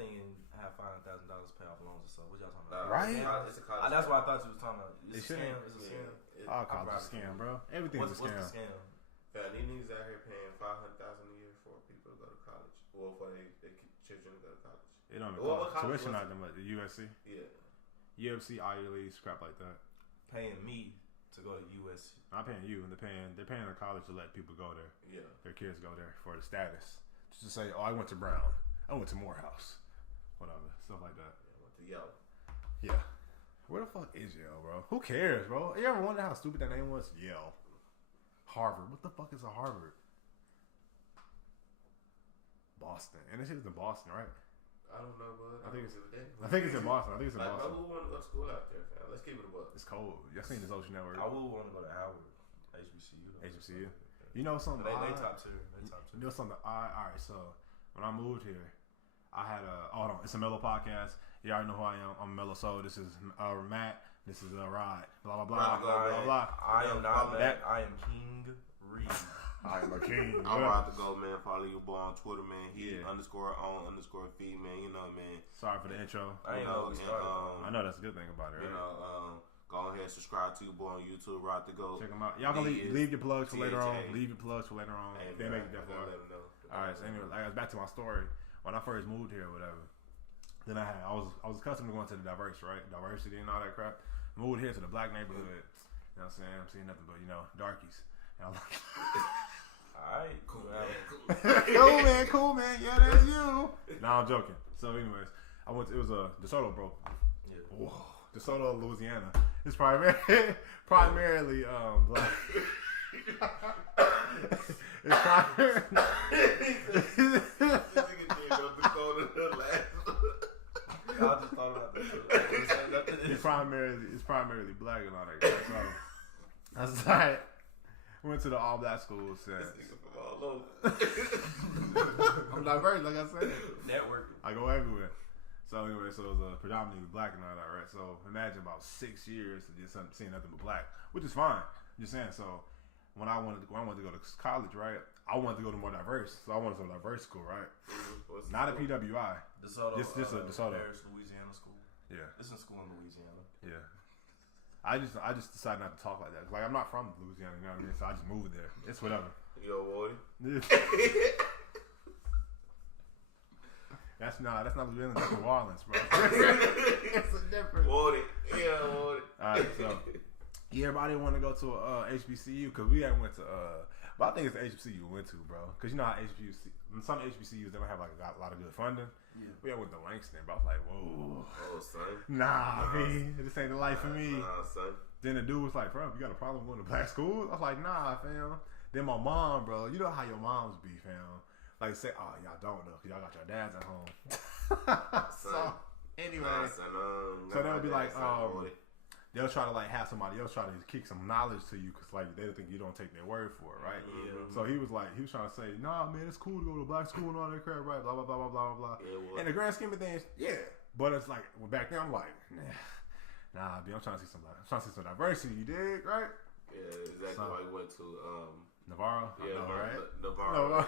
thinking have $500,000 pay off loans or so. What y'all talking about? Right? It's a college. That's what I thought you was talking about. It's a scam. It's a scam. All college is a scam, bro. Everything's a scam. What's the scam? Fam, these niggas out here paying $500,000 a year for people to go to college, or for their children to go to college. It don't tuition not that much. The USC. Yeah. UFC, Ivy League, crap like that. Paying me to go to USC. Not paying you. They're paying the college to let people go there. Yeah. Their kids go there for the status. Just to say, oh, I went to Brown. I went to Morehouse. Whatever. Stuff like that. I went to Yale. Yeah. Where the fuck is Yale, bro? Who cares, bro? You ever wonder how stupid that name was? Yale. Harvard. What the fuck is a Harvard? Boston. And this shit is in Boston, right? I don't know, bud. I think it's in Boston. Who want to go to school out there, fam? Let's keep it a buck. It's cold. Y'all seen this Ocean Network? I would want to go to Howard. HBCU. HBCU. You know something? They top tier. You know something? All right. So when I moved here, I had hold on. It's a Amelopodcast. You already know who I am. I'm Melo Soul. This is Matt. This is Rod. Blah blah blah blah blah. I am not Matt. I am King Reed. I am a king. I'm about to go, man. Follow your boy on Twitter, man. He _on_feed, man. You know, man. Sorry for the intro. I know that's a good thing about it. Right? You know, go ahead and subscribe to your boy on YouTube, Rod to Go. Check them out. Y'all can leave your plugs for later on. Leave your plugs for later on. They make it that far. All right. So anyway, back to my story. When I first moved here, or whatever, then I was accustomed to going to the diversity and all that crap. Moved here to the black neighborhood. You know what I'm saying? I'm seeing nothing but darkies. And I'm like, alright, cool man. cool man. Yeah, that's you. No, I'm joking. So, anyways, it was DeSoto, bro. Yeah. Whoa, DeSoto, Louisiana. It's primarily black. It's It's primarily black and all that. So that's right. Went to the all black school since. I'm diverse, like I said. Network. I go everywhere. So anyway, so it was predominantly black and all that, right? So imagine about 6 years of just seeing nothing but black, which is fine. I'm just saying. So when I wanted to go to college, right? I wanted to go to more diverse. So I wanted to go to diverse school, right? Not a PWI. DeSoto. Just a DeSoto. Paris, Louisiana school. Yeah. It's a school in Louisiana. Yeah. I just decided not to talk like that. Like, I'm not from Louisiana, you know what I mean? So I just moved there. It's whatever. Yo, boy. That's not Louisiana. That's New Orleans, bro. It's a difference. Woody. Yeah, Woody. All right, so everybody want to go to a HBCU because we haven't went to but I think it's the HBCU we went to, bro. Because you know how some HBCUs they don't have like a lot of good funding. Yeah. We went to Langston, but I was like, whoa. Oh, son. Nah, man. This ain't the life for me. Nah, son. Then the dude was like, bro, you got a problem going to black school? I was like, nah, fam. Then my mom, bro, you know how your moms be, fam. Like, say, oh, y'all don't know, because y'all got your dads at home. So, anyway. So they'll be like, they'll try to, like, have somebody else try to kick some knowledge to you, because, like, they think you don't take their word for it, right? Yeah. So he was trying to say, nah, man, it's cool to go to black school and all that crap, right? Blah, blah, blah, blah, blah, blah. Yeah, in the grand scheme of things, yeah. But it's like, back then, I'm like, nah, B, I'm trying to see some diversity, you dig, right? Yeah, exactly. So, why you went to Navarro? Yeah, know, right? Navarro.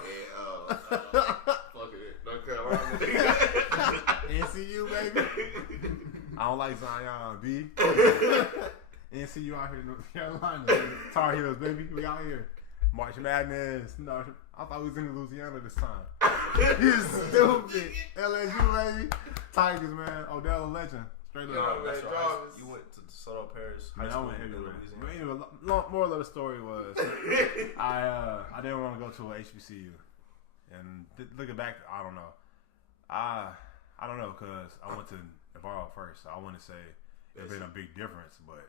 Fuck it, North Carolina. NCU, baby. I don't like Zion, B. NCU out here in North Carolina. Tar Heels, baby. We out here. March Madness. No, I thought we was in Louisiana this time. You stupid. LSU, baby. Tigers, man. Odell, a legend. Straight up. You went to DeSoto Paris High Man, School I went everywhere. in But anyway, moral of the story was I didn't want to go to a HBCU, and looking back, I don't know. I don't know because I went to Navarro first. So I want to say there's been a big difference, but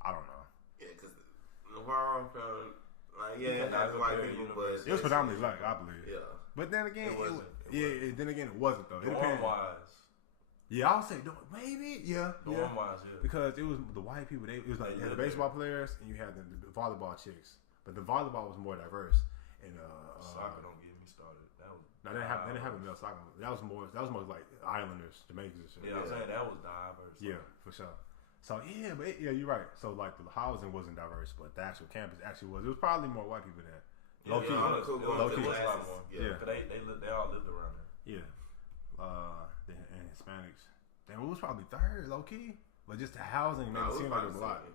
I don't know. Yeah, because Navarro, that's white people, but it was predominantly black, I believe. Yeah, but then again, it wasn't though. Dorm-wise. Yeah, I'll say maybe. Yeah. Dorm-wise, yeah. Because it was the white people. It was like you had the baseball players and you had the volleyball chicks, but the volleyball was more diverse. And soccer don't get me started. That was they didn't have a male soccer. That was more like Islanders, Jamaicans and shit. Yeah, I'm saying that was diverse. Yeah, for sure. So you're right. So like the housing wasn't diverse, but the actual campus actually was. It was probably more white people there. Low key. It was a lot more. Yeah, because they all lived around there. Yeah. Hispanics. Damn, it was probably third, low key. But just the housing made it seem like it was a lot.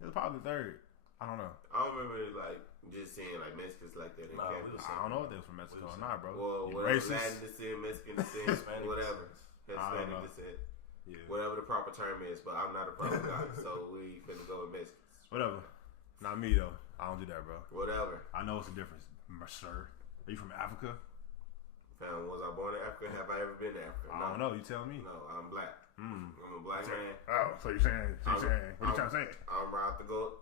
It was probably third. I don't know. I don't remember like just seeing like Mexicans like that in campus. I don't know if they was from Mexico or not, bro. Well, whatever Latin descent, Mexican descent, whatever. Hispanic descent. Yeah. Whatever the proper term is, but I'm not a proper guy, so we finna go with Mexicans. Whatever. Not me though. I don't do that, bro. Whatever. I know it's a difference, sir. Are you from Africa? Fam, was I born in Africa? Have I ever been to Africa? I don't know. You tell me. No, I'm black. I'm a black man. Oh, so you're saying? What are you trying to say? I'm out the goat.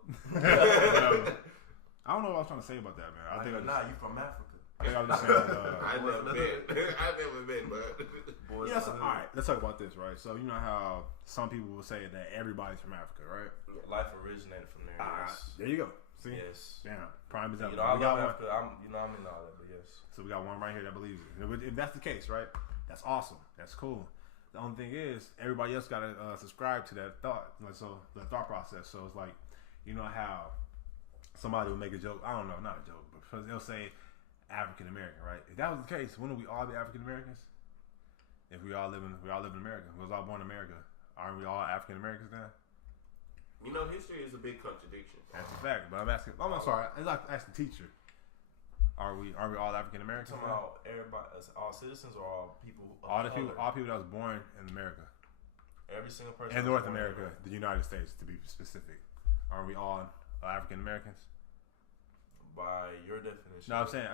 I don't know what I was trying to say about that, man. I think you from Africa. I think I was just saying. I've never been, but yeah. So, all right, let's talk about this, right? So you know how some people will say that everybody's from Africa, right? Life originated from there. There you go. See? Yes. Damn. Prime example. I love Africa. I'm in all that, but yes. So we got one right here that believes it. If that's the case, right? That's awesome. That's cool. The only thing is, everybody else got to subscribe to that thought. Like, so the thought process. So it's like, you know how somebody will make a joke. I don't know, not a joke, but they'll say African American, right? If that was the case, wouldn't we all be African Americans? If we all live in America, we was all born in America, aren't we all African Americans then? You know, history is a big contradiction. That's a fact. But I'm asking. I'm sorry. I like to ask the teacher. Are we all African Americans? Talking about everybody, all citizens or all people? All people that was born in America. Every single person. In North America, the United States, to be specific. Are we all African Americans? By your definition. No, I'm saying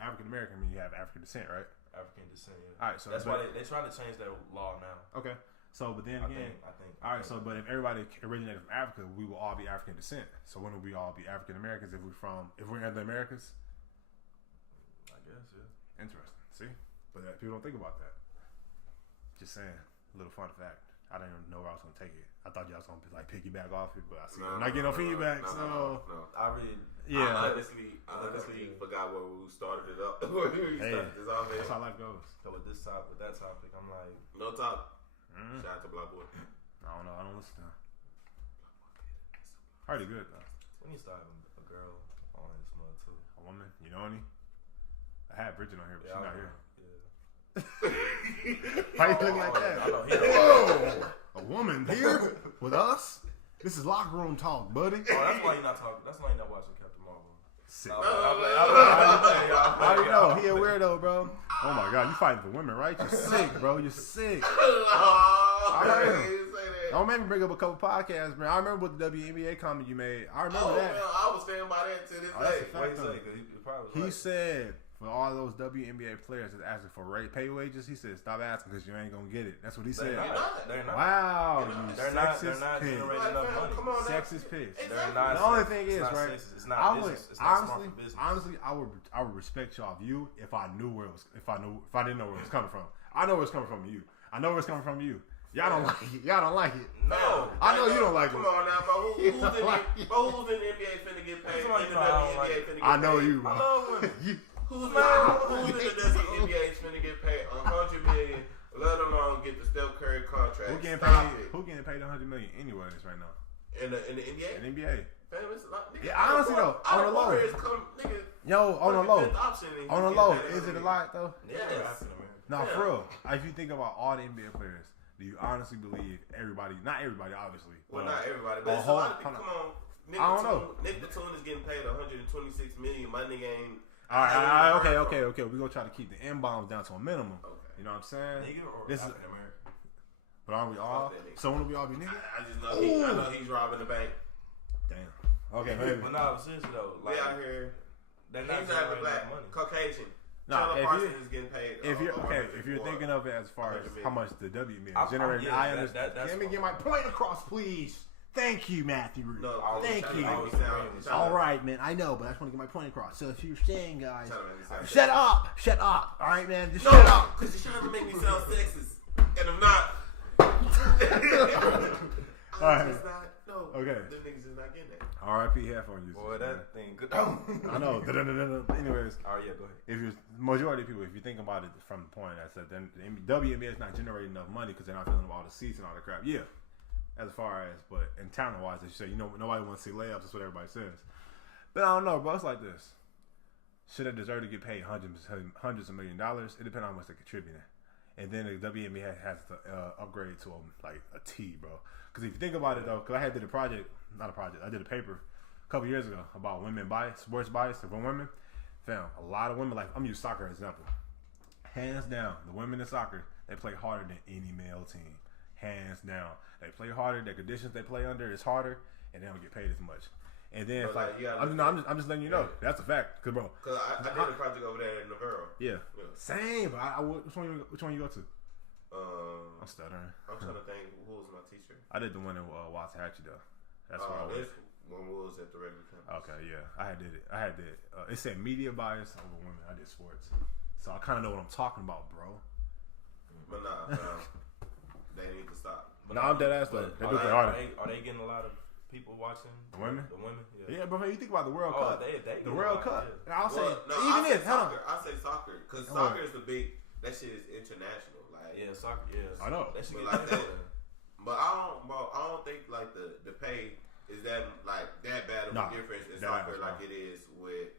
African American means you have African descent, right? African descent. Yeah. All right, so that's why they trying to change their law now. Okay. So, but then again, I think. All right. So, but if everybody originated from Africa, we will all be African descent. So, when will we all be African Americans if we're in the Americas? I guess, yeah. Interesting. See, but people don't think about that. Just saying, a little fun fact. I didn't even know where I was gonna take it. I thought y'all was gonna like piggyback off it, but I see I'm not getting no feedback. No. I really, I honestly forgot where we started it up. Where we started this off. That's how life goes. So with this topic, with that topic, I'm like, no topic. Shout out to Black Boy. I don't know. I don't listen to him. Pretty good though. We need to start having a girl on this mother too. A woman, you know any? I had Bridget on here, but she's not here. Why you looking like that? Whoa! A woman here with us? This is locker room talk, buddy. Oh, that's why you're not talking. That's why you're not watching Captain Marvel. Sick. How you know? He a weirdo, bro. Oh my God, you fighting for women, right? You're sick, bro. You're sick. Don't make me bring up a couple podcasts, man. I remember what the WNBA comment you made. I remember that. Man, I was standing by that to this day. He said, for all those WNBA players that's asking for pay wages, he said, stop asking because you ain't going to get it. That's what he said. They're not. Wow. They're not generating enough money. Sexist pitch. They're not. The only thing is, right? It's not business. It's not smart for business. Honestly, I would respect y'all view if I knew where it was, if I didn't know where it was coming from. I know where it's coming from you. I know where it's coming from you. Y'all don't like it. Y'all don't like it. No. I know you don't like it. Come on now, bro. Who's in the NBA finna get paid? I know you, bro. I love women. Who's in the WNBA finna get paid $100 million, let alone get the Steph Curry contract? Who getting paid $100 million anyways right now? In the NBA? In the NBA. Fam, it's a lot, nigga, yeah, honestly though, on the low. On the low, is it a lot though? Yes. No, for real. If you think about all the NBA players, do you honestly believe everybody? Not everybody, obviously. Well, not everybody, but it's a lot of people. Come on, I don't know. Nick Batum is getting paid $126 million. My nigga ain't. All right, okay. We're gonna try to keep the inbounds down to a minimum. Okay. You know what I'm saying? Nigga or this African American? But aren't we all? So when do we all be niggas? I just know I know he's robbing the bank. Damn. Okay, maybe. But no, seriously though, like we out here. They're not he's not the black money. Caucasian. No, is getting paid. If you're thinking of it as far as how much the WNBA generated, I understand. Let me get my point across, please. Thank you, Matthew. No, thank you. All right, man. I know, but I just want to get my point across. So if you're saying, guys, shut up. All right, man. Just shut up. Because you're trying to make me sound sexist, and I'm not. All right. No. Okay. Them niggas is not getting that. R.I.P. headphone users. Boy, that thing good. I know. Anyways. Oh yeah, go ahead. If you're majority of people, if you think about it from the point that said, then the WNBA is not generating enough money because they're not filling up all the seats and all the crap. Yeah. As far as, but in talent wise, as you say, nobody wants to see layups. That's what everybody says. But I don't know, bro. It's like this. Should they deserve to get paid hundreds of $1 million? It depends on how much they're contributing. And then the WNBA has to upgrade to a T, bro. Because if you think about it, though, because I did a project, I did a paper a couple years ago about women bias, sports bias for women. Fam, a lot of women, like, I'm going to use soccer as an example. Hands down, the women in soccer, they play harder than any male team. Hands down. They play harder, the conditions they play under is harder, and they don't get paid as much. And then, I'm just letting you know. That's a fact. Because I did a project over there in Navarro. Yeah. Same. But which one you go to? I'm stuttering. I'm trying to think who was my teacher. I did the one in Waxahachie though. That's where I was. One was at the regular campus. Okay, yeah. I had it. It said media bias over women. I did sports, so I kind of know what I'm talking about, bro. But nah, they need to stop. I'm dead ass though. They do play harder. Are they getting a lot of people watching the women? Yeah, bro. You think about the World Cup? The World Cup. Yeah. I'll say even this. I say soccer because soccer is the big. That shit is international. Like soccer. Yeah, I know. That shit like that. But I don't think like the pay is that like that bad of a difference in soccer like it is with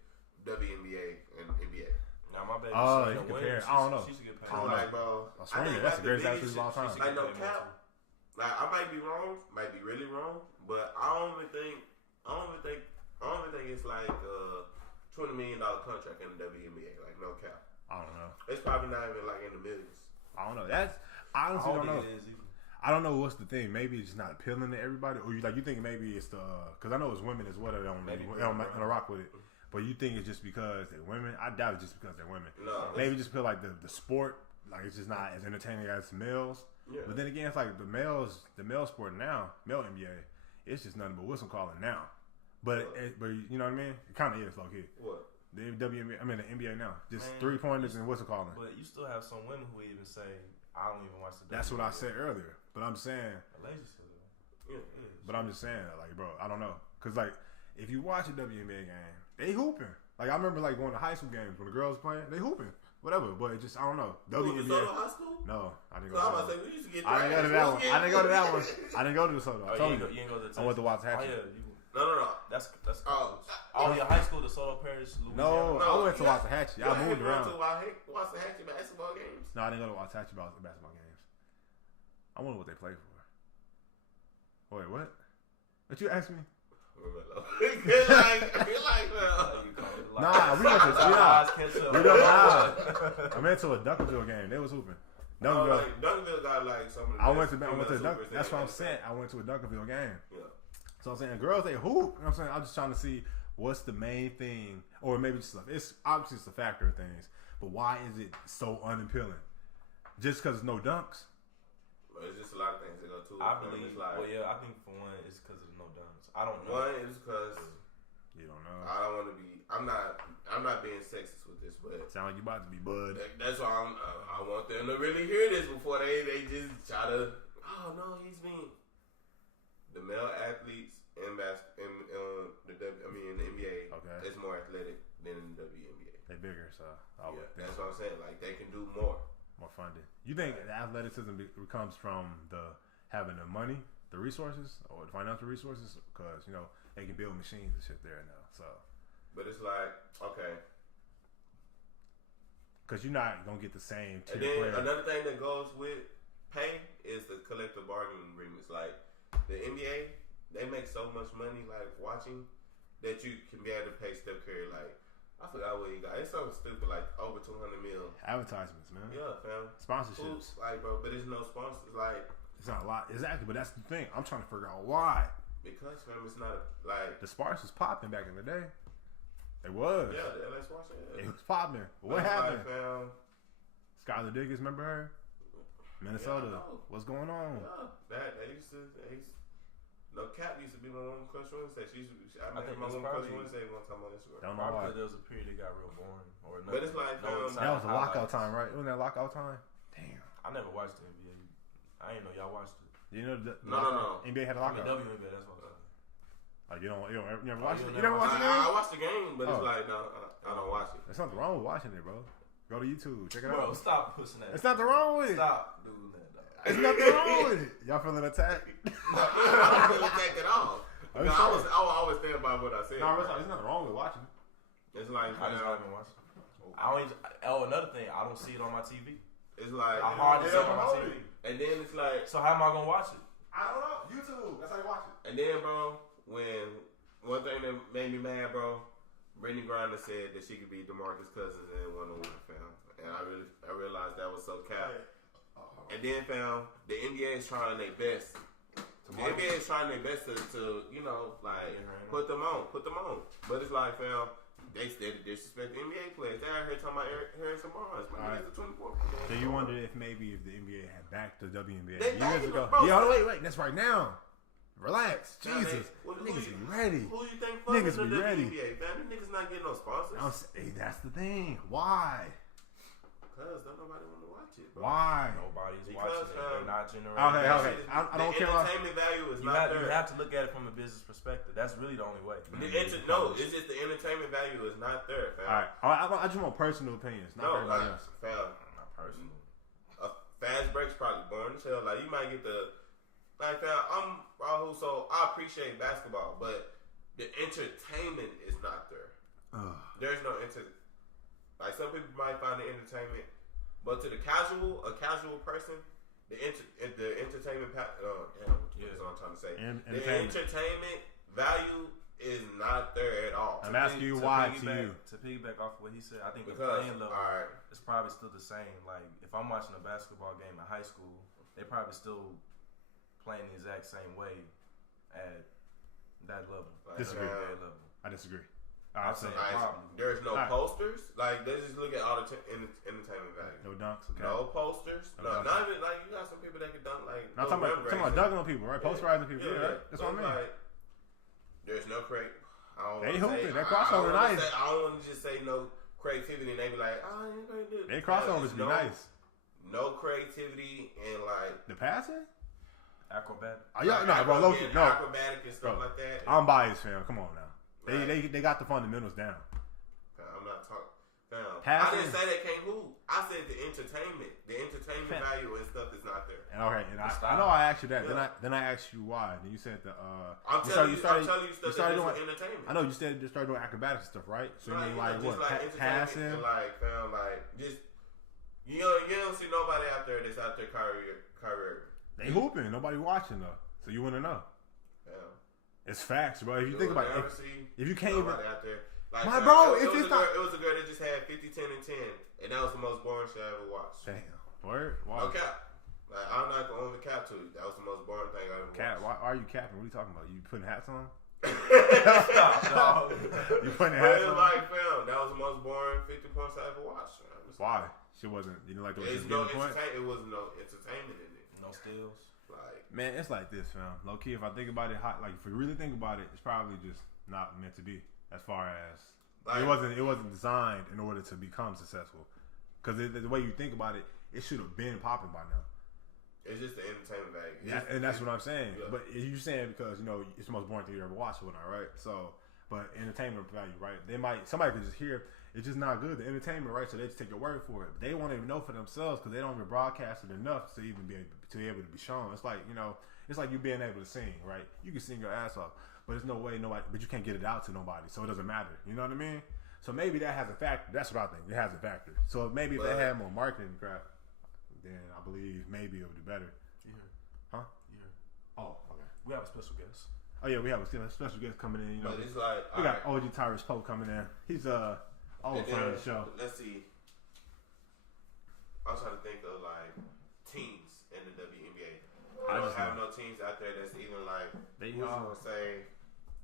WNBA and NBA. Now my baby. Oh, you compare? I don't know. She should get paid. I like, bro. I think that's the greatest athlete of all time. Like no cap. Like I might be wrong, might be really wrong, but I don't even think it's like a $20 million contract in the WNBA. Like no cap. I don't know. It's probably not even like in the millions. I don't know. I honestly don't know. I don't know what's the thing. Maybe it's just not appealing to everybody, or you think maybe it's the because I know it's women as well that don't rock with it. But you think it's just because they're women? I doubt it's just because they're women. No, maybe just because like the sport, like it's just not as entertaining as males. Yeah. But then again, it's like the male sport now, male NBA, it's just nothing but whistle calling now. But you know what I mean? It kind of is low key. What? The WNBA, I mean the NBA now, just 3-pointers and whistle calling. But you still have some women who even say, "I don't even watch the." That's what I said earlier. But I'm saying. But I'm just saying, like, bro, I don't know, cause like if you watch a WNBA game, they hooping. Like I remember like going to high school games when the girls playing, they hooping. Whatever, but it just I don't know. WNBA. DeSoto High School? No, I didn't So go. I'm about to say we used to get. I didn't go to that one. I didn't go to that one. I didn't go to DeSoto. I told you. You didn't go to Texas. I went to Waxahachie. Oh yeah. No. That's your high school, DeSoto Parish, Louisiana. No, I went to Waxahachie. I moved around. You went to Waxahachie basketball games? No, I didn't go to Waxahachie basketball games. I wonder what they play for. Wait, what? What you asked me? Nah, we went to I went to a Duncanville game. They was hooping. Duncanville got like some of the I went to Duncanville. That's what I'm saying. I went to a Duncanville game. Yeah. So I'm saying girls they hoop. You know what I'm saying? I'm just trying to see what's the main thing, or maybe just it's obviously it's a factor of things, but why is it so unappealing? Just because no dunks? Well, it's just a lot of things that go to it. I believe. I think for one, it's because of no dunks. I don't know. One is because you don't know. I don't want to be. I'm not being sexist with this, but sound like you about to be bud. That's why I want them to really hear this before they just try to. Oh no, he's mean. The male athletes in the NBA is more athletic than in the WNBA. They're bigger, so that's what I'm saying. Like they can do more funded. You think the athleticism comes from having the money, the resources, or the financial resources? Because they can build machines and shit there now. So, but it's like okay, because you're not gonna get the same. And then another thing that goes with pay is the collective bargaining agreements. Like the NBA, they make so much money like watching that you can be able to pay Steph Curry like. I forgot what he got. It's something stupid like over $200 million. Advertisements, man. Yeah, fam. Sponsorships. Like, bro, but there's no sponsors. Like, it's not a lot. Exactly, but that's the thing. I'm trying to figure out why. Because, fam, it's not like the Sparks was popping back in the day. It was. Yeah, the LA Sparks. Yeah. It was popping. What happened? Like, fam, Skylar Diggins, remember her? Minnesota. What's going on? Yeah, that used to. No cap used to be my one Crush Wednesday. I think my one Crush Wednesday one time on Instagram. Don't know why. There was a period that got real boring. But it's like that was the lockout time, right? Wasn't that lockout time? Damn. I never watched the NBA. I didn't know y'all watched it. You know no. NBA had a lockout. WNBA, that's what I thought. Like you never watched it? You never watched the game? I watched the game, but it's like no, I don't watch it. There's nothing wrong with watching it, bro. Go to YouTube, check it out. Bro, stop pushing that. There's nothing wrong with it. Stop doing that. There's nothing wrong with it. Y'all feeling attacked? I don't feel attacked at all. I always stand by what I said. No, there's nothing wrong with watching it. It's like I just haven't watched it. Another thing, I don't see it on my TV. It's like hard to see on my TV. And then it's like, so how am I gonna watch it? I don't know. YouTube. That's how you watch it. And then, bro, when one thing that made me mad, bro, Brittany Griner said that she could be DeMarcus Cousins and one-on-one, fam. And I realized that was so cap. And then, fam, the NBA is trying their best. The NBA is trying their best to you know, like, put them on. But it's like, fam, they still disrespect the NBA players. They out here talking about Harrison Barnes. Man, he's the 24th. So you wonder if maybe if the NBA had backed the WNBA They years ago. bro, Yeah, wait. That's right now. Relax. Jesus. Niggas be ready. Who you think fucking Niggas the be ready. WNBA, fam? Them niggas not getting no sponsors. That's the thing. Why? Because don't nobody want to watch it, bro. Why? Nobody's watching it. They're not generating. Okay. I don't care. The entertainment value is not there. You have to look at it from a business perspective. That's really the only way. It's just the entertainment value is not there, fam. All right. I just want personal opinions, not everybody else. Fam. Not personal. Fast break's probably boring as hell. Like, you might get the... Like, fam, I'm Rahul, so I appreciate basketball, but the entertainment is not there. There's no Like, some people might find the entertainment, but to a casual person, the entertainment that's what I'm trying to say. The entertainment value is not there at all. I'm asking you why to piggyback off what he said, I think the playing level is probably still the same. Like, if I'm watching a basketball game in high school, they probably still playing the exact same way at that level. Disagree. I disagree. I'll say there's no posters. Like, let's just look at all the entertainment value. No dunks. Okay. No posters. No, not even like you got some people that can dunk like. I'm talking about dunking on people, right? Posterizing people, right? That's what I mean. Like, there's no They hooping. That crossover nice. I don't want to just say no creativity, and they be like, oh, you can't do it. They crossovers be nice. No creativity and like the passing. Acrobatic. Acrobatic and stuff like that. I'm biased, fam. Come on now. They got the fundamentals down. I'm not talking. I didn't say they can't hoop. I said the entertainment value and stuff is not there. And I know I asked you that. Yeah. Then I asked you why. Then you said I'm telling you stuff that's doing entertainment. I know you said you started doing acrobatic stuff, right? So you mean like what? Passing? And like just you don't see nobody out there that's out there career. They hooping. Nobody watching though. So you want to know. Yeah. It's facts, bro. If you think about it, if you can't even out there, like, my bro, it was a girl that just had 50, 10, and 10, and that was the most boring shit I ever watched. Damn, word, wow. No cap. Like, I'm not gonna only cap to you. That was the most boring thing I ever watched. Why are you capping? What are you talking about? You putting hats on? Stop. You putting hats on? Like, fam, that was the most boring 50 points I ever watched. Why? She wasn't. You didn't like the way she was getting points? It was no entertainment in it. No steals. Like, man, it's like this, fam. Low key, if I think about it, like if we really think about it, it's probably just not meant to be. As far as like, it wasn't designed in order to become successful. Because the way you think about it, it should have been popping by now. It's just the entertainment value. Yeah, and that's what I'm saying. Yeah. But you're saying because it's the most boring thing you ever watched, or whatnot, right? So, but entertainment value, right? Somebody could just hear it's just not good. The entertainment, right? So they just take your word for it. But they won't even know for themselves because they don't even broadcast it enough to even be able to be shown. It's like it's like you being able to sing, right? You can sing your ass off, but there's no way but you can't get it out to nobody, so it doesn't matter. You know what I mean? So maybe that has a factor. That's what I think. It has a factor. So maybe if they had more marketing crap, then I believe maybe it would be better. Yeah. Huh? Yeah. Oh, okay. We have a special guest. Oh yeah, we have a special guest coming in. But it's like we got OG Tyrus Pope coming in. He's old friend of the show. Let's see. I'm trying to think of like teams in the WNBA. I don't have no teams out there that's even like. They say.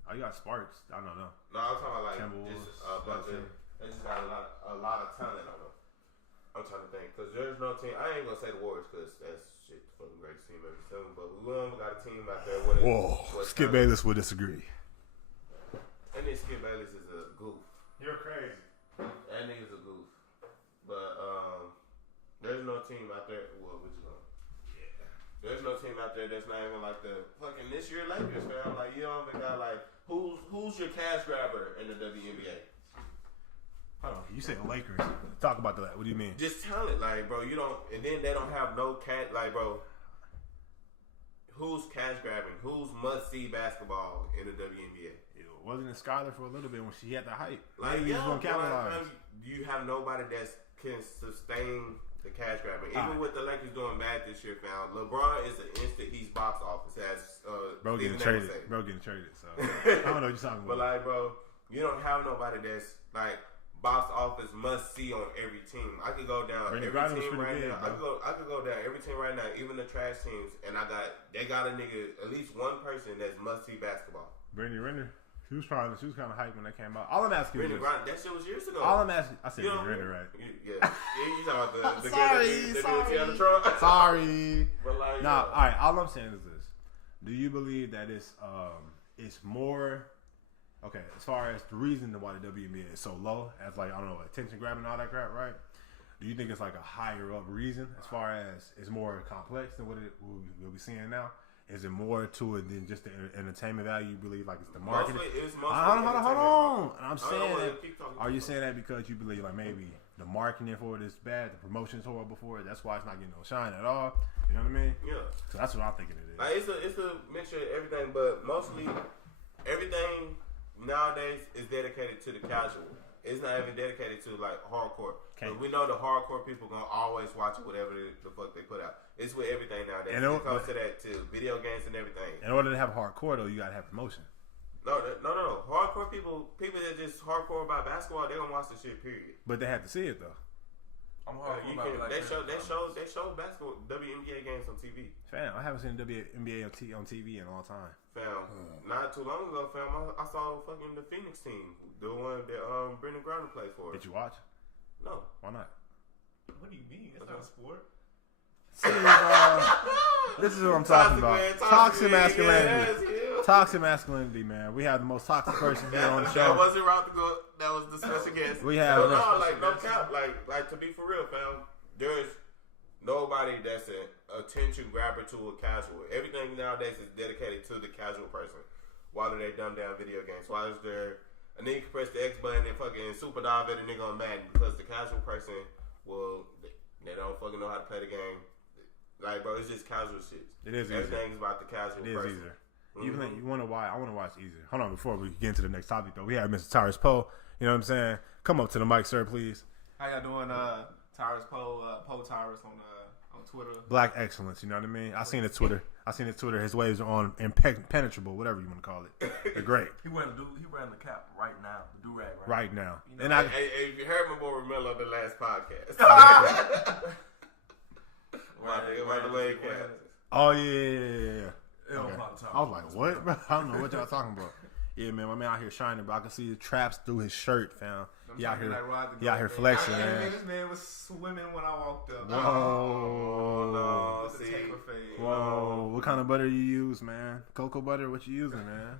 Oh, you got Sparks. I don't know. No, I'm talking about like just a bunch of. They just got a lot of talent on them. I'm trying to think because there's no team. I ain't gonna say the Warriors because that's shit for the greatest team ever seen. But we got a team out there. Skip Bayless would disagree. And then Skip Bayless is a goof. You're crazy. That nigga's a goof. But there's no team out there. Well, which one? Yeah. There's no team out there that's not even like the fucking this year Lakers, fam. Like, you don't even got like who's your cash grabber in the WNBA? Hold on, you said Lakers. Talk about that. What do you mean? Just talent, like, bro. You don't, and then they don't have no cat, like, bro. Who's cash grabbing? Who's must see basketball in the WNBA? Wasn't it Skylar for a little bit when she had the hype? Like, maybe yeah, capitalize. You have nobody that can sustain The cash grabbing. Even with the Lakers doing bad this year, fam, LeBron is an instant. He's box office. As bro getting traded. Bro getting traded. So I don't know what you're talking about. But like, bro, you don't have nobody that's like box office must see on every team. I could go down every team right now. I could go down every team right now, even the trash teams, and they got a nigga, at least one person that's must see basketball. Brittany Renner. She was kind of hyped when that came out. All I'm asking you is that shit was years ago. All I'm asking, I said Brittany Renner, right? Yeah, you talking about the sorry. Sorry. But like, nah, all right. All I'm saying is this: do you believe that it's more? Okay, as far as the reason why the WNBA is so low, as like, I don't know, attention grabbing and all that crap, right? Do you think it's like a higher up reason as far as it's more complex than what we'll be seeing now? Is it more to it than just the entertainment value? You believe like it's the marketing? Hold on. And I'm saying that. Are you saying that because you believe like maybe the marketing for it is bad, the promotion's horrible for it, that's why it's not getting no shine at all? You know what I mean? Yeah. So that's what I'm thinking it is. Like it's a mixture of everything, but mostly everything nowadays is dedicated to the casual. It's not even dedicated to like hardcore. But we know the hardcore people gonna always watch whatever the fuck they put out. It's with everything nowadays. It comes to that too. Video games and everything. In order to have hardcore though, you gotta have promotion. No. Hardcore people that just hardcore about basketball, they gonna watch the shit. Period. But they have to see it though. I'm hardcore. They show basketball WNBA games on TV. Fam, I haven't seen WNBA on TV in a long time. Fam, not too long ago, fam, I saw fucking the Phoenix team, the one that Brendan Griner plays for. Did you watch? No. Why not? What do you mean? It's not a sport. See, this is what I'm talking about. Toxic masculinity. Toxic masculinity, man. We have the most toxic person here on the show. That wasn't Rob to go. That was the special guest. We have no cap. Like to be for real, fam. There's nobody that's an attention grabber to a casual. Everything nowadays is dedicated to the casual person. Why do they dumb down video games? Why is there a nigga can press the X button and fucking super dive at a nigga on Madden? Because the casual person they don't fucking know how to play the game. Like, bro, it's just casual shit. It is easier. Everything's about the casual person. It is easier. You want to watch? I want to watch easier. Hold on, before we get into the next topic though, we have Mr. Tyrus Poe. You know what I'm saying? Come up to the mic, sir, please. How y'all doing? Tyrus Poe, Poe Tyrus on Twitter. Black excellence. You know what I mean? I seen his Twitter. His waves are on impenetrable, whatever you want to call it. They're great. He wearing the cap right now, the do rag right now. You know, and if you heard my boy Ramelo on the last podcast. By the way, oh yeah. Okay. I was like, what, bro? I don't know what y'all talking about. Yeah, man, my man out here shining, bro. I can see the traps through his shirt, fam. He out here flexing, man. This man was swimming when I walked up. Whoa. Whoa. What kind of butter you use, man? Cocoa butter? What you using, man?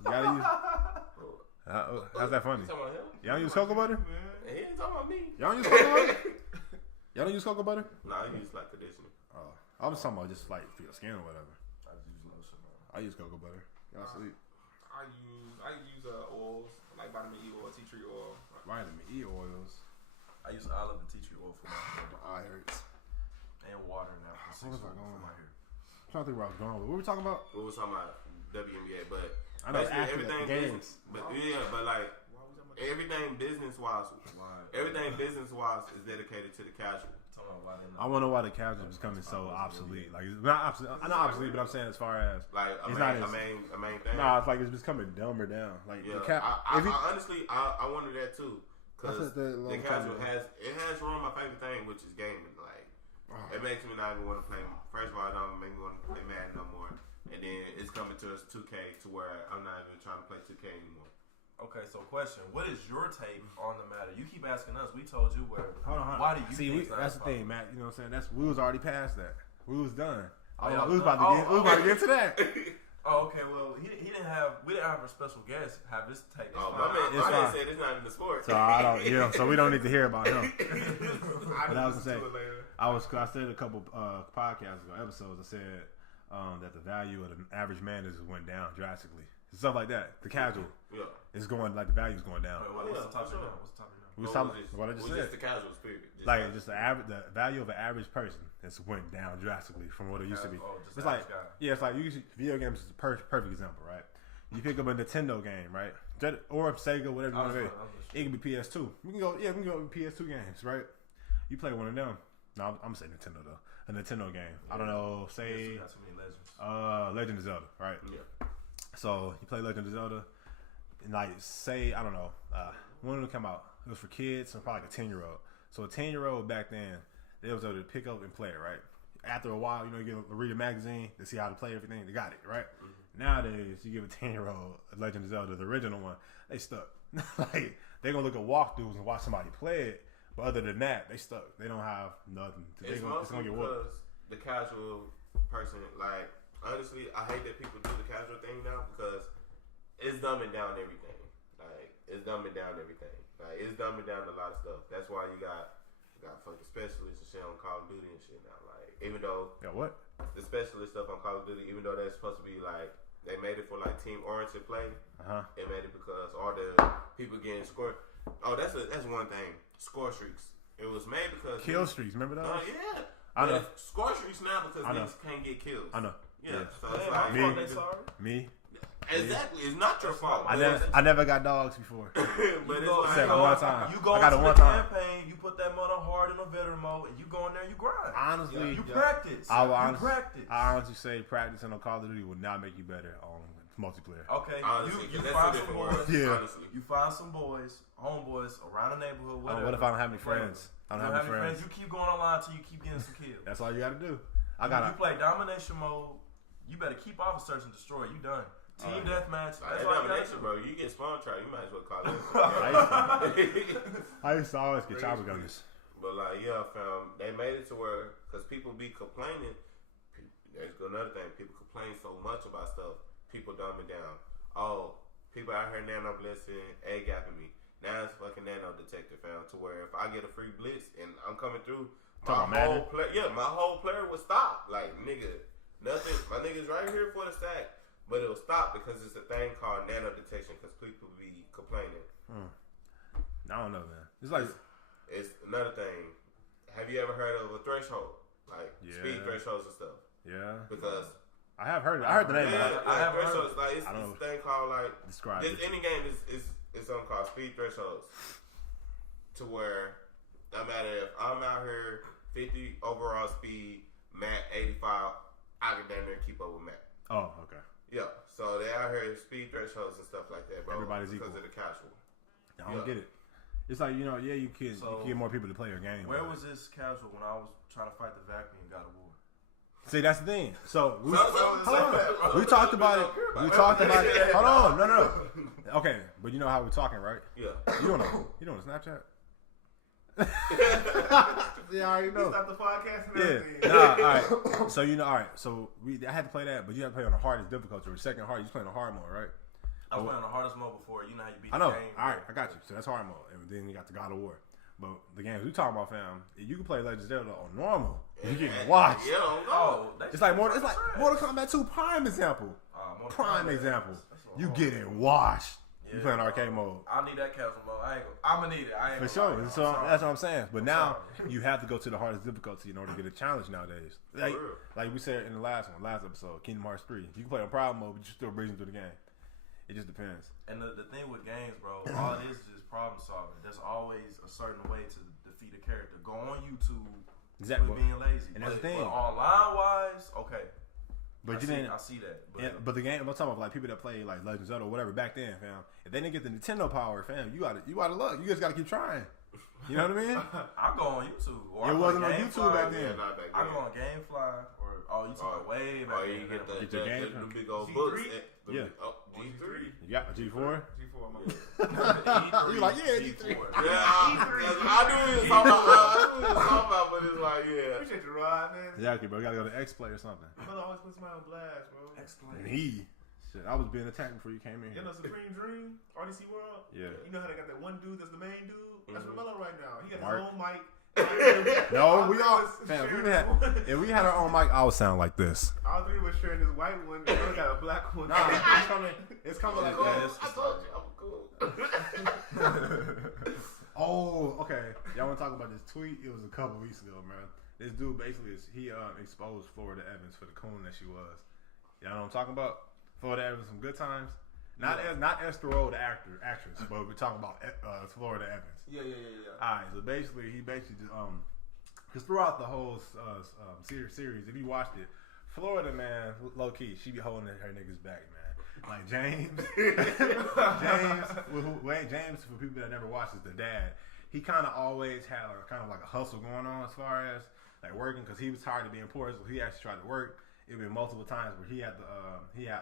You gotta use... how's that funny? Y'all don't use cocoa butter? He ain't talking about me. Y'all don't use cocoa butter? Y'all don't use cocoa butter? Nah, I use like conditioner. Oh. I was talking about just like for your skin or whatever. I just use lotion. I use cocoa butter. Y'all sleep. I use oils like vitamin E oil, tea tree oil. Vitamin E oils. I use olive and tea tree oil for my hair. My eye hurts. And water now for my hair. I'm trying to think where I was going with. What were we talking about? We were talking about WNBA, but I know everything games. But like everything business wise is dedicated to the casual. I wonder why the casual is becoming so obsolete. Like not obsolete, but I'm saying as far as like a main thing. Nah, it's like it's just coming dumber down. Like I honestly wonder that too, because the casual has ruined my favorite thing, which is gaming. Like it makes me not even want to play. First of all, it don't make me want to play Madden no more, and then it's coming to us 2K to where I'm not even trying to play 2K anymore. Okay, so question: what is your take on the matter? You keep asking us. We told you where. Hold on. Why do you think that's the thing, Matt? You know what I'm saying? We was already past that. We was done. We was about to get to that. Oh, okay. Well, we didn't have a special guest have this take. Oh, my man said it's not even the sport. So I don't. Yeah. So we don't need to hear about him. But I was gonna say, I said a couple podcasts ago, episodes. I said that the value of the average man has went down drastically. Stuff like that. The casual is going, like the value is going down. What's the topic now? We was talking what I just said. Just the casual spirit. Just the value of an average person has went down drastically from what it used to be. It's like it's like video games is a perfect example, right? You pick up a Nintendo game, right? Or Sega, whatever you want to be. It can be PS2. We can go with PS2 games, right? you play one of them. No, I'm gonna say Nintendo though. A Nintendo game. I don't know. Say got so many legends. Legend of Zelda, right? Yeah. So you play Legend of Zelda, and like say I don't know, when did it come out? It was for kids, so probably like a 10-year-old. So a 10-year-old back then, they was able to pick up and play it, right? After a while, you get read a magazine to see how to play everything. They got it, right? Mm-hmm. Nowadays, you give a 10-year-old Legend of Zelda, the original one, they stuck. Like they gonna look at walkthroughs and watch somebody play it, but other than that, they stuck. They don't have nothing. It's gonna get worse. The casual person, like honestly, I hate that people do the casual thing now because it's dumbing down everything. Like it's dumbing down everything. Like it's dumbing down a lot of stuff. That's why you got fucking specialists and shit on Call of Duty and shit now. Like even though what the specialist stuff on Call of Duty, even though that's supposed to be like they made it for like team oriented play, it made it because all the people getting scored. Oh, that's one thing. Score streaks. It was made because kill streaks. Remember those? Yeah. I know. Score streaks now because niggas can't get kills. I know. Yeah. So it's like me. Exactly. It's not your fault. I never got dogs before. But it's like one time. You go I got into it one the time. campaign, you put that mother hard in a veteran mode, and you go in there and you grind. Honestly, you practice. I honestly say practicing on Call of Duty will not make you better on multiplayer. Okay, honestly, you find some boys. Yeah. Honestly. You find some boys, homeboys around the neighborhood. Whatever. What if I don't have any friends? I don't have any friends. You keep going online until you keep getting some kills. That's all you got to do. You play domination mode. You better keep off of search and destroy. You done. Team deathmatch. That's domination, bro. You get spawn trap. You might as well call it. I used to always get chopper gunners. But like, yeah, fam, they made it to where because people be complaining. There's another thing. People complain so much about stuff. People dumbing down. Oh, people out here nano blitzing, A-gapping me. Now it's fucking nano detector, fam. To where if I get a free blitz and I'm coming through, my whole player would stop. Like, nigga, nothing. My nigga's right here for the sack. But it'll stop because it's a thing called nano detection because people be complaining. I don't know, man. It's another thing. Have you ever heard of a threshold? Like speed thresholds and stuff? Yeah. Because I have heard it. I heard the name. I have thresholds. Like it's this thing called like describe any game is something called speed thresholds. To where no matter if I'm out here 50 overall speed, Matt 85, I can damn near keep up with Matt. Oh, okay. Yeah, so they out here speed thresholds and stuff like that, bro. Everybody's because equal. Of the casual. I don't get it. It's like, you can get more people to play your game. Where was this casual when I was trying to fight the vacuum and got a war? See, that's the thing. So we talked about it. We talked about it. Hold on, no. Okay, but you know how we're talking, right? Yeah. You don't Snapchat? Yeah, I already know. Stop the podcast and everything. All right. So all right. So I had to play that, but you had to play on the hardest difficulty or second hard. You was playing on hard mode, right? I was playing on the hardest mode before. You know how you beat the game. I know. All right, I got you. So that's hard mode, and then you got the God of War. But the games we talking about, fam, you can play Legend of Zelda on normal. You getting watched. It's like Mortal Kombat 2 prime example. Prime example. You getting washed. You playing arcade mode. I need that casual mode. I'm gonna need it. For sure. So that's what I'm saying. But now you have to go to the hardest difficulty in order to get a challenge nowadays. Like we said in the last episode, Kingdom Hearts 3. You can play on prime mode, but you're still breezing through the game. It just depends. And the thing with games, bro, all it is just problem solving. There's always a certain way to defeat a character. Go on YouTube. Exactly. Being lazy. And that's the thing. But online wise, okay. But I see that. But the game, I'm talking about like people that play like Legend of Zelda or whatever back then, fam. If they didn't get the Nintendo power, fam, you got to look. You just got to keep trying. You know what I mean? I go on YouTube. Or it wasn't on YouTube back then. I go on GameFly or you talking way back then. You get the big old books. Yeah. G3. You got a G4? G4. You like, yeah, G3. Yeah, I knew it was talking about, but it's like, yeah. Appreciate your ride, man. Exactly, bro. You gotta go to X-Play or something. Brother always puts my on blast, bro. X-Play. And I was being attacked before you came in here. You know Supreme Dream, RDC World? Yeah. You know how they got that one dude that's the main dude? That's Lamelo right now. He got Mark. his own mic. No, we all. Fam, if we had our own mic, I would sound like this. All three was sharing this white one. We got a black one. Nah, it's coming like this. I told you I'm cool. Oh, okay. Y'all want to talk about this tweet? It was a couple weeks ago, man. This dude basically exposed Florida Evans for the coon that she was. Y'all know what I'm talking about? Florida Evans, some good times. Not Esther Rowe, the actress, but we're talking about Florida Evans. Yeah. All right, so basically, he just Because throughout the whole series, if you watched it, Florida, man, low key, she be holding her niggas back, man. Like James, James, for people that never watched, is the dad. He kind of always had kind of like a hustle going on as far as like working, because he was tired of being poor, so he actually tried to work. It been multiple times where he had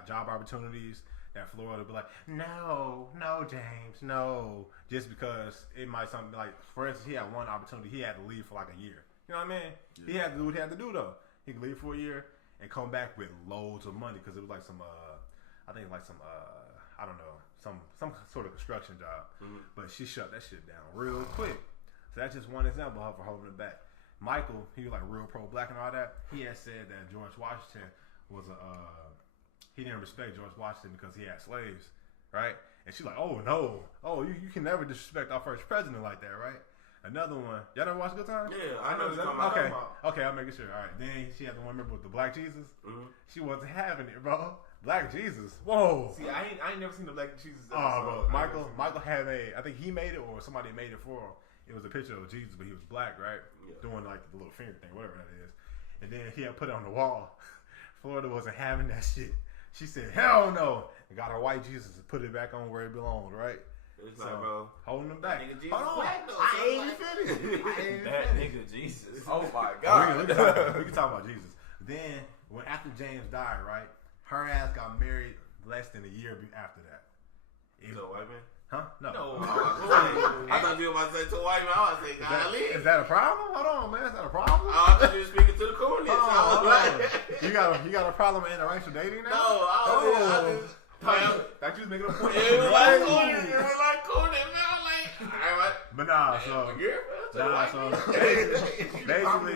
job opportunities that Florida be like, no, James, no, just because it might something like, for instance, he had one opportunity, he had to leave for like a year. You know what I mean? Yeah. He had to do what he had to do though. He could leave for a year and come back with loads of money because it was like some, I think like some, I don't know, some sort of construction job. Mm-hmm. But she shut that shit down real quick. So that's just one example of her holding it back. Michael, he was like real pro-black and all that. He had said that George Washington was he didn't respect George Washington because he had slaves, right? And she's like, oh no, you can never disrespect our first president like that, right? Another one, y'all never watched Good Time? Yeah, I know. Okay, I'm making sure. All right, then she had the one, remember with the Black Jesus? Mm-hmm. She wasn't having it, bro. Black Jesus, whoa. See, I ain't never seen the Black Jesus episode. Oh, bro, Michael had I think he made it or somebody made it for him. It was a picture of Jesus, but he was black, right? Yeah. Doing like the little finger thing, whatever that is. And then he had put it on the wall. Florida wasn't having that shit. She said, hell no. And got her white Jesus and put it back on where it belonged, right? It's like, bro, holding them back. Nigga Jesus black, though. I ain't finished. That nigga Jesus. Oh my God. We can talk about Jesus. Then, after James died, right? Her ass got married less than a year after that. He's a white man? Huh? No. I thought you were about to say to a white man. I was saying, golly. Is that a problem? Hold on, man. Is that a problem? I thought you were speaking to the coolness. You got a problem with interracial dating now? No, I just thought you was making a point. It was like coolness. It was like coolness, man. I'm like, all right.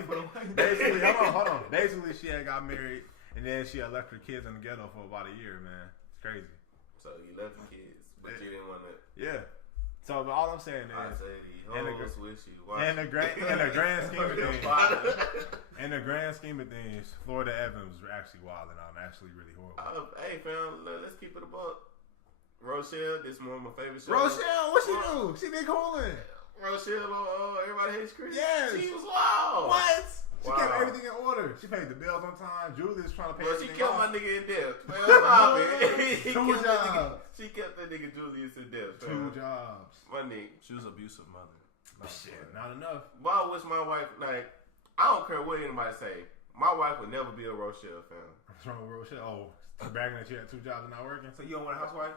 But basically, hold on. Basically, she had got married, and then she had left her kids in the ghetto for about a year, man. It's crazy. So you left the kids, but you didn't want to. Yeah. So, but all I'm saying is, I say in the grand scheme of things, Florida Evans was actually wilding out and actually really horrible. Hey, fam, let's keep it a buck. Rochelle, this is one of my favorite shows. Rochelle, what she do? She been cooling. Rochelle, Everybody Hates Chris. Yes. She was wild. What? She kept everything in order. She paid the bills on time. Julia's trying to pay everything. She kept my nigga in debt. Man, stop it. Two jobs. She kept that nigga Julius in debt. 2 jobs. My nigga. She was an abusive mother. Not enough. But I wish my wife, like, I don't care what anybody say. My wife would never be a Rochelle fan. What's wrong with Rochelle? Oh, bragging that you had 2 jobs and not working? So you don't want a housewife?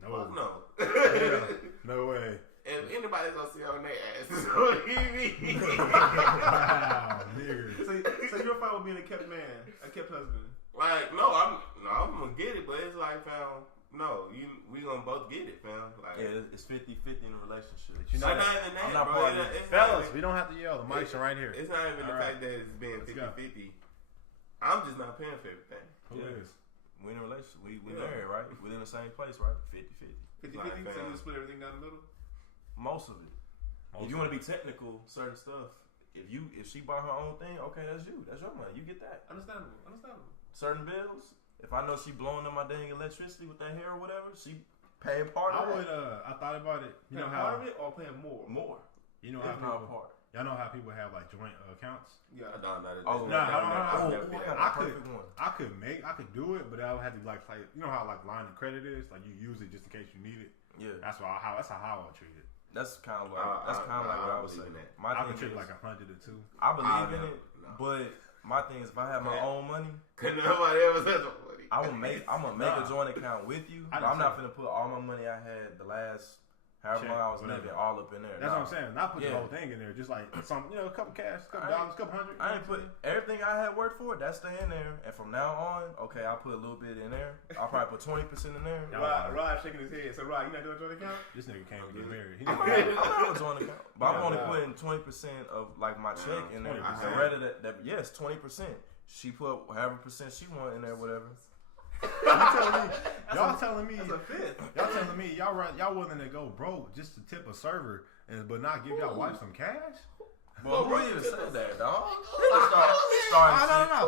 No. Fuck no. Yeah, no way. If anybody's gonna see on their ass, it's gonna be me. Wow, nigga. So you're fine with being a kept man, a kept husband? Like, I'm gonna get it, but it's like, fam, no, we gonna both get it, fam. Like, yeah, it's 50-50 in a relationship. You know, not even that, I'm not bro. Fellas, we don't have to yell. The mics are right here. It's not even the fact that it's being 50-50. I'm just not paying for everything. Who is? We in a relationship. We married, right? We in the same place, right? 50-50. 50-50, so you split everything down the middle? Most of it. If you want to be technical, certain stuff. If she bought her own thing, okay, that's you. That's your money. You get that. Understandable. Certain bills. If I know she blowing up my dang electricity with that hair or whatever, she paying part of it. I thought about it. You know how how part of it or paying more? More. You know how people. Y'all know how people have like joint accounts? Yeah. I could do it, but I would have to like you know how like line of credit is, like you use it just in case you need it. Yeah. That's how I would treat it. That's kind of like what I was saying. I would treat it like 100 or 2. I believe in it, but my thing is if I have my own money, could nobody ever say money. I'm gonna make a joint account with you. But I'm not gonna put all my money I had the last. However long I was living, all up in there. That's what I'm saying. Not put the whole thing in there. Just like some, a couple cash, $2, $200. I ain't put everything I had worked for. That's staying there. And from now on, okay, I'll put a little bit in there. I'll probably put 20% in there. Rod shaking his head. So Rod, you not doing a joint account? This nigga can't get married. I'm not doing a joint account, but I'm only putting 20% of like my check in there. And rather that, yes, 20%. She put however percent she want in there, whatever. Y'all telling me y'all willing to go broke just to tip a server but not give y'all wife some cash? Bro, who even said that, dog?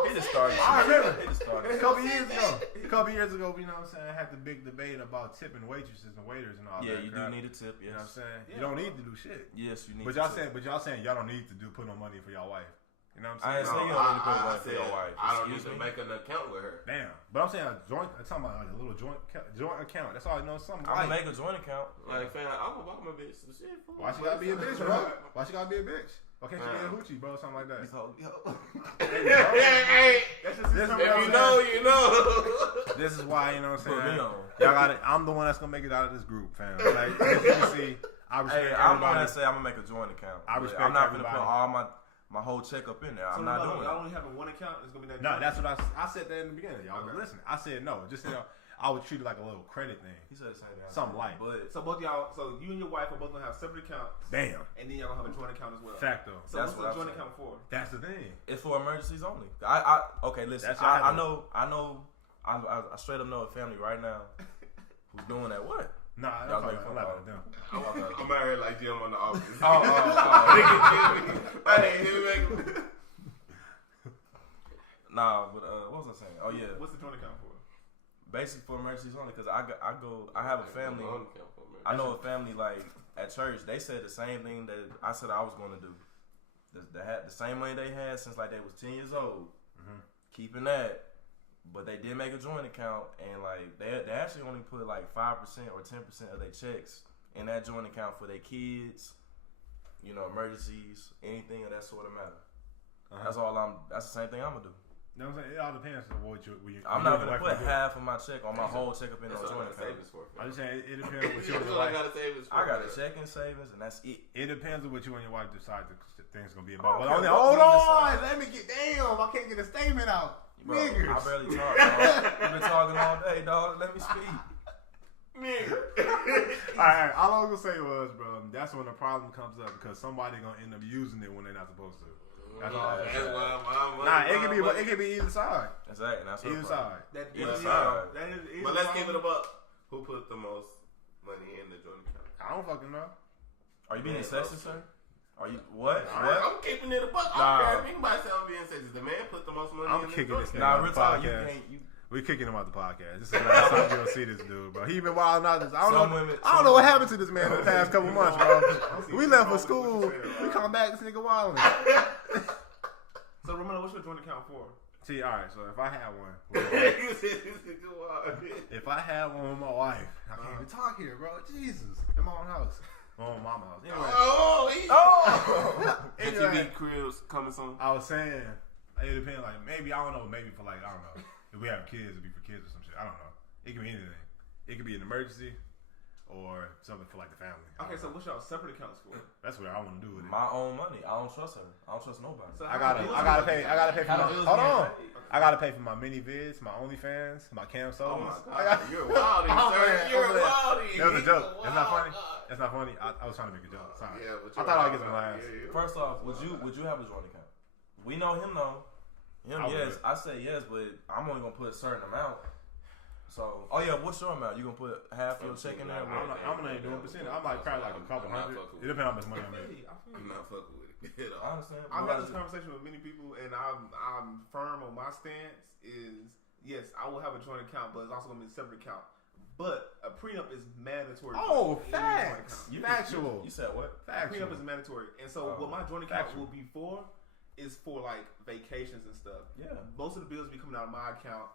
He just started. I remember. A couple years ago, you know what I'm saying, I had the big debate about tipping waitresses and waiters and all that. Yeah, you do need a tip, yes. You know what I'm saying? You don't need to do shit. Yes, you need But y'all saying y'all don't need to put no money for y'all wife. You know what I'm saying? I ain't saying you don't need to put money for your wife. I don't need to make an account with her. Damn. But I'm saying I'm talking about like a little joint account. That's all I know. Something I'm gonna make a joint account. Like, fam, I'm gonna buy my bitch some shit. Why she gotta be a bitch, bro? Why she gotta be a bitch? Why can't she be a hoochie, bro? Something like that. If you know, you know. This is why, you know what I'm saying? Y'all got it. I'm the one that's gonna make it out of this group, fam. Like, as you can see, I respect everybody. I'm the one that say I'm gonna make a joint account. I'm not gonna put all my whole check up in there. I'm not doing it. Y'all only having one account? It's gonna be that. No, that's what I said that in the beginning. Y'all was listening. I said no. Just I would treat it like a little credit thing. He said the same thing. Something like. But so both y'all, so you and your wife are both gonna have separate accounts. Damn. And then y'all gonna have a joint account as well. Facto. So that's what's the joint account for? That's the thing. It's for emergencies only. Okay, listen. I know. I straight up know a family right now who's doing that. What? Nah, I'm not about them. I'm out here like Jim on The Office. Nah, but what was I saying? Oh yeah. What's the joint account for? Basically for emergencies only, because I have a family. I know a family like at church. They said the same thing that I said I was going to do. The same money they had since like they was 10 years old. Mm-hmm. Keeping that. But they did make a joint account, and like they actually only put like 5% or 10% of their checks in that joint account for their kids, you know, emergencies, anything of that sort of matter. That's the same thing I'm gonna do. You know what I'm saying? It all depends on what you. I'm not gonna put half of my check on my whole check up in no joint account. I'm just saying it depends on what you and your wife. I got a checking savings, and that's it. It depends on what you and your wife decide the thing's gonna be about. Hold on, let me get. Damn, I can't get a statement out. Bro, I barely talk, dog. I've been talking all day, dog. Let me speak. Nigga. Alright, all I was gonna say was, bro, that's when the problem comes up because somebody gonna end up using it when they're not supposed to. That's all. It can be either side. Exactly. That's either side. Either side. But let's give it a buck. Who put the most money in the joint account? I don't fucking know. Are you being sexist, sir? Are you what? I'm keeping it a buck. I don't care if anybody say I'm being sexist. The man put the most money in the kicking this joint nigga account. out the podcast. We kicking him out the podcast. This is the last time you're gonna see this dude, bro. He been wilding out. I don't know what happened to this man in the past couple months, bro. We left for school. We come back, this nigga wilding. So, Romano, what's your joint account for? See, all right. So if I had one, if I had one with my wife, I can't even talk here, bro. Jesus, in my own house. My mama house. Anyway. HEB cribs coming soon. I was saying it depends. Like maybe I don't know. Maybe for like I don't know. If we have kids, it'd be for kids or some shit. I don't know. It could be anything. It could be an emergency or something for like the family. Okay, so what's y'all separate accounts for? That's what I want to do with it. My own money. I don't trust her. I don't trust nobody. So I gotta pay for my. Hold on. I gotta pay for my mini vids, my OnlyFans, my cam solos. Oh my god, you're wilding, sir. You're wilding. That was a joke. That's not funny. That's not funny. I was trying to make a joke. Sorry. Yeah, I thought I would get some laughs. First off, would you have a joint account? We know him though. Yes. I say yes, but I'm only gonna put a certain amount. So, what's your amount? You gonna put half your check in there? I'm not even doing percent. I'm like probably like a couple hundred. It depends on how much money I'm making. I'm not fucking with it. I understand. I've had this conversation with many people, and I'm firm on my stance. Is yes, I will have a joint account, but it's also gonna be a separate account. But a prenup is mandatory. Oh, facts. Factual. You said what? Factual. Prenup is mandatory, and so what my joint account will be for is for like vacations and stuff. Yeah. Most of the bills be coming out of my account.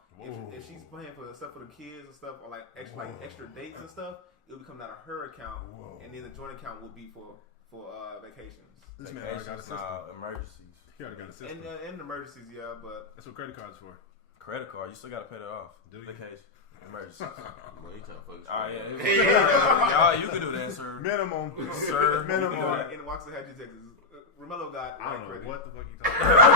If she's paying for stuff for the kids and stuff, or like extra dates and stuff, it'll be coming out of her account, and then the joint account will be for vacations. This man already got a system. Emergencies. He already got a system. And emergencies, yeah, but that's what credit cards for. Credit card, you still gotta pay that off. Do you? Vacation. Emergencies. Well, you trying to fuck You can do that, sir. Minimum. Sir. Minimum. In Waxahachie, Texas, Romello got I don't know credit. what the fuck you talking about.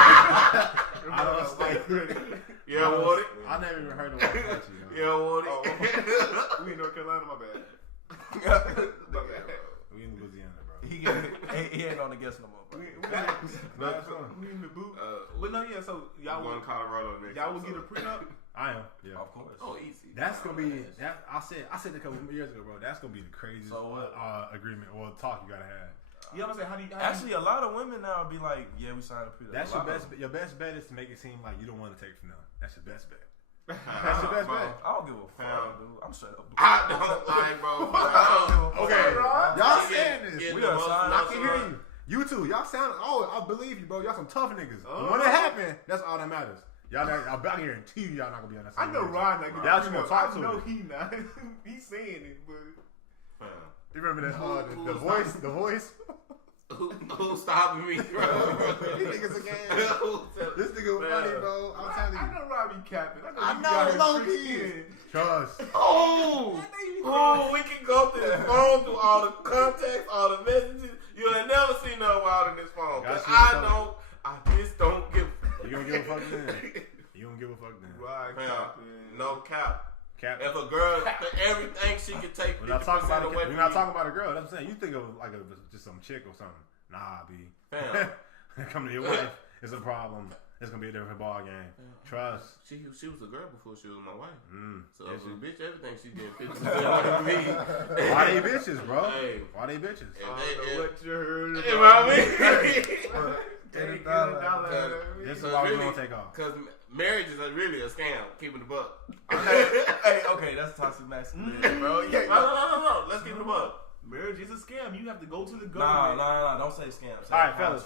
I don't credit. Yeah, Woody. I never even heard of Waxahachie. Yeah, Woody. We in North Carolina, my bad. We in Louisiana, bro. He ain't on the guest no more. We in the booth. But no, yeah. So y'all going to Colorado next. Y'all will get a prenup. I am. Yeah, of course. Oh, easy. That's gonna be. I said a couple years ago, bro. That's gonna be the craziest agreement or talk you gotta have. You know what I'm saying? How do you Actually, a lot of women now be like, yeah, we signed a prenup. That's your best bet is to make it seem like you don't want to take from them. That's your best bet. That's your best bet. I don't give a fuck, dude. I'm straight up. I don't like, bro. Okay, y'all saying this. We are signed. I can hear you. You too. Y'all sound. Oh, I believe you, bro. Y'all some tough niggas. But when it happened, that's all that matters. Y'all, I guarantee you, y'all not gonna be on that side. I know Ron not gonna. Y'all just gonna talk to him. I know he not. He's saying it, but. You remember that? The voice. Who's stopping me, bro? These niggas again. This nigga was funny, bro. I'm telling you. I know Robbie capping. I know low key. Trust. Oh, we can go through the phone, through all the contacts, all the messages. You ain't never seen no wild in this phone. I just don't give. You don't give a fuck then. You don't give a fuck then. Right, no cap. If a girl, everything she can take. We're not talking about a, we're not talking about a girl. That's what I'm saying. You think of like just some chick or something. Nah, B. Coming to your wife is a problem. It's gonna be a different ball game. Trust. She was a girl before she was my wife. So yes, bitch, everything she did 50% like me. Why they bitches, bro? Hey. Why they bitches? I don't know what you heard. You know what I mean? This is why we don't take off. Because marriage is really a scam. Keeping the buck. Hey, okay, that's toxic masculinity, bro. Yeah, no. Let's keep it a buck. Marriage is a scam. You have to go to the government. Nah. Don't say scam. All right, fellas.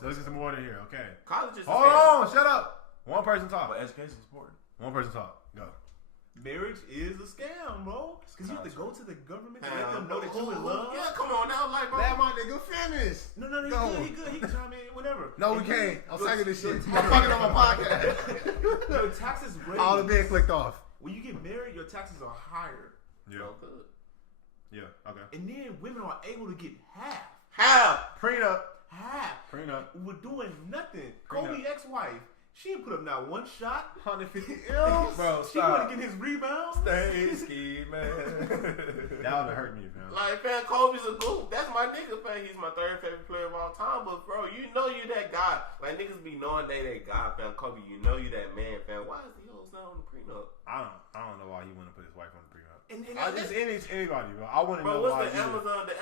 Let's get some order here, okay? College is a Hold scam. on, shut up. One person talk. But education is important. One person talk. Go. Marriage is a scam, bro. Because you have to go to the government to let them know that you in love. Yeah, come on now, like, bro. Let my nigga finish. No, he good. He can chime in, whatever. No, we can't. I'm taking this shit. I'm fucking on my podcast. Your taxes raised. All the being clicked off. When you get married, your taxes are higher. Yeah. Yeah, okay. And then women are able to get Half. Prenup. We're doing nothing. Kobe ex-wife, she didn't put up not one shot. 150 L's. Bro, she want to get his rebounds. Stay ski, man. That would have hurt me, man. Like, man, Kobe's a goof. That's my nigga, man. He's my third favorite player of all time. But, bro, you know you that guy. Like, niggas be knowing they that guy, fam. Kobe, you know you that man, fam. Why is the hoes not on the prenup? I don't know why he wouldn't put his wife on the prenup. And just anybody, bro. I wouldn't know what's why. The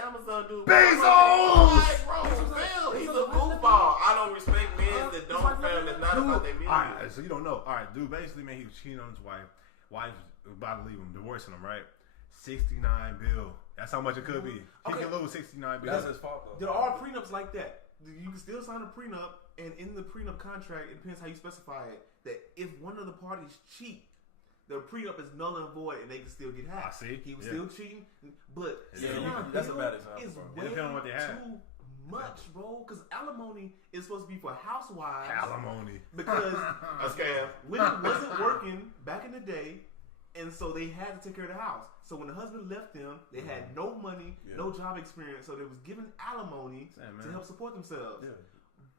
Amazon dude? Bezos! Like, bro, Phil, he's a goofball. I don't respect men that don't, fam. That's not about their music. Alright, so you don't know. Alright, dude, basically, man, he was cheating on his wife. Wife was about to leave him, divorcing him, right? 69 bill. That's how much it could be. He can lose 69 bill. That's his fault, though. There are prenups like that. You can still sign a prenup, and in the prenup contract, it depends how you specify it, that if one of the parties cheat, the prenup is null and void, and they can still get half. I see. He was still cheating, but that's a bad example. Is way too much, bro. Because alimony is supposed to be for housewives. Alimony. Because a scam. Women wasn't working back in the day, and so they had to take care of the house. So when the husband left them, they had no money, no job experience, so they was given alimony to help support themselves. Yeah.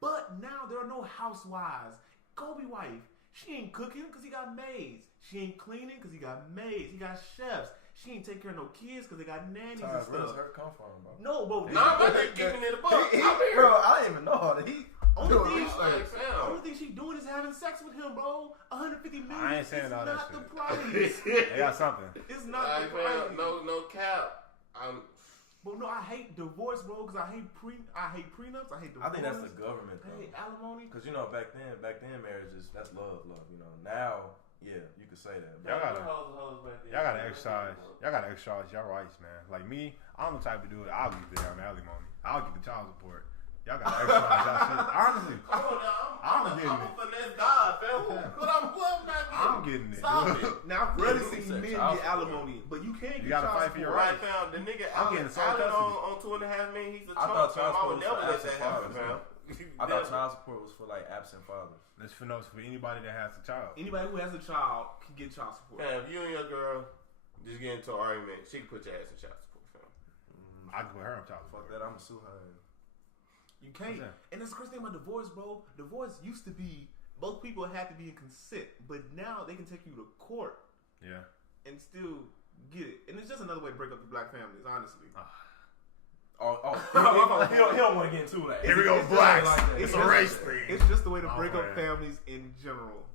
But now there are no housewives. Kobe wife, she ain't cooking because he got maids. She ain't cleaning because he got maids. He got chefs. She ain't taking care of no kids because they got nannies and stuff. Where's her come from, bro? No, bro. I'm giving it a buck. Bro, I didn't even know how to eat. Only thing she doing is having sex with him, bro. 150 million. I ain't saying all that shit. It's not the price. They got something. It's not the price. No cap. But no, I hate divorce, bro, because I hate prenups. I hate divorce. I think that's the government, though. I hate alimony. Because, you know, back then, marriages, that's love, you know. Now, yeah, you could say that. Y'all gotta exercise. Y'all gotta exercise your rights, man. Like me, I'm the type of dude, I'll get the damn alimony. I'll get the child support. Y'all gotta exercise y'all shit. Honestly, I'm getting it. I'm getting it. Now, I've rarely seen men get alimony, but you can get gotta fight for your rights. The nigga I'm getting on 2.5 million, he's a chump. I would never let that happen, fam. I thought child support was for like absent fathers. That's for anybody that has a child. Anybody who has a child can get child support. Fam, if you and your girl just get into an argument, she can put your ass in child support, fam. I can put her in child support. Fuck that, I'm gonna sue her. You can't. And that's the crazy thing about divorce, bro. Divorce used to be both people had to be in consent, but now they can take you to court. Yeah. And still get it. And it's just another way to break up the black families, honestly. He don't want to get into that. Here we go, blacks. It's a race thing. It's just the way to break up families in general.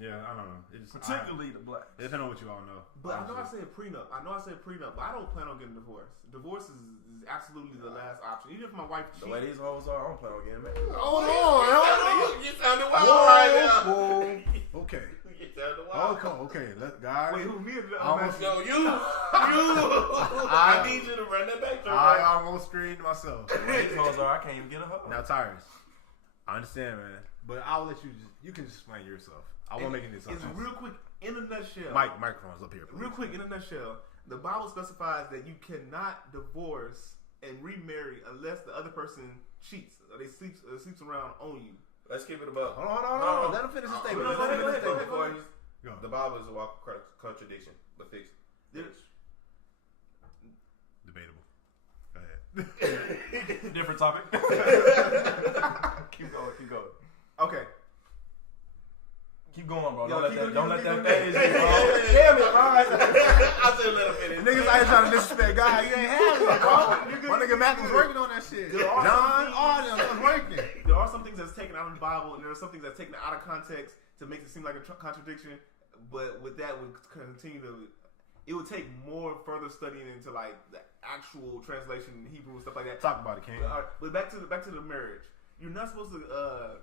Yeah, I don't know. Particularly the blacks. It depends on what you all know. But I know I said prenup. But I don't plan on getting divorced. Divorce is absolutely the last option. Even if my wife cheats. The way these hoes are, I don't plan on getting married. Hold on. You sounded wild right now. Okay. You sounded wild. Okay. Guys. Wait, who me? No, you. I need you to run that back. I almost screamed myself. These hoes are, I can't even get a hug. Now, Tyrus, I understand, man. But I'll let you can just explain yourself. I won't make any assumptions. It's real quick, in a nutshell. Microphone's up here, please. Real quick, in a nutshell, the Bible specifies that you cannot divorce and remarry unless the other person cheats or they sleeps around on you. Let's keep it about. Hold on. Let him finish his statement. Go ahead. The Bible is a walk of contradiction, but fix it. Debatable. Go ahead. Different topic. Keep going. Okay. Keep going, bro. Yo, Don't let that phase you, bro. Damn it, bro. I said let him finish. Niggas out here trying to disrespect God. You ain't have it, bro. My nigga Matt was working on that shit. John, all them was working. There are some things that's taken out of the Bible, and there are some things that's taken out of context to make it seem like a contradiction. But with that, we continue to. It would take more further studying into like the actual translation in Hebrew and stuff like that. Talk about it, King. But back to the marriage. You're not supposed to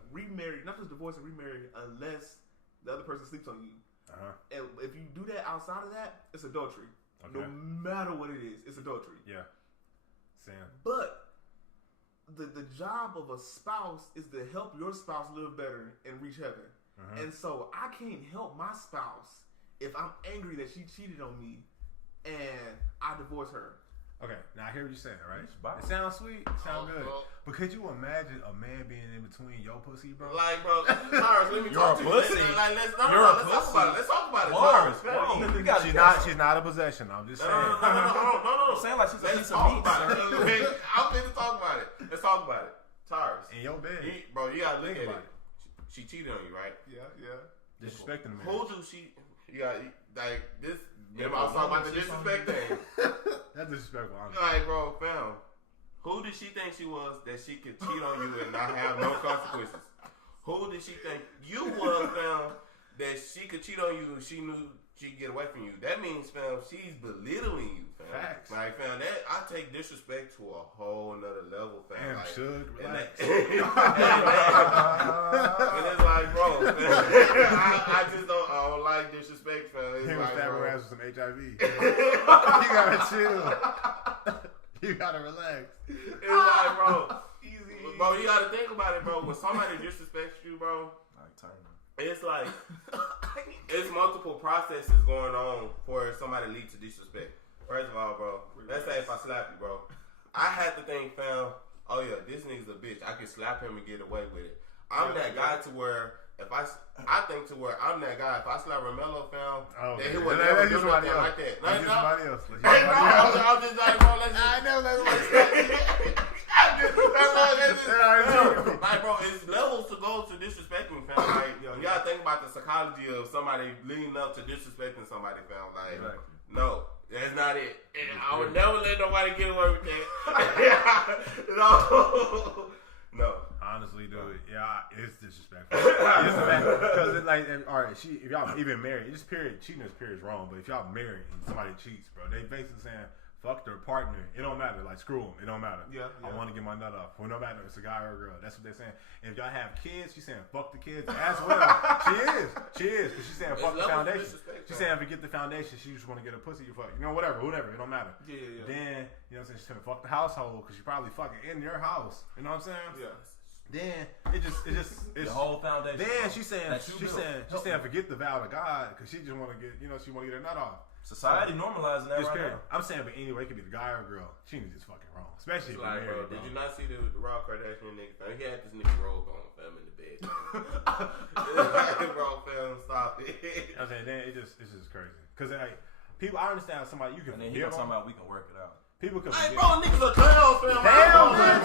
remarry, not just divorce and remarry unless the other person sleeps on you. And if you do that outside of that, it's adultery. Okay. No matter what it is, it's adultery. Yeah. Sam. But the job of a spouse is to help your spouse live better and reach heaven. And so I can't help my spouse if I'm angry that she cheated on me and I divorce her. Okay, now I hear what you're saying, right? It sounds sweet, it sounds good. But could you imagine a man being in between your pussy, bro? Like, bro, Tyrus, let me talk to you. Pussy. Let's talk about it. Let's talk about it. She's not a possession. I'm just saying. No. I'm saying like she's a piece of meat, sir. I'm going to talk about it. Let's talk about it. Tyrus. In your bed. Bro, you got to look at it. She cheated on you, right? Yeah. Disrespecting the man. Who do she... Yeah, like this... Remember I was talking about the disrespect thing. That's disrespectful, honestly. Like, bro, fam. Who did she think she was that she could cheat on you and not have no consequences? Who did she think you was, fam, that she could cheat on you and she knew she could get away from you? That means, fam, she's belittling you, fam. Facts. Like, fam, that I take disrespect to a whole nother level, fam. Damn, like, should relax. And it's like, bro, I don't like disrespect, fam. He was stabbing her ass with some HIV. You gotta chill. You gotta relax. It's like, bro, easy. Bro, you gotta think about it, bro. When somebody disrespects you, bro, it's like it's multiple processes going on for somebody to lead to disrespect. First of all, bro, let's say if I slap you, bro, I had to think, fam, oh yeah, this nigga's a bitch. I can slap him and get away with it. I'm that guy to where if I think to where I'm that guy. If I slap Romelo, fam, that he would never do nothing like that. Like, somebody else. Hey, bro, I'm just like, bro, let's just... I know that's what Like, bro, it's levels to go to disrespecting, fam. Like, you gotta think about the psychology of somebody leading up to disrespecting somebody, fam. Like, no, that's not it. I would never let nobody get away with that. No. Honestly, dude, yeah, it's disrespectful. Because it's like, all right, if y'all even married, it's cheating is wrong. But if y'all married and somebody cheats, bro, they basically saying fuck their partner. It don't matter. Like, screw them. It don't matter. Yeah. I want to get my nut off. Well, no matter if it's a guy or a girl. That's what they're saying. And if y'all have kids, she's saying fuck the kids as well. She is. But she's saying fuck the foundation. She's saying forget the foundation. She just want to get a pussy. You fuck. You know, whatever. It don't matter. Yeah. Then, you know what I'm saying? She's saying fuck the household because she probably fucking in your house. You know what I'm saying? Yeah. Then it's the whole foundation. Then she's saying forget the vow to God because she just want to get she want to get her nut off. Society normalizing that right now. I'm saying, but anyway, it could be the guy or girl. She is just fucking wrong, especially if you're like, married. Bro, did you not see the Rob Kardashian nigga? Fam? He had this nigga robe on, fam, in the bed. Bro, fam, stop it. I'm saying, then it's just crazy because like people, I understand somebody you can. And then he was talking about we can work it out. People can hey, bro, niggas are clowns, fam. Damn, man.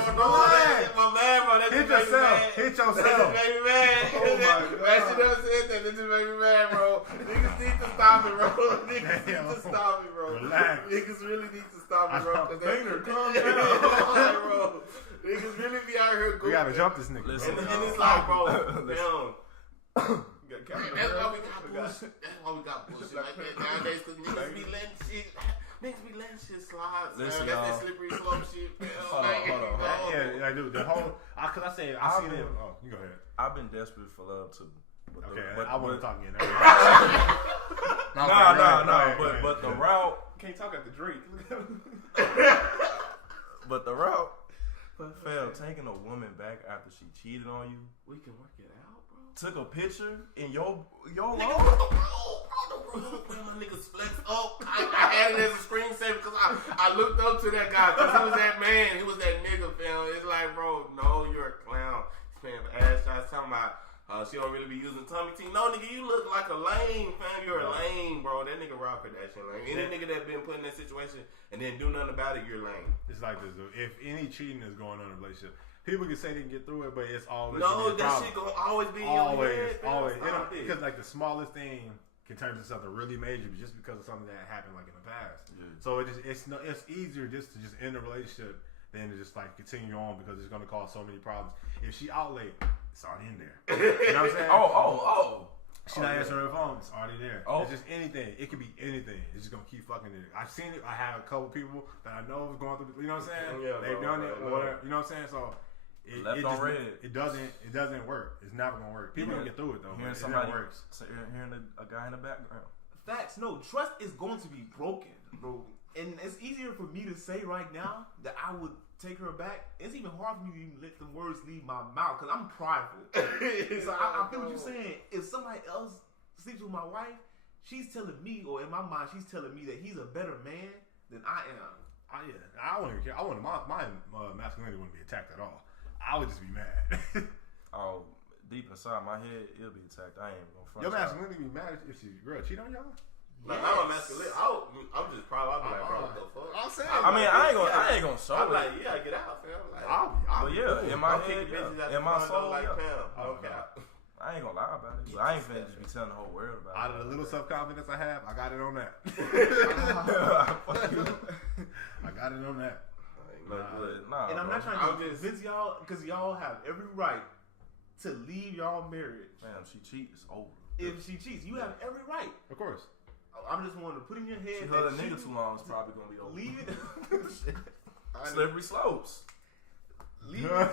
My man, bro. That hit yourself. Hit yourself. That just made me mad. Oh, my God. Man, she never said that. That just made me mad, bro. Niggas need to stop it, bro. Niggas need to stop it, bro. Relax. Niggas really need to stop it, bro. Finger, calm down. Bro. Niggas really be out here We gotta jump this nigga. Listen, and it's like, bro, damn. That's why we got bullshit. That's why we got bullshit like that nowadays. Cause niggas be letting shit slide. Listen, that's that slippery slope shit. Hold on. Yeah, dude. The whole, cause I seen it. Oh, you go ahead. I've been desperate for love too. I want to talk again. No. But the route. Can't talk after drink. But the route. Fam, taking a woman back after she cheated on you. We can work it out, bro. Took a picture in your bro, my niggas flex up. I had it as a screensaver because I looked up to that guy because he was that man. He was that nigga, fam. It's like, bro, no, you're a clown. He's paying for ass shots. Talking about she don't really be using tummy tea. No, nigga, you look like a lame, fam. You're a lame, bro. That nigga Rob Kardashian lame. Any nigga that been put in that situation and then do nothing about it, you're lame. It's like this, dude. If any cheating is going on in a relationship, people can say they can get through it, but it's always shit gonna always be in your head. Always. Because like the smallest thing can turn into something really major just because of something that happened like in the past. Yeah. So it's easier just to end a relationship than to just like continue on because it's gonna cause so many problems. If she out late, it's already in there. You know what I'm saying? Oh. She's not answering her phone. It's already there. Oh. It's just anything. It could be anything. It's just gonna keep fucking it. I've seen it. I have a couple people that I know is going through. You know what I'm saying? Yeah, they've done it or whatever. You know what I'm saying? So it doesn't work. It's never gonna work. People don't get through it though. Hearing somebody works. Hearing a guy in the background. Facts. No, trust is going to be broken, bro. And it's easier for me to say right now that I would take her back. It's even hard for me to even let the words leave my mouth because I'm prideful. So I feel what you're saying. If somebody else sleeps with my wife, she's telling me, or in my mind, she's telling me that he's a better man than I am. I wouldn't care. My masculinity wouldn't be attacked at all. I would just be mad. Deep inside my head, it'll be attacked. I ain't gonna front. Your masculinity be mad if she girl cheat on y'all? Like, yes. I'm a masculine. I'm just proud. I'll be like, bro, what the fuck? I'm saying. I ain't gonna show I'm it. like, yeah, get out, fam. Like, I'll in my head, in my soul, like, okay. I ain't gonna lie about it. But I ain't finna just be telling the whole world about it. Out of the little self-confidence I have, I got it on that. I got it on that. And I'm not trying to convince y'all because y'all have every right to leave y'all marriage. Man, she cheats, it's over. If she cheats, you have every right. Of course. I'm just wanting to put in your head. She held a nigga too long. It's probably gonna be over. Leave it. Slippery slopes. Leave it.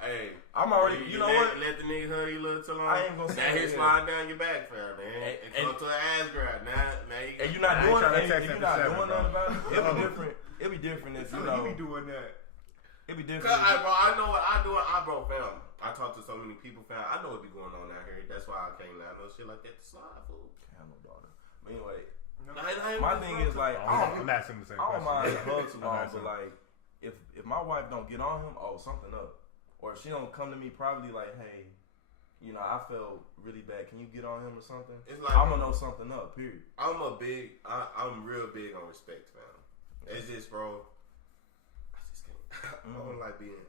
Hey, I'm already. You know what? Let the nigga hug you a little too long. I ain't gonna say that. Hit sliding down your back, fam, man. And come to an ass grab. Now you're not doing nothing about it. It'll be different. It'll be different if you know. You be doing that. It'll be different. Cause I know what I do. Fam. I talk to so many people, fam. I know what be going on out here. That's why I can't let no shit like that to slide, fool. Can't no daughter. But anyway, my thing is like, I'm asking the same question. I don't mind the hug too long, but like, if my wife don't get on him, something up. Or if she don't come to me privately like, hey, you know, I felt really bad. Can you get on him or something? It's like, I'm gonna know something up. Period. I'm real big on respect, fam. It's just, bro. I just can't. I don't like being.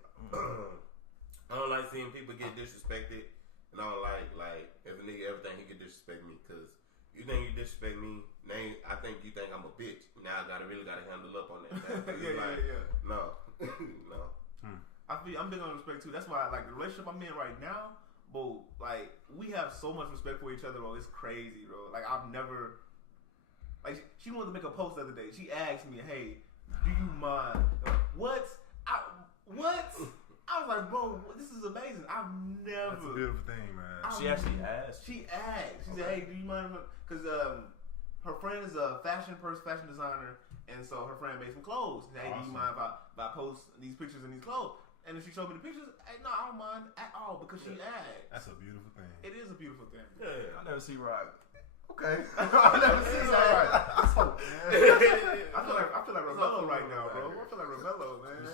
I don't like seeing people get disrespected, and I don't like if a nigga ever think he can disrespect me, cause you think you disrespect me, I think you think I'm a bitch. Now I really gotta handle up on that. Yeah. No. I'm big on respect too. That's why, like, the relationship I'm in right now, bro, like, we have so much respect for each other, bro. It's crazy, bro. Like, I've never, like, she wanted to make a post the other day. She asked me, hey, do you mind? What? I was like, bro, this is amazing. I've never. That's a beautiful thing, man. She actually asked. She said, hey, do you mind? Because her friend is a fashion designer, and so her friend made some clothes. Hey, do you mind if I post these pictures in these clothes? And then she showed me the pictures. Hey, no, I don't mind at all because she asked. That's a beautiful thing. It is a beautiful thing. Yeah, I never see Rod. Okay. I never see Rod. Let's hope, man. I feel like Romello right now, bro. I feel like Romello, man.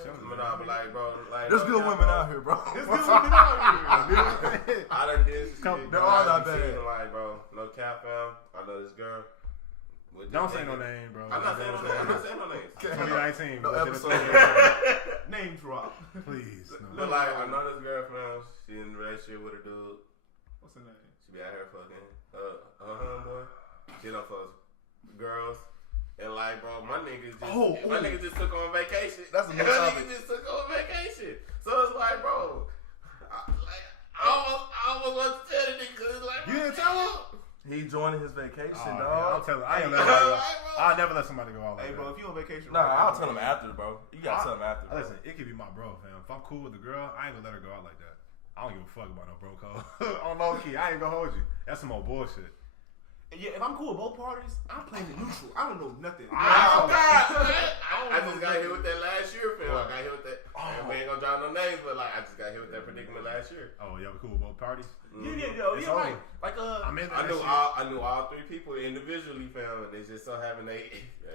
Like, bro, like, there's good women out here, bro. There's good women out here. I done did shit. They're all not bad. Like, bro, no cap, fam. I know this girl. Don't say no name, bro. I'm not saying no names. 2019. No episode. Name drop. Please. No. But like, I know this girl, fam. She in a relationship with a dude. What's her name? She be out here fucking homeboy. She don't fuck girls. And like, bro, my niggas just took on vacation. That's another topic. Niggas just took on vacation. So it's like, bro, I vacation, dog. I'm telling. I'll never let somebody go out like that. Hey, bro, if you on vacation, I'll tell him after, bro. You gotta tell him after. Bro. Listen, it could be my bro, fam. If I'm cool with the girl, I ain't gonna let her go out like that. I don't give a fuck about no bro code. On low key, I ain't gonna hold you. That's some old bullshit. Yeah, if I'm cool with both parties, I'm playing the neutral. I don't know nothing. I just got hit with that last year, fam. I got hit with that. We ain't gonna drop no names, but like I just got hit with that predicament last year. Oh, y'all cool with both parties? Yeah, like I knew all three people individually, fam. And they just so happened they.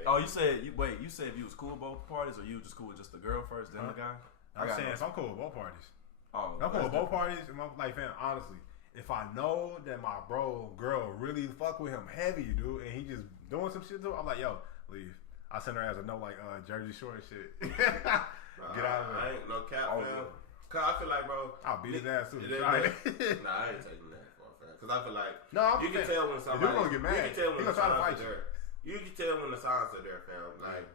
Oh, you said if you was cool with both parties, or you was just cool with just the girl first, then the guy? I'm saying if I'm cool with both parties. Oh, I'm cool with both parties. Like, fam, honestly. If I know that my girl really fuck with him heavy, dude, and he just doing some shit to her, I'm like, yo, leave. I send her as a note like Jersey Shore and shit. Get out of there. I ain't no cap, man. Cause I feel like, bro, I'll beat his ass too. Nah, I ain't taking that far, fam. Cause I feel like you can tell when somebody gonna get mad. You can tell when the signs are there. You can tell when the signs are there, fam. Like,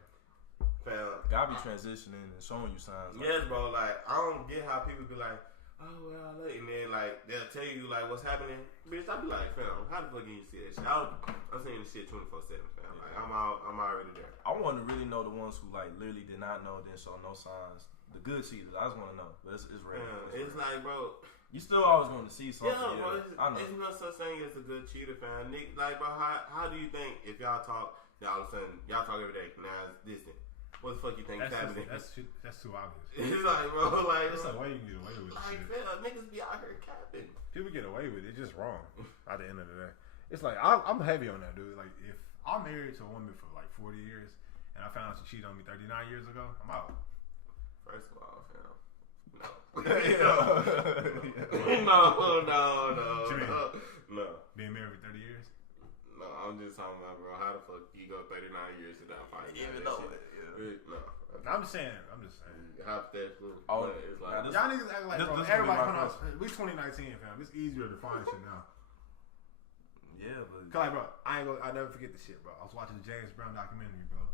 fam, gotta be transitioning and showing you signs. Yes, bro. Like, I don't get how people be like, oh well, and then like they'll tell you like what's happening, bitch. I be like, fam, how the fuck can you see that shit? I'm seeing this shit 24/7, fam. Like I'm already there. I want to really know the ones who like literally did not know, didn't show no signs. The good cheaters, I just want to know, but it's rare. It's like, bro, you still always going to see something. Yeah, bro. It's no such thing as a good cheater, fam. Nick, like, bro, how do you think if y'all talk, all of a sudden y'all talk every day, now it's distant? What the fuck you think is happening? That's too obvious. It's like, bro, like... It's like, why you can get away with it? Like, man, niggas be out here capping. People get away with it. It's just wrong at the end of the day. It's like, I'm heavy on that, dude. Like, if I'm married to a woman for like 40 years and I found out she cheated on me 39 years ago, I'm out. First of all, fam, no. No. Being married for 30 years? No, I'm just talking about, bro, how the fuck you go 39 years without finding even know it? No. I'm just saying. Hypothetical. Oh, it's like, y'all niggas act like, bro, everybody come out. We 2019, fam. It's easier to find shit now. Yeah, but... Cause like, bro, I'll never forget this shit, bro. I was watching the James Brown documentary, bro.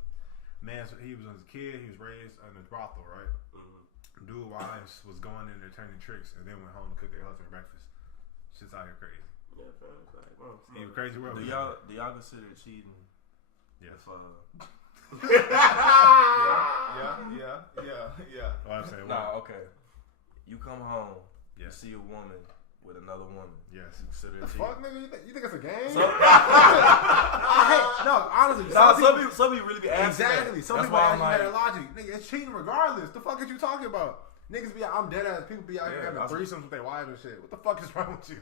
Man, so he was a kid. He was raised in a brothel, right? Mm-hmm. Dude wives was going in there turning tricks and then went home to cook their husband breakfast. Shit's out here crazy. Yeah, fam. It's like, bro, he was crazy world. Do y'all consider cheating? Yes. Yeah. Oh, I'm saying, okay. You come home, you see a woman with another woman. Yes. You consider it cheating. Fuck, nigga, you think it's a game? Honestly. Some people really be asking. Exactly. Some people actually have their logic. Nigga, it's cheating regardless. The fuck is you talking about? Niggas be out, I'm dead ass. People be out here having threesomes with their wives and shit. What the fuck is wrong with you?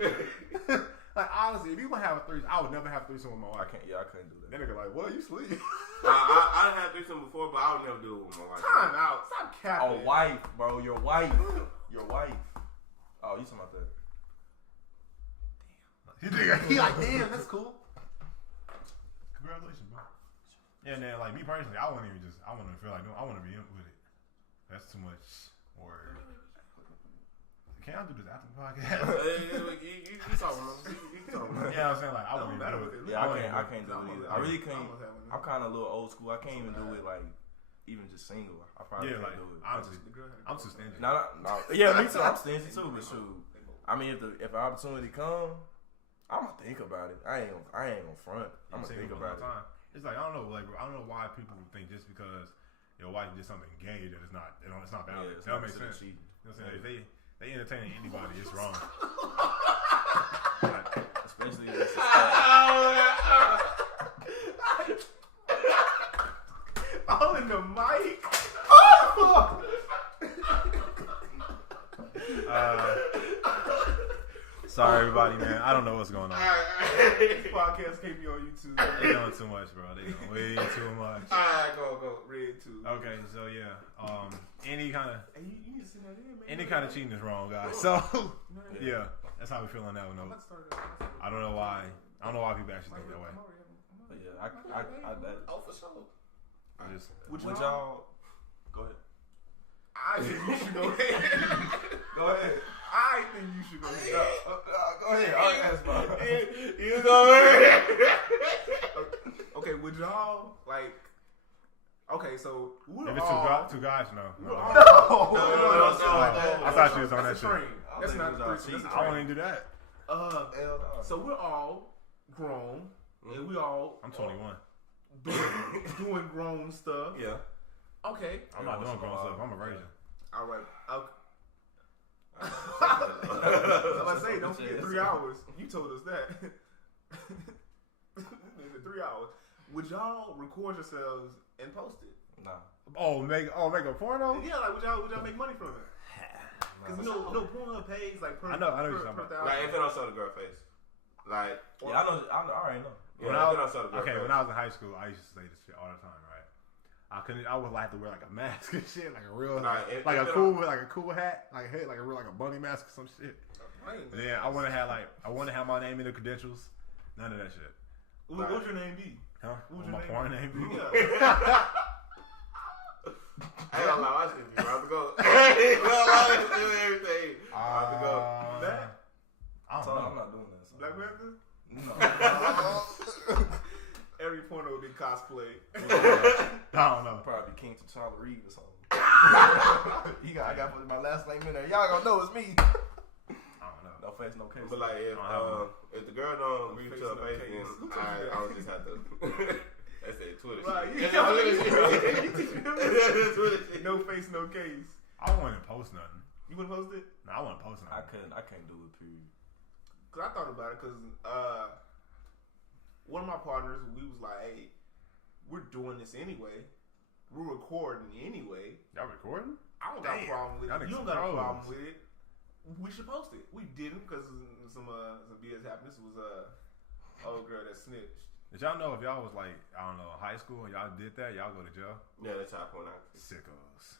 Like, honestly, if you want to have a threesome, I would never have a threesome with my wife. I couldn't do that. That nigga like, what? You sleep? I had threesome before, but I would never do it with my wife. Time out. Stop capping. Oh, wife, bro. Your wife. Your wife. Oh, you talking about that? He like, damn, that's cool. Congratulations, bro. Yeah, man, like me personally, I wouldn't feel like, no, I want to be in with it. That's too much word. Can I do this after the podcast? You talk about it. Yeah, I'm saying like I wouldn't do it. Yeah, I can't do it either. I really can't. I'm kind of a little old school. I can't even do it like even just single. I probably can't do it. Honestly, I'm too stingy. No. Yeah, me too. I'm stingy too, but shoot. I mean, if an opportunity come, I'm gonna think about it. I ain't gonna front. I'm gonna think about it. It's like I don't know why people think just because your wife did something gay that it's not valid. That don't make sense. You know what I'm saying? If they entertaining anybody, it's wrong. Especially if it's all in the mic. Sorry, everybody, man. I don't know what's going on. This podcast can't be on YouTube. They doing too much, bro. They doing way too much. Alright, go. Red too. Okay, so yeah. Any kind of you need to send that in, man. Any kind of cheating is wrong, guys. So yeah, that's how we feel on that one. Though. I don't know why people actually think that way. But yeah, I for sure. Would y'all go ahead? I think you should go ahead. Go ahead. I think you should go ahead. Go ahead. I'll ask about You go ahead. Okay, would y'all like? Okay, so if it's two guys, no. No. I thought you was on that shit. That's not I won't even do that. So we're all grown, and we all. I'm 21. Doing grown stuff. Yeah. Okay. I'm not doing grown stuff. I'm a virgin. All right. I'm about to say, don't forget 3 hours. You told us that. 3 hours. Would y'all record yourselves and post it? Nah. Make a porno? Yeah, like would y'all make money from it? Because no Pornhub pays like per. I know per you're talking thousand. Like if it don't show the girl face. Like yeah, I already know. When I was in high school, I used to say this shit all the time, right? I would have to wear like a mask and shit, like a real, like a cool hat, like a bunny mask or some shit. Yeah, I want to have my name in the credentials. None of that shit. What would your name be? Huh? What would my porn name be? Yeah. I ain't gonna lie, I should be about to go. Everything. About to go. I don't know. I'm not doing that. So. Black Panther? No. Every porno would be cosplay. I don't know. Probably King T'Challa Reed or something. I got to put my last name in there. Y'all gonna know it's me. I don't know. No face, no case. But like if the girl don't reach to her face, then I would just have to. That's it, Twitter right, shit. No face, no case. I wouldn't post nothing. You wouldn't post it? No, I wouldn't post nothing. I can't do it, period. Cause I thought about it, cause one of my partners, we was like, hey, we're doing this anyway. We're recording anyway. Y'all recording? I don't got a problem with it. You don't got a problem with it. We should post it. We didn't because some BS happened. This was old girl that snitched. Did y'all know if y'all was like, I don't know, high school and y'all did that, y'all go to jail? Yeah, that's how I point out. Sickos.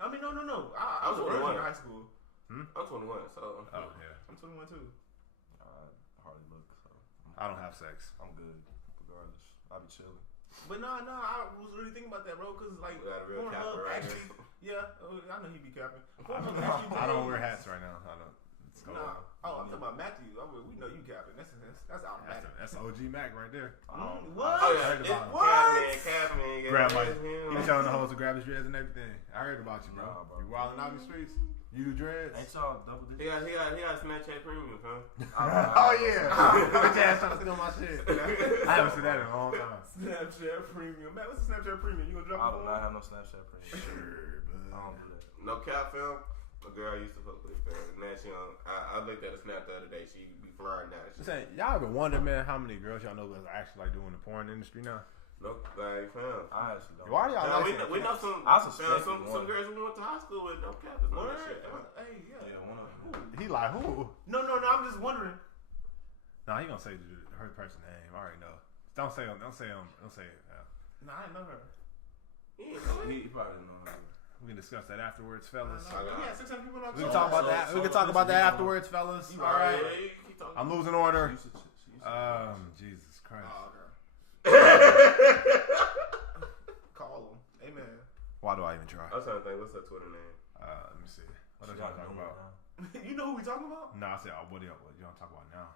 I mean, no. I was a virgin in high school. I'm 21, so. Oh, yeah. I'm 21 too. I hardly look, so. I don't have sex. I'm good, regardless. I'll be chilling. But no, I was really thinking about that, bro, because like, Pornhub actually, yeah, I know he be capping. I don't wear hats right now. I don't. Nah. I'm talking about Matthew. We know you capping. That's automatic. That's OG Mac right there. What? Oh yeah, Catman. Grab he was showing the hoes to grab his dreads and everything. I heard about you, bro. You wilding out in the streets. You do dreads. Ain't y'all double digits? He got Snapchat Premium, huh? Oh yeah. My ass trying to steal my shit. I haven't seen that in a long time. Snapchat Premium, man. What's the Snapchat Premium? You gonna drop? I do not have no Snapchat Premium. Sure, but I don't do that. No cap film. A girl I used to fuck with, now she on. I looked at a snap the other day. She be flying now. Y'all ever wonder, man, how many girls y'all know that's actually like doing the porn industry now? No, like fam. I actually don't. Why y'all? We know some. Some girls we went to high school with. No cap is on that shit. Hey, yeah, one of them. He like who? No. I'm just wondering. No, he gonna say her person name. I already know. Don't say it. No, I ain't know her. He probably didn't know her. We can discuss that afterwards, fellas. Yeah, 600 people on. We can talk about that. We can talk about that afterwards, fellas. All right. I'm losing order. Jesus Christ. Oh, okay. Call him. Amen. Why do I even try? I was trying to think. What's her Twitter name? Let me see. What else y'all talking about? You know who we talking about? No, I said, what you want to talk about now?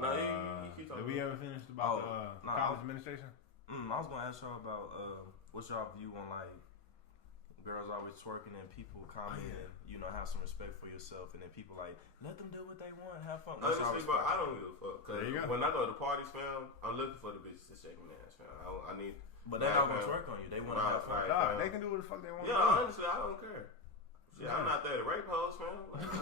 No, you keep talking. Did we ever finish about college administration? I was gonna ask y'all about what's y'all view on like girls always twerking and people commenting, have some respect for yourself, and then people like let them do what they want, have fun. Honestly, bro, I don't give a fuck. Cause when I go to parties, fam, I'm looking for the bitches to shake my ass, fam. I need. But they're not gonna twerk on you. They want to have fun. Nah, they can do what the fuck they want. Yeah, honestly, I don't care. Yeah, I'm not there to rape hoes, man. Like,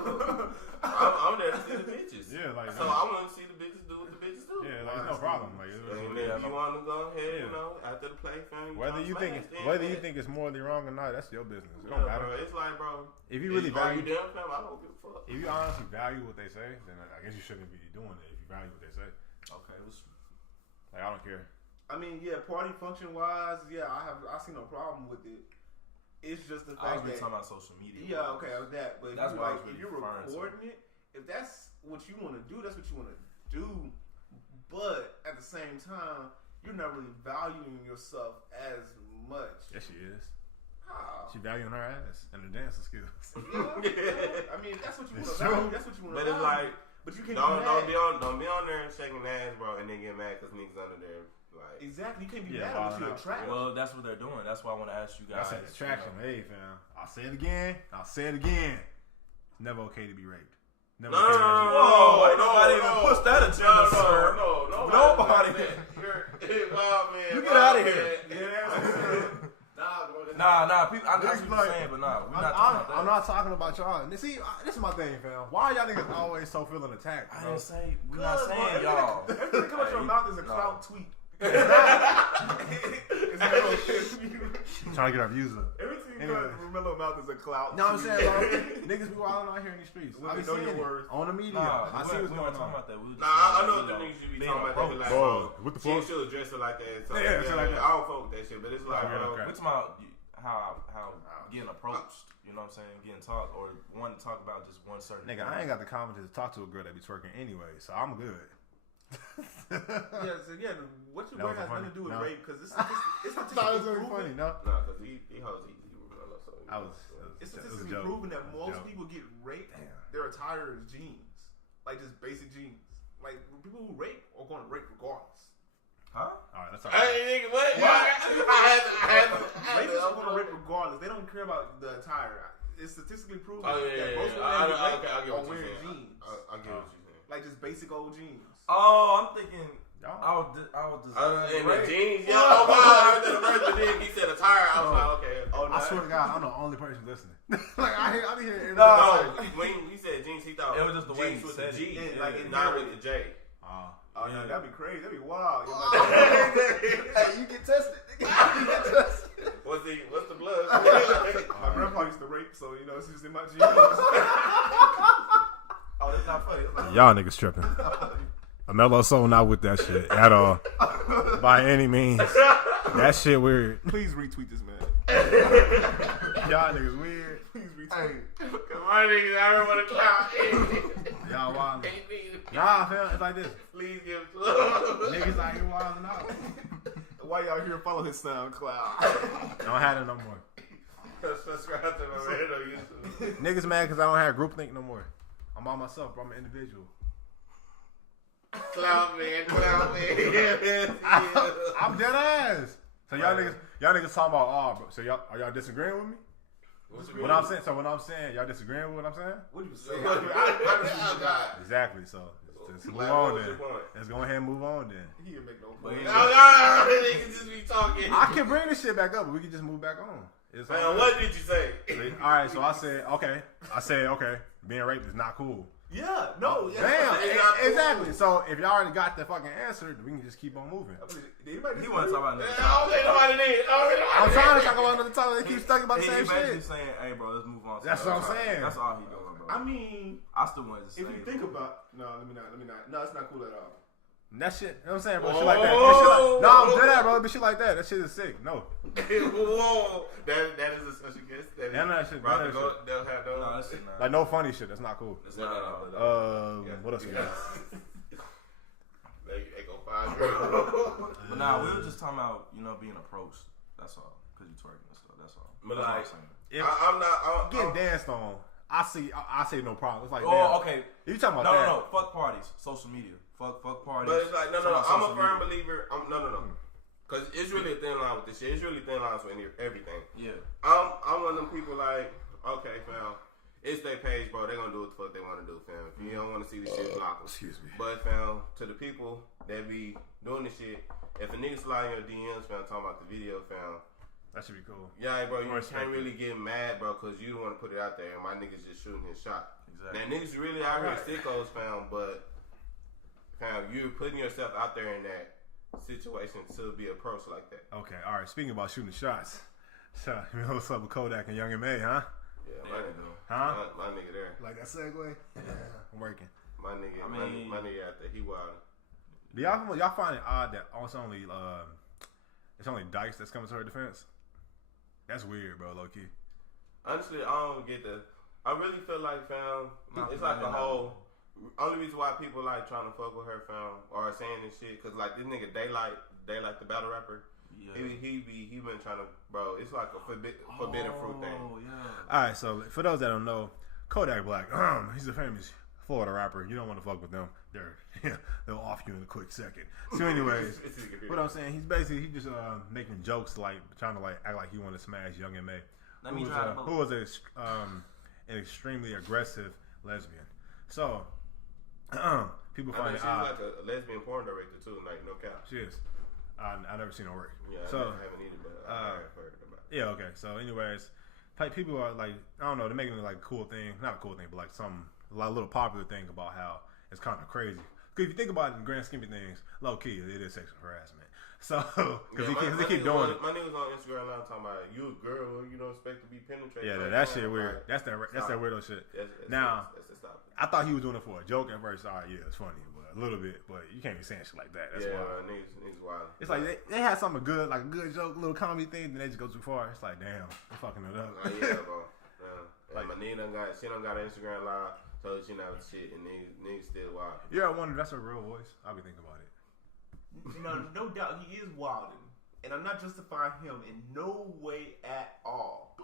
I'm there to see the bitches. Yeah, like so I want to see the bitches do what the bitches do. Yeah, like no problem. Like, and if you want to go ahead, after the play, fam. Whether you think it's morally wrong or not, that's your business. It don't matter. Bro, it's like, bro, if you really value, them, fam, I don't give a fuck. If you honestly value what they say, then I guess you shouldn't be doing it. If you value what they say, okay, like I don't care. I mean, yeah, party function wise, I see no problem with it. It's just the fact that talking about social media. Yeah, okay, that. But that's if you're recording it, if that's what you want to do, that's what you want to do. But at the same time, you're not really valuing yourself as much. Yes, she is. How? She valuing her ass and her dancing skills. Yeah. I mean, that's what you want to value. That's what you want to value. But it's like, but you can't don't be on there shaking ass, bro, and then get mad because niggas under there. Like, exactly, you can't be mad at what you attract. Well, that's what they're doing. That's why I want to ask you guys. That's an attraction. Hey, fam. I'll say it again. It's never okay to be raped. Never. Whoa! Nobody even pushed that agenda, sir. No. Nobody. You're wild, man. You get out of here. Nah. People, I know what you're saying, but nah, we're not talking about that. I'm not talking about y'all. See, this is my thing, fam. Why are y'all niggas always so feeling attacked? I didn't say we're not saying y'all. Everything that comes out your mouth is a clout tweet. Trying to get our views up. Everything you got from Mellow mouth is a clout. No, I'm saying, bro, niggas be wilding out here in these streets. I be know seeing your it words on the media. I see what's going on. About that. I know what the niggas you be talking about. They be like, what the she fuck? should dress it like that. So Yeah, like that. I don't fuck with that shit, but it's like, we're talking about how getting approached. You know what I'm saying? Getting talked or wanting to talk about just one certain. Nigga, I ain't got the confidence to talk to a girl that be twerking anyway, so I'm good. What you wear has nothing to do with rape because it's statistically funny. No, because he hoes it's statistically proven that most people get raped. Their attire is jeans, like just basic jeans. Like people who rape are going to rape regardless. Huh? All right, that's all right. Hey, nigga, what? Rapists are going to rape regardless. They don't care about the attire. It's statistically proven that most women are wearing jeans. I get what you're saying. Like just basic old jeans. Oh, I'm thinking. I was in the jeans. Yeah. Oh wow! I heard that first, but then he said attire. I was like, okay. Oh, I swear to God, I'm the only person listening. Like I be hearing everything. No, when he said jeans, he thought it was just the way he with said the G, it. like not with the J. Oh yeah, that'd be crazy. That'd be wild. Hey, you get tested. You get tested. What's the blood? My grandpa used to rape, so you know it's just in my jeans. Oh, that's not funny. Y'all niggas tripping. Amelo so not with that shit at all. By any means. That shit weird. Please retweet this man. Y'all niggas weird. Please retweet. Come on, niggas. I don't want to clown. Y'all wild. Nah, fam, it's like this. Please give it to us. Niggas out here wilding out. Why y'all here follow his SoundCloud? Don't have it no more. Subscribe to my man on YouTube. Niggas mad because I don't have groupthink no more. I'm by myself, bro. I'm an individual. Clown man. I'm dead ass. So y'all niggas talking about bro. So are y'all disagreeing with me? What I'm saying, y'all disagreeing with what I'm saying? What you say? Exactly. So let's move on then. Let's go ahead and move on then. He didn't make no point. Niggas just be talking. I can bring this shit back up, but we can just move back on. Man, what did you say? All right, so I said okay. Being raped is not cool. Yeah, no, damn, exactly. So if y'all already got the fucking answer, we can just keep on moving. He want to talk about another topic. I'm trying to talk about another topic. They keep talking about the same shit. He's saying, "Hey, bro, let's move on." That's what I'm saying. That's all he doing, bro. I mean, I still wanted to say. If you think about, let me not. No, it's not cool at all. That shit, you know what I'm saying, bro? Shit like that. No, I'm dead at, bro. But shit like that. That shit is sick. No. Whoa. That is a special guest. That shit. They'll have those. No, that shit not. Like, no funny shit. That's not cool. That's not. What else we got? They go 5 girls. But nah, we were just talking about, being approached. That's all. Because you twerking and stuff. That's all. But like, I'm getting danced on. I say no problem. It's like, okay. You talking about that? No. Fuck parties. Social media. Fuck parties. But it's like, no. I'm a firm believer. No. Because it's really a thin line with this shit. It's really thin lines with everything. Yeah. I'm one of them people like, okay, fam, it's their page, bro. They gonna do what the fuck they want to do, fam. If you don't want to see this shit, block them. Excuse me. But, fam, to the people that be doing this shit, if a nigga slide in your DMs, fam, talking about the video, fam, that should be cool. Yeah, bro, you can't really get mad, bro, because you don't want to put it out there, and my niggas just shooting his shot. Exactly. Now, niggas really out here sickos, fam, but, fam, you're putting yourself out there in that situation to be approached like that. Okay, all right. Speaking about shooting shots, so what's up with Kodak and Young M.A., huh? Yeah, my nigga there. Like that segue? I'm working. My nigga out there, he wild. Do y'all find it odd that it's only Dice that's coming to her defense? That's weird, bro, low key. Honestly, I don't get the. I really feel like, fam, it's like the whole. Only reason why people like trying to fuck with her, fam, or saying this shit, cause like this nigga Daylight the battle rapper. Yeah. He been trying to, bro. It's like a forbidden fruit thing. Oh yeah. All right, so for those that don't know, Kodak Black, he's a famous Florida rapper. You don't want to fuck with them. They'll off you in a quick second. So, anyways, what I'm saying, he's just making jokes, like trying to act like he want to smash Young M.A., who was an extremely aggressive lesbian. So, People find she's like a lesbian porn director too, like no cap. She is. I never seen her work. Yeah, so, I haven't either, but I have heard about it. Yeah, okay. So, anyways, like people are like, I don't know, they're making it like a cool thing, not a cool thing, but like a little popular thing about how it's kind of crazy. Because if you think about it in the grand scheme of things, low key, it is sexual harassment. So, because they keep doing it. My nigga was on Instagram live talking about you a girl, you don't expect to be penetrated. Yeah, that shit weird. That's that weirdo shit. Now, I thought he was doing it for a joke at first. All right, yeah, it's funny, but a little bit. But you can't be saying shit like that. That's wild. Niggas wild. It's like they had something good, like a good joke, little comedy thing, then they just go too far. It's like, damn, they're fucking it up. Yeah, bro. Like my nigga done got an Instagram live, told she not shit, and niggas still wild. Yeah, I wonder if that's her real voice. I'll be thinking about it. No doubt he is wilding, and I'm not justifying him in no way at all.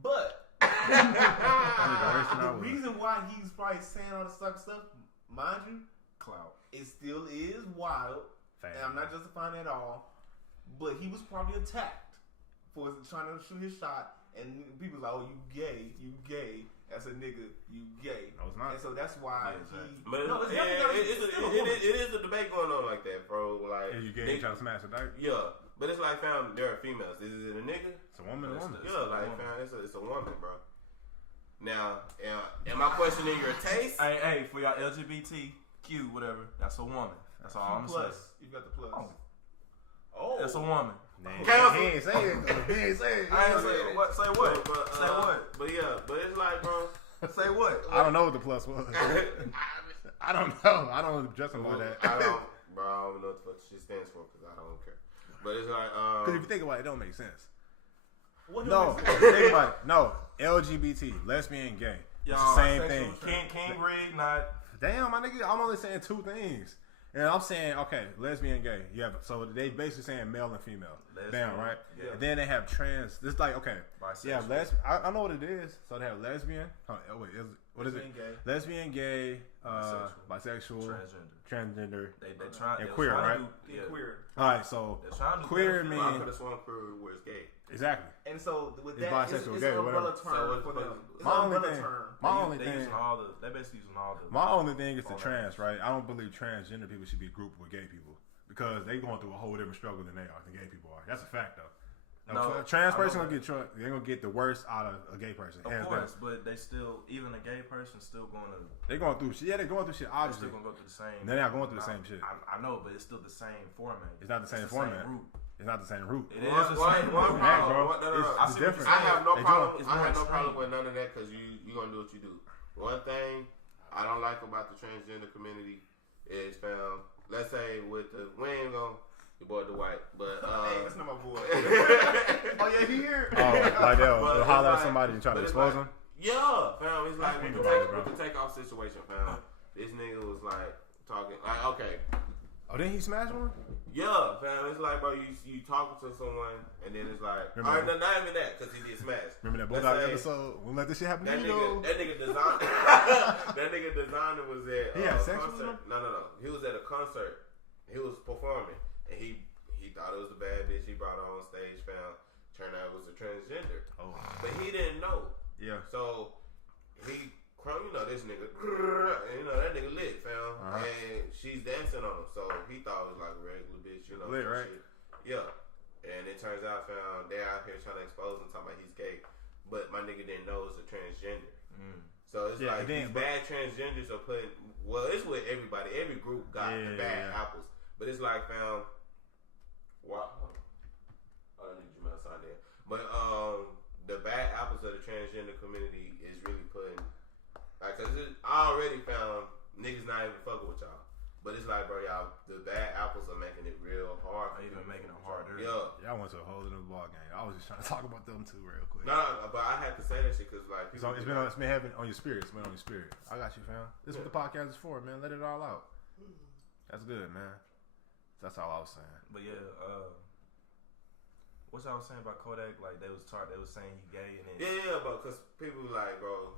But the reason why he's probably saying all this stuff, mind you, clout, it still is wild, and I'm not justifying it at all. But he was probably attacked for trying to shoot his shot, and people was like, "Oh, you gay." That's a nigga, you gay. No, it's not. And so that's why But it is a debate going on like that, bro. Like, you gay, trying to smash a dirt? Yeah, but it's like, fam, there are females. Is it a nigga? It's a woman. Yeah, like, fam, it's a woman, bro. Now, am I questioning your taste? Hey, for y'all LGBTQ, whatever, that's a woman. That's all I'm saying. You got the plus. Oh, that's a woman. He ain't say it. I ain't say what. Say what? Say what? But yeah, but it's like, bro. Say what? I don't know what the plus was. I don't know. I don't justify that. I don't know what the fuck shit stands for because I don't care. But it's like, because if you think about it, it don't make sense. What no, think about it. No, LGBT, lesbian, gay. It's the same thing. Can't read, not. Damn, my nigga, I'm only saying two things. And I'm saying, okay, lesbian, gay. Yeah, so they basically saying male and female. Damn, right? Yeah. And then they have trans. It's like, okay. Yeah, I know what it is. So they have lesbian. What is it? Gay. Lesbian, gay, bisexual, transgender, and queer, right? Queer. All right, so queer means. I could have sworn queer was gay. Exactly. And so with it's that, it's an umbrella term for them. My only thing is the trans, right? I don't believe transgender people should be grouped with gay people because they going through a whole different struggle than the gay people are. That's a fact, though. A trans person they're gonna get the worst out of a gay person. Of course, but they still, even a gay person still they're going through shit. Yeah, they're going through shit. Obviously, they're still gonna go through the same. They're not going through the same shit. I know, but it's still the same format. It's not the same format. It's not the same root. It is the same root, bro. It's different. I have no problem. I have no problem with none of that because you gonna do what you do. One thing I don't like about the transgender community is, fam, let's say with the your boy Dwight, but hey, that's not my boy. Oh yeah, he here. Oh, like they'll holler at somebody and try to expose him. Yeah, fam. It's like with the takeoff situation, fam. This nigga was like talking, like, okay. Oh, didn't he smash one? Yeah, fam. It's like, bro, you talking to someone, and then it's like, all right, not even that, because he did smash. Remember that Bulldog episode? We'll let this shit happen. That nigga designed. That nigga designer was at a concert. No. He was at a concert. He was performing, and he thought it was a bad bitch. He brought her on stage, fam. Turned out it was a transgender. Oh, but he didn't know. Yeah. So he. This nigga, that nigga lit, fam, and she's dancing on him, so he thought it was like a regular bitch, lit, right? Shit. Yeah, and it turns out, fam, they're out here trying to expose him, talking about he's gay, but my nigga didn't know it was a transgender. So it's like these bad transgenders are putting. Well, it's with everybody. Every group got the bad apples, but it's like, fam, wow. I don't need you my sign there, but the bad apples of the transgender community is really putting. Like, cause I already found niggas not even fucking with y'all. But it's like, bro, y'all, the bad apples are making it real hard. Even making it harder. Yeah. Y'all went to a whole other ball game. I was just trying to talk about them too real quick. Nah, but I had to say that shit because, like, it's been heavy on your spirit. It's been on your spirit. I got you, fam. This is what the podcast is for, man. Let it all out. That's good, man. That's all I was saying. But yeah, what y'all was saying about Kodak? Like, they was saying he gay and then. Yeah, but because people like, bro,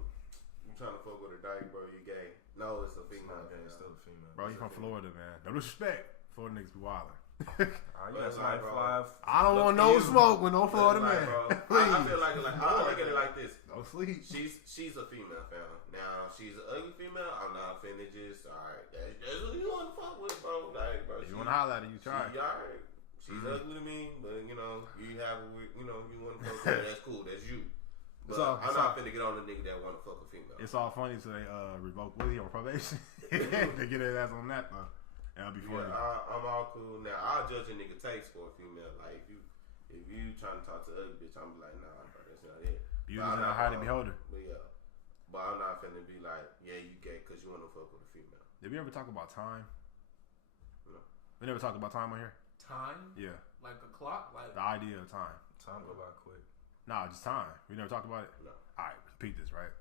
you trying to fuck with a dyke, bro, you gay. No, it's a female. It's still a female. Bro, you from Florida, man. No disrespect. Florida niggas be wildin'. I don't want no smoke with no Florida man. Please. I feel like I look at it like this. Don't sleep. She's a female, fam. Now she's an ugly female. I'm not finna just alright. That's what you want to fuck with, bro. Like, bro. You want to holler at her? You try. Alright. She's ugly to me, but you know you have you want to fuck with her. That's cool. That's you. But I'm not finna get on the nigga that want to fuck a female. It's all funny, so they revoke Willie on probation. They get his ass on that though. And I'll be funny. I'm all cool now. I'll judge a nigga takes for a female. Like if you trying to talk to ugly bitch, I'm be like, nah, bro, that's not it. Beauty's in the eye of the beholder. But I'm not finna be like, yeah, you gay because you want to fuck with a female. Did we ever talk about time? No. We never talked about time on here. Time? Yeah. Like a clock? Like the idea of time. Time go by quick. Nah, just time. We never talked about it? No. Alright, repeat this, right?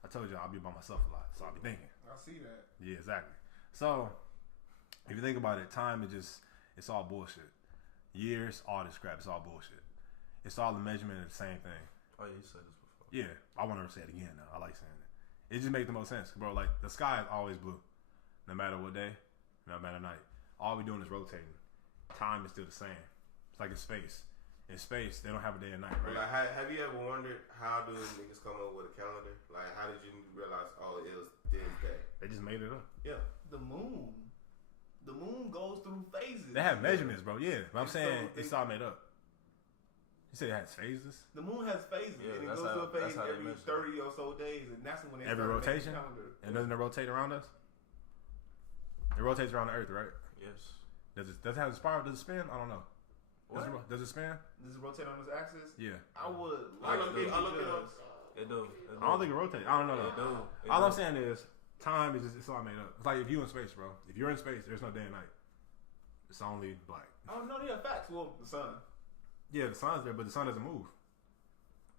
I told you I'll be by myself a lot, so I'll be thinking. I see that. Yeah, exactly. So, if you think about it, time is it's all bullshit. Years, all this crap, it's all bullshit. It's all the measurement of the same thing. Oh, yeah, you said this before. Yeah, I want to say it again now. I like saying it. It just makes the most sense, bro. Like, the sky is always blue. No matter what day, no matter night. All we doing is rotating. Time is still the same. It's like in space. In space, they don't have a day and night, right? Like, have you ever wondered how do niggas come up with a calendar? Like, how did you realize, it was this day? They just made it up. Yeah. The moon goes through phases. They have measurements, bro. Yeah, but I'm saying it's all made up. You said it has phases? The moon has phases, and it goes through a phase every 30 or so days, and that's when they every rotation. And doesn't it rotate around us? It rotates around the Earth, right? Yes. Does it have a spiral? Does it spin? I don't know. Does it spin? Does it rotate on its axis? Yeah. I would. I look it up. It do. I don't think it rotates. I don't know. It do. All I'm saying is time is it's all made up. It's like if you in space, bro. If you're in space, there's no day and night. It's only black. Oh no, yeah, facts. Well, the sun. Yeah, the sun's there, but the sun doesn't move.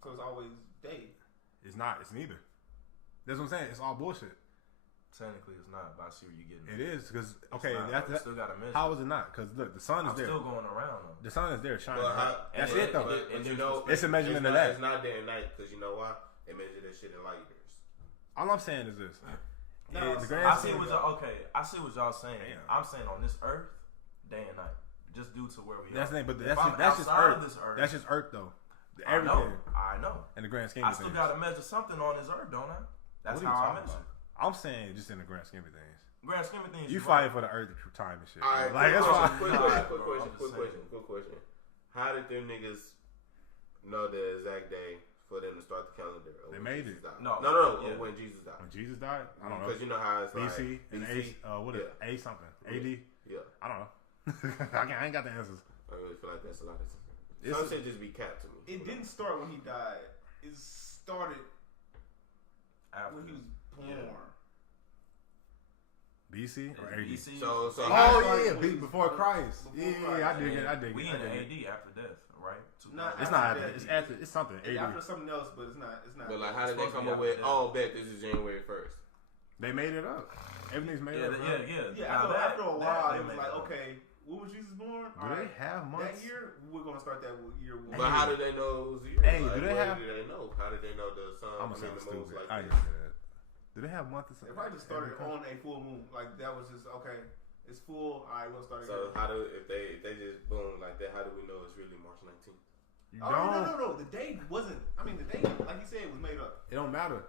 So it's always day. It's not. It's neither. That's what I'm saying. It's all bullshit. Technically, it's not, but I see where you're getting. It is because okay, still got to measure. How is it not? Because look, the sun is there. Still going around though. The sun is there shining. That's it though. And you know, it's a measurement of that. It's not day and night because you know why? They measure that shit in light years. All I'm saying is this. I see what y'all saying. Damn. I'm saying on this earth, day and night, just due to where we are. That's the thing, but that's just Earth. That's just Earth though. Everything. I know. In the grand scheme of things. I still got to measure something on this earth, don't I? That's how I measure. I'm saying just in the grand scheme of things. Grand scheme of things. You fighting for the earth time and shit. All right, like that's why. Quick question. How did them niggas know the exact day for them to start the calendar? They made it. No. Yeah. When Jesus died. When Jesus died? I don't know. Because you know how it's BC like and A something. AD? Yeah. I don't know. I ain't got the answers. I really feel like that's a lot of some shit just be capped to me. It didn't start when he died. It started when he was born. BC or AD? BC. Before Christ. I dig it. We in AD after death, right? It's not after. It's after. It's something. It's after something else, but it's not. But like, how did they come up with? Bet this is January 1st. They made it up. Everything's made up. Yeah. After a while, it was like, okay, when was Jesus born? Do they have months? That year, we're gonna start that year. But how did they know it was a year? Hey, like, do they have? Did they know? How did they know the sun? I'm so stupid. Like I didn't say that. Do they have months? They probably just started on a full moon. Like that was just okay. It's full. All right, we'll start again. So how do if they just boom like that? How do we know it's really March 19th? No. The day wasn't. I mean, the day, like you said, was made up. It don't matter.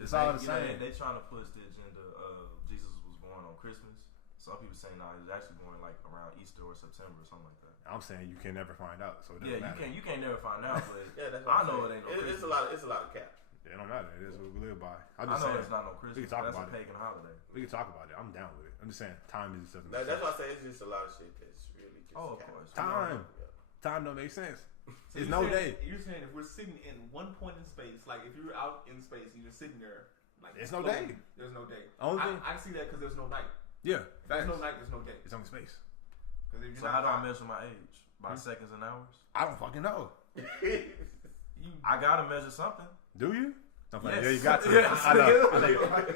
It's all the same. They trying to push the agenda of Jesus was born on Christmas. Some people saying he was actually born like around Easter or September or something like that. I'm saying you can never find out. So it doesn't matter. You can't never find out. But that's I know it ain't no Christmas. It's a lot of cap. It don't matter. It is what we live by. I know it's not no Christmas. We can talk about it. That's a pagan holiday. We can talk about it. I'm down with it. I'm just saying time is just doesn't make sense. That's why I say it's just a lot of shit that's really just of course. Time don't make sense. So it's no day. You're saying if we're sitting in one point in space, like if you're out in space and you're sitting there, like there's no day. There's no day. I see that because there's no night. Yeah. If there's no night, there's no day. It's only space. So how do I measure my age? By seconds and hours? I don't fucking know. I gotta measure something. Do you? Yes. Yeah, you got to. I know.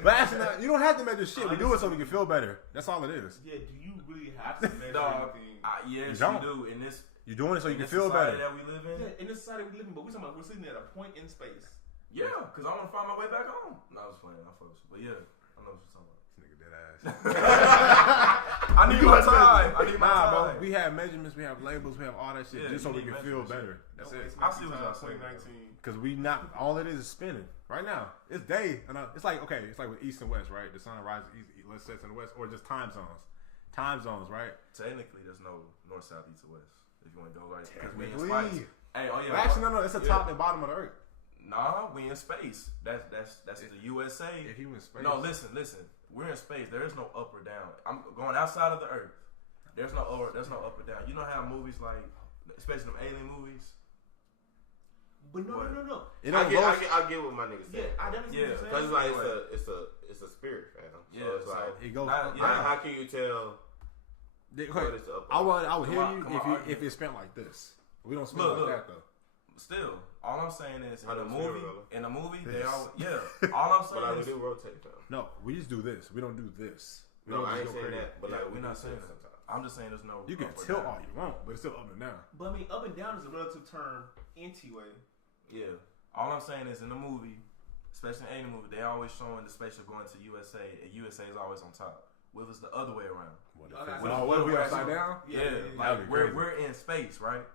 But actually, you don't have to measure shit. We do it so we can feel better. That's all it is. Yeah. Do you really have to measure anything? Yes, you do. In this, you're doing it so you can feel better. That we live in. Yeah, in this society we live in, but we're talking about we're sitting at a point in space. Yeah, because I want to find my way back home. No, I was playing. I fuck with you, but yeah, I know what you're talking about. This nigga dead ass. I need my time. I need my time. Bro. We have measurements, we have labels, we have all that shit just so we can feel better. That's it. I see what y'all saying. 2019. Because we not all it is spinning right now. It's day, and it's like it's like with east and west, right? The sun rises east, let's say it's in the west, or just time zones. Time zones, right? Technically, there's no north, south, east, or west. If you want to go right, because we in space. Hey, oh yeah. But actually, no. It's the top and bottom of the earth. Nah, we in space. That's the USA. If you in space, no, listen. We're in space. There is no up or down. I'm going outside of the earth. There's no up or down. You know how movies like, especially them alien movies. But no. I get what my niggas say. Yeah, I definitely see what you're saying. Because like it's a spirit, fam. So it's like it goes. How can you tell? I would hear you if it's spent like this. We don't spend like that though. Still, all I'm saying is in the movie, they all All I'm saying but is we do rotate though. No, we just do this. We don't do this. No, I ain't saying that. But we're not saying that. I'm just saying there's no. You can tilt all you want, but it's still up and down. But I mean, up and down is a relative term anyway. Yeah. All I'm saying is in the movie, especially in any movie, they always showing the spaceship going to USA, and USA is always on top. What if it's the other way around? What if we upside down? Yeah. Like we're in space, right?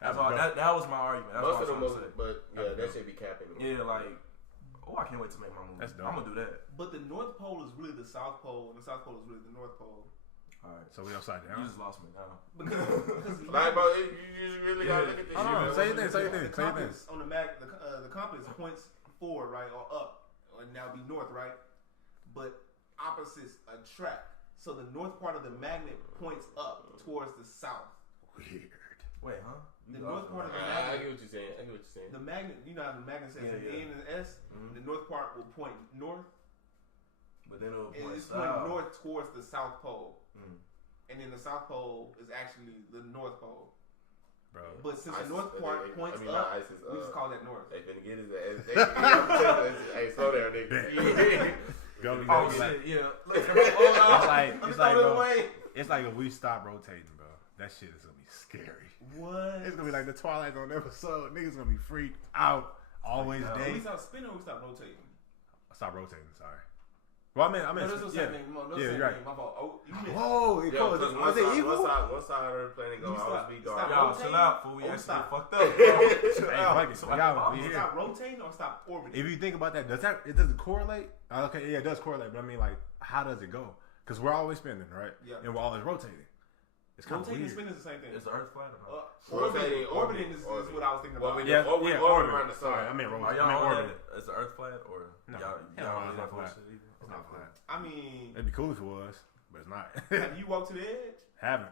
That's all. That was my argument. That's most of the movies, but that should be capping. Yeah, like, I can't wait to make my movie. I'm gonna do that. But the North Pole is really the South Pole, and the South Pole is really the North Pole. All right, so we upside down. You just lost me now. Like, bro, you really gotta look at this. Say your thing. On the compass points forward, right, or up, and now be north, right? But opposites attract. So the north part of the magnet points up towards the south. Weird. Wait, huh? The north part of the magnet. I get what you're saying. The magnet, you know how the magnet says an N and an S? Mm-hmm. The north part will point north. But then it'll point north towards the South Pole. Mm. And then the South Pole is actually the North Pole. Bro. But since the north part points up, we just call that north. They finna get his ass. Hey, slow down, nigga. Go. Oh, shit, yeah. It's like if we stop rotating, bro. That shit is gonna be scary. What? It's gonna be like the Twilight Zone episode. Niggas gonna be freaked out. Always day. We stop spinning or we stop rotating? Stop rotating, sorry. Well, I mean, that's the same thing. You're right. My fault. Oh, you missed. Whoa, it goes. One side of the planet go, always be dark. Y'all, chill out before we actually fucked up. Stop rotating or stop orbiting? If you think about that, does it correlate? Okay, yeah, it does correlate. But I mean, like, how does it go? Because we're always spinning, right? Yeah. And we're always rotating. It's kind of weird. Rotating and spinning is the same thing. Is the Earth flat or not? Orbiting is what I was thinking about. Orbit around the sun. I mean, orbit. Is the Earth flat or no? Y'all it's not flat. It's not flat. I mean, it'd be cool if it was, but it's not. Have you walked to the edge? Haven't.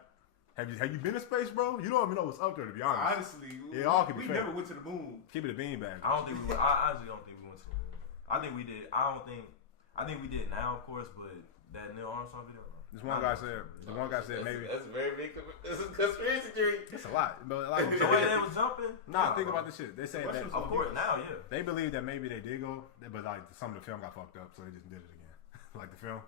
Have you been in space, bro? You don't even know what's up there, to be honest. Honestly, it all can be we never went to the moon. Keep it a beanbag. I honestly don't think we went to the moon. I think we did. I think we did now, of course, but that Neil Armstrong video. This one guy said maybe. That's very big. This is conspiracy theory. It's a lot, but like the way they was jumping. Nah, think about this shit. They say that of course now, yeah. They believe that maybe they did go, but like some of the film got fucked up, so they just did it again. Like the film,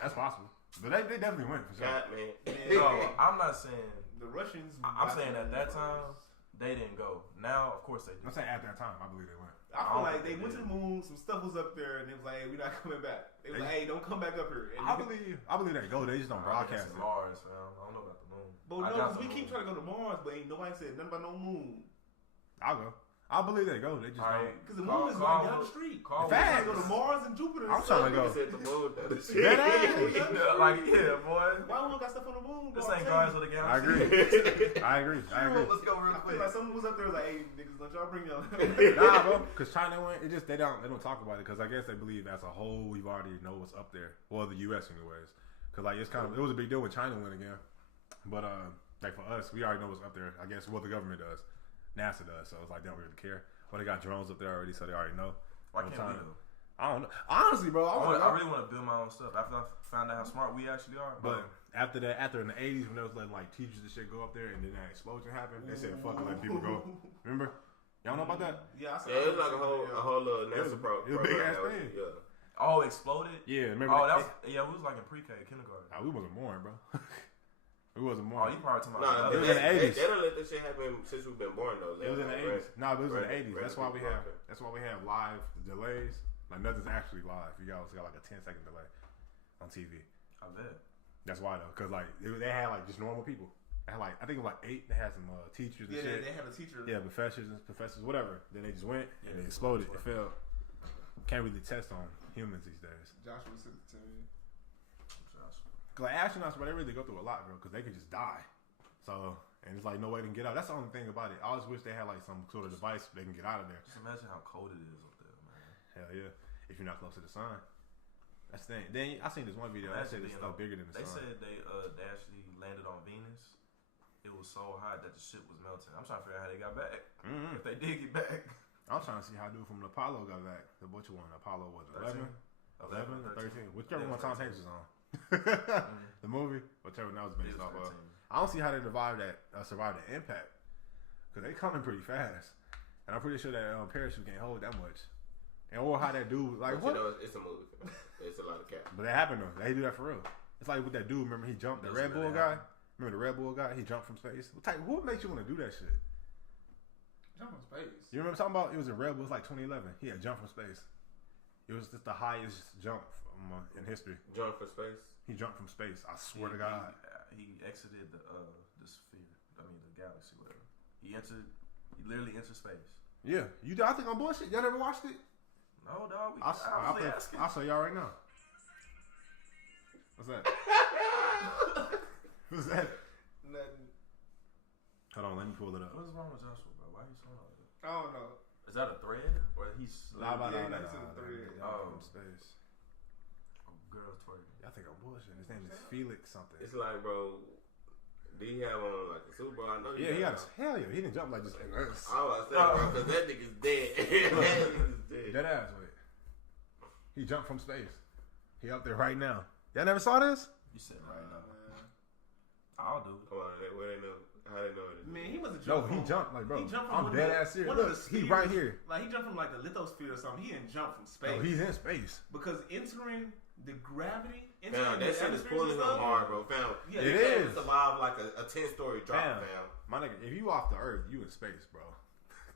that's possible. But they definitely went for sure. God, man. No, I'm not saying the Russians. I'm saying at that time they didn't go. Now, of course they did. I'm saying at that time, I believe they went. I feel like they went to the moon. Some stuff was up there, and it was like, "Hey, we're not coming back." They was like, "Hey, don't come back up here." And I believe they go. They just don't broadcast it. Mars, man. I don't know about the moon. But no, because we keep trying to go to Mars, but ain't nobody said nothing about no moon. I'll go. I believe they go. They just don't. Because the moon is right down the street. Facts. Go to Mars and Jupiter. I'm trying to go. Said the moon. Yeah, boy. Why we don't got stuff on the moon? This ain't Guardians of the Galaxy. I agree. Let's go real quick. Like someone was up there was like, "Hey, niggas, don't y'all bring y'all." Nah, bro. Because China went. It just they don't talk about it because I guess they believe as a whole we've already know what's up there. Well, the U.S. anyways. Because like it was a big deal when China went again. But like for us, we already know what's up there. I guess what the government does, NASA does. So it's like they don't really care. Well, they got drones up there already, so they already know. Why can't we do? I don't know. Honestly, bro, I really want to build my own stuff after I found out how smart we actually are. But after in the 80s when they was letting like teachers and shit go up there and then that explosion happened, they said fuck it, let people go. Remember? Y'all know about that? Yeah, I saw it was like a whole little NASA program. It was a big ass thing. Yeah. Oh, exploded? Yeah, remember? We was like in pre-K, kindergarten. We wasn't born, bro. We wasn't born. Oh, you probably talking about it was in the 80s. They don't let this shit happen since we've been born though. It was in the 80s. No, it was in the 80s. That's why we have live delays. Like nothing's actually live. You guys got like a 10-second delay on TV. I bet. That's why though, because like they had like just normal people. They had like I think it was like 8. They had some teachers. And shit. They had a teacher. Yeah, professors, whatever. Then they just went and they exploded. It failed. Can't really test on humans these days. Joshua sent it to me. Cause like astronauts, bro, they really go through a lot, bro. Cause they could just die. So. And it's like no way to get out. That's the only thing about it. I always wish they had like some sort of device they can get out of there. Just imagine how cold it is up there, man. Hell yeah. If you're not close to the sun. That's the thing. Then I seen this one video that said it's stuff bigger than the sun. They said they actually landed on Venus. It was so hot that the shit was melting. I'm trying to figure out how they got back. If they did get back. I'm trying to see how dude from the Apollo got back. The butcher one. Apollo was 11 or 13. Whichever one Tom Hanks was on. The movie. Whichever one that was based off of. I don't see how they survived the impact, because they coming pretty fast, and I'm pretty sure that parachute can't hold that much, and or how that dude like what? You know, it's a movie. It's a lot of cap. But that happened though. They do that for real. It's like with that dude. Remember he jumped the Red Bull guy. Remember the Red Bull guy? He jumped from space. What makes you want to do that shit? Jump from space. You remember talking about it was a Red Bull? It was like 2011. He had jumped from space. It was just the highest jump in history. Jump from space. He jumped from space. I swear to God. He exited the sphere. I mean the galaxy, whatever. He literally entered space. Yeah, I think I'm bullshit. Y'all never watched it? No, dog. I'll show y'all right now. What's that? What's that? Nothing. Hold on, let me pull it up. What's wrong with Joshua, bro? Why are you showing all that? I don't know. Is that a thread or he's? Space. Girls twerking. I think I'm bullshitting. His name is Felix something. It's like, bro, did he have on like a Super Bowl? I know. Yeah, he got hell yeah. He didn't jump like just. I was saying, bro, because that nigga's dead. That nigga's dead. Dead ass, wait. He jumped from space. He up there right now. Y'all never saw this? You said right now. I'll do it. Come on, where they know? How they know it? Man, he wasn't jumping. No, he jumped like, bro. He jumped I'm from dead ass serious. Look, he right here. Like he jumped from like the lithosphere or something. He didn't jump from space. No, he's in space. Because entering the gravity, that shit is pulling him hard, bro. Fam, yeah, it is. Survive like a 10-story drop, fam. My nigga, if you off the earth, you in space, bro.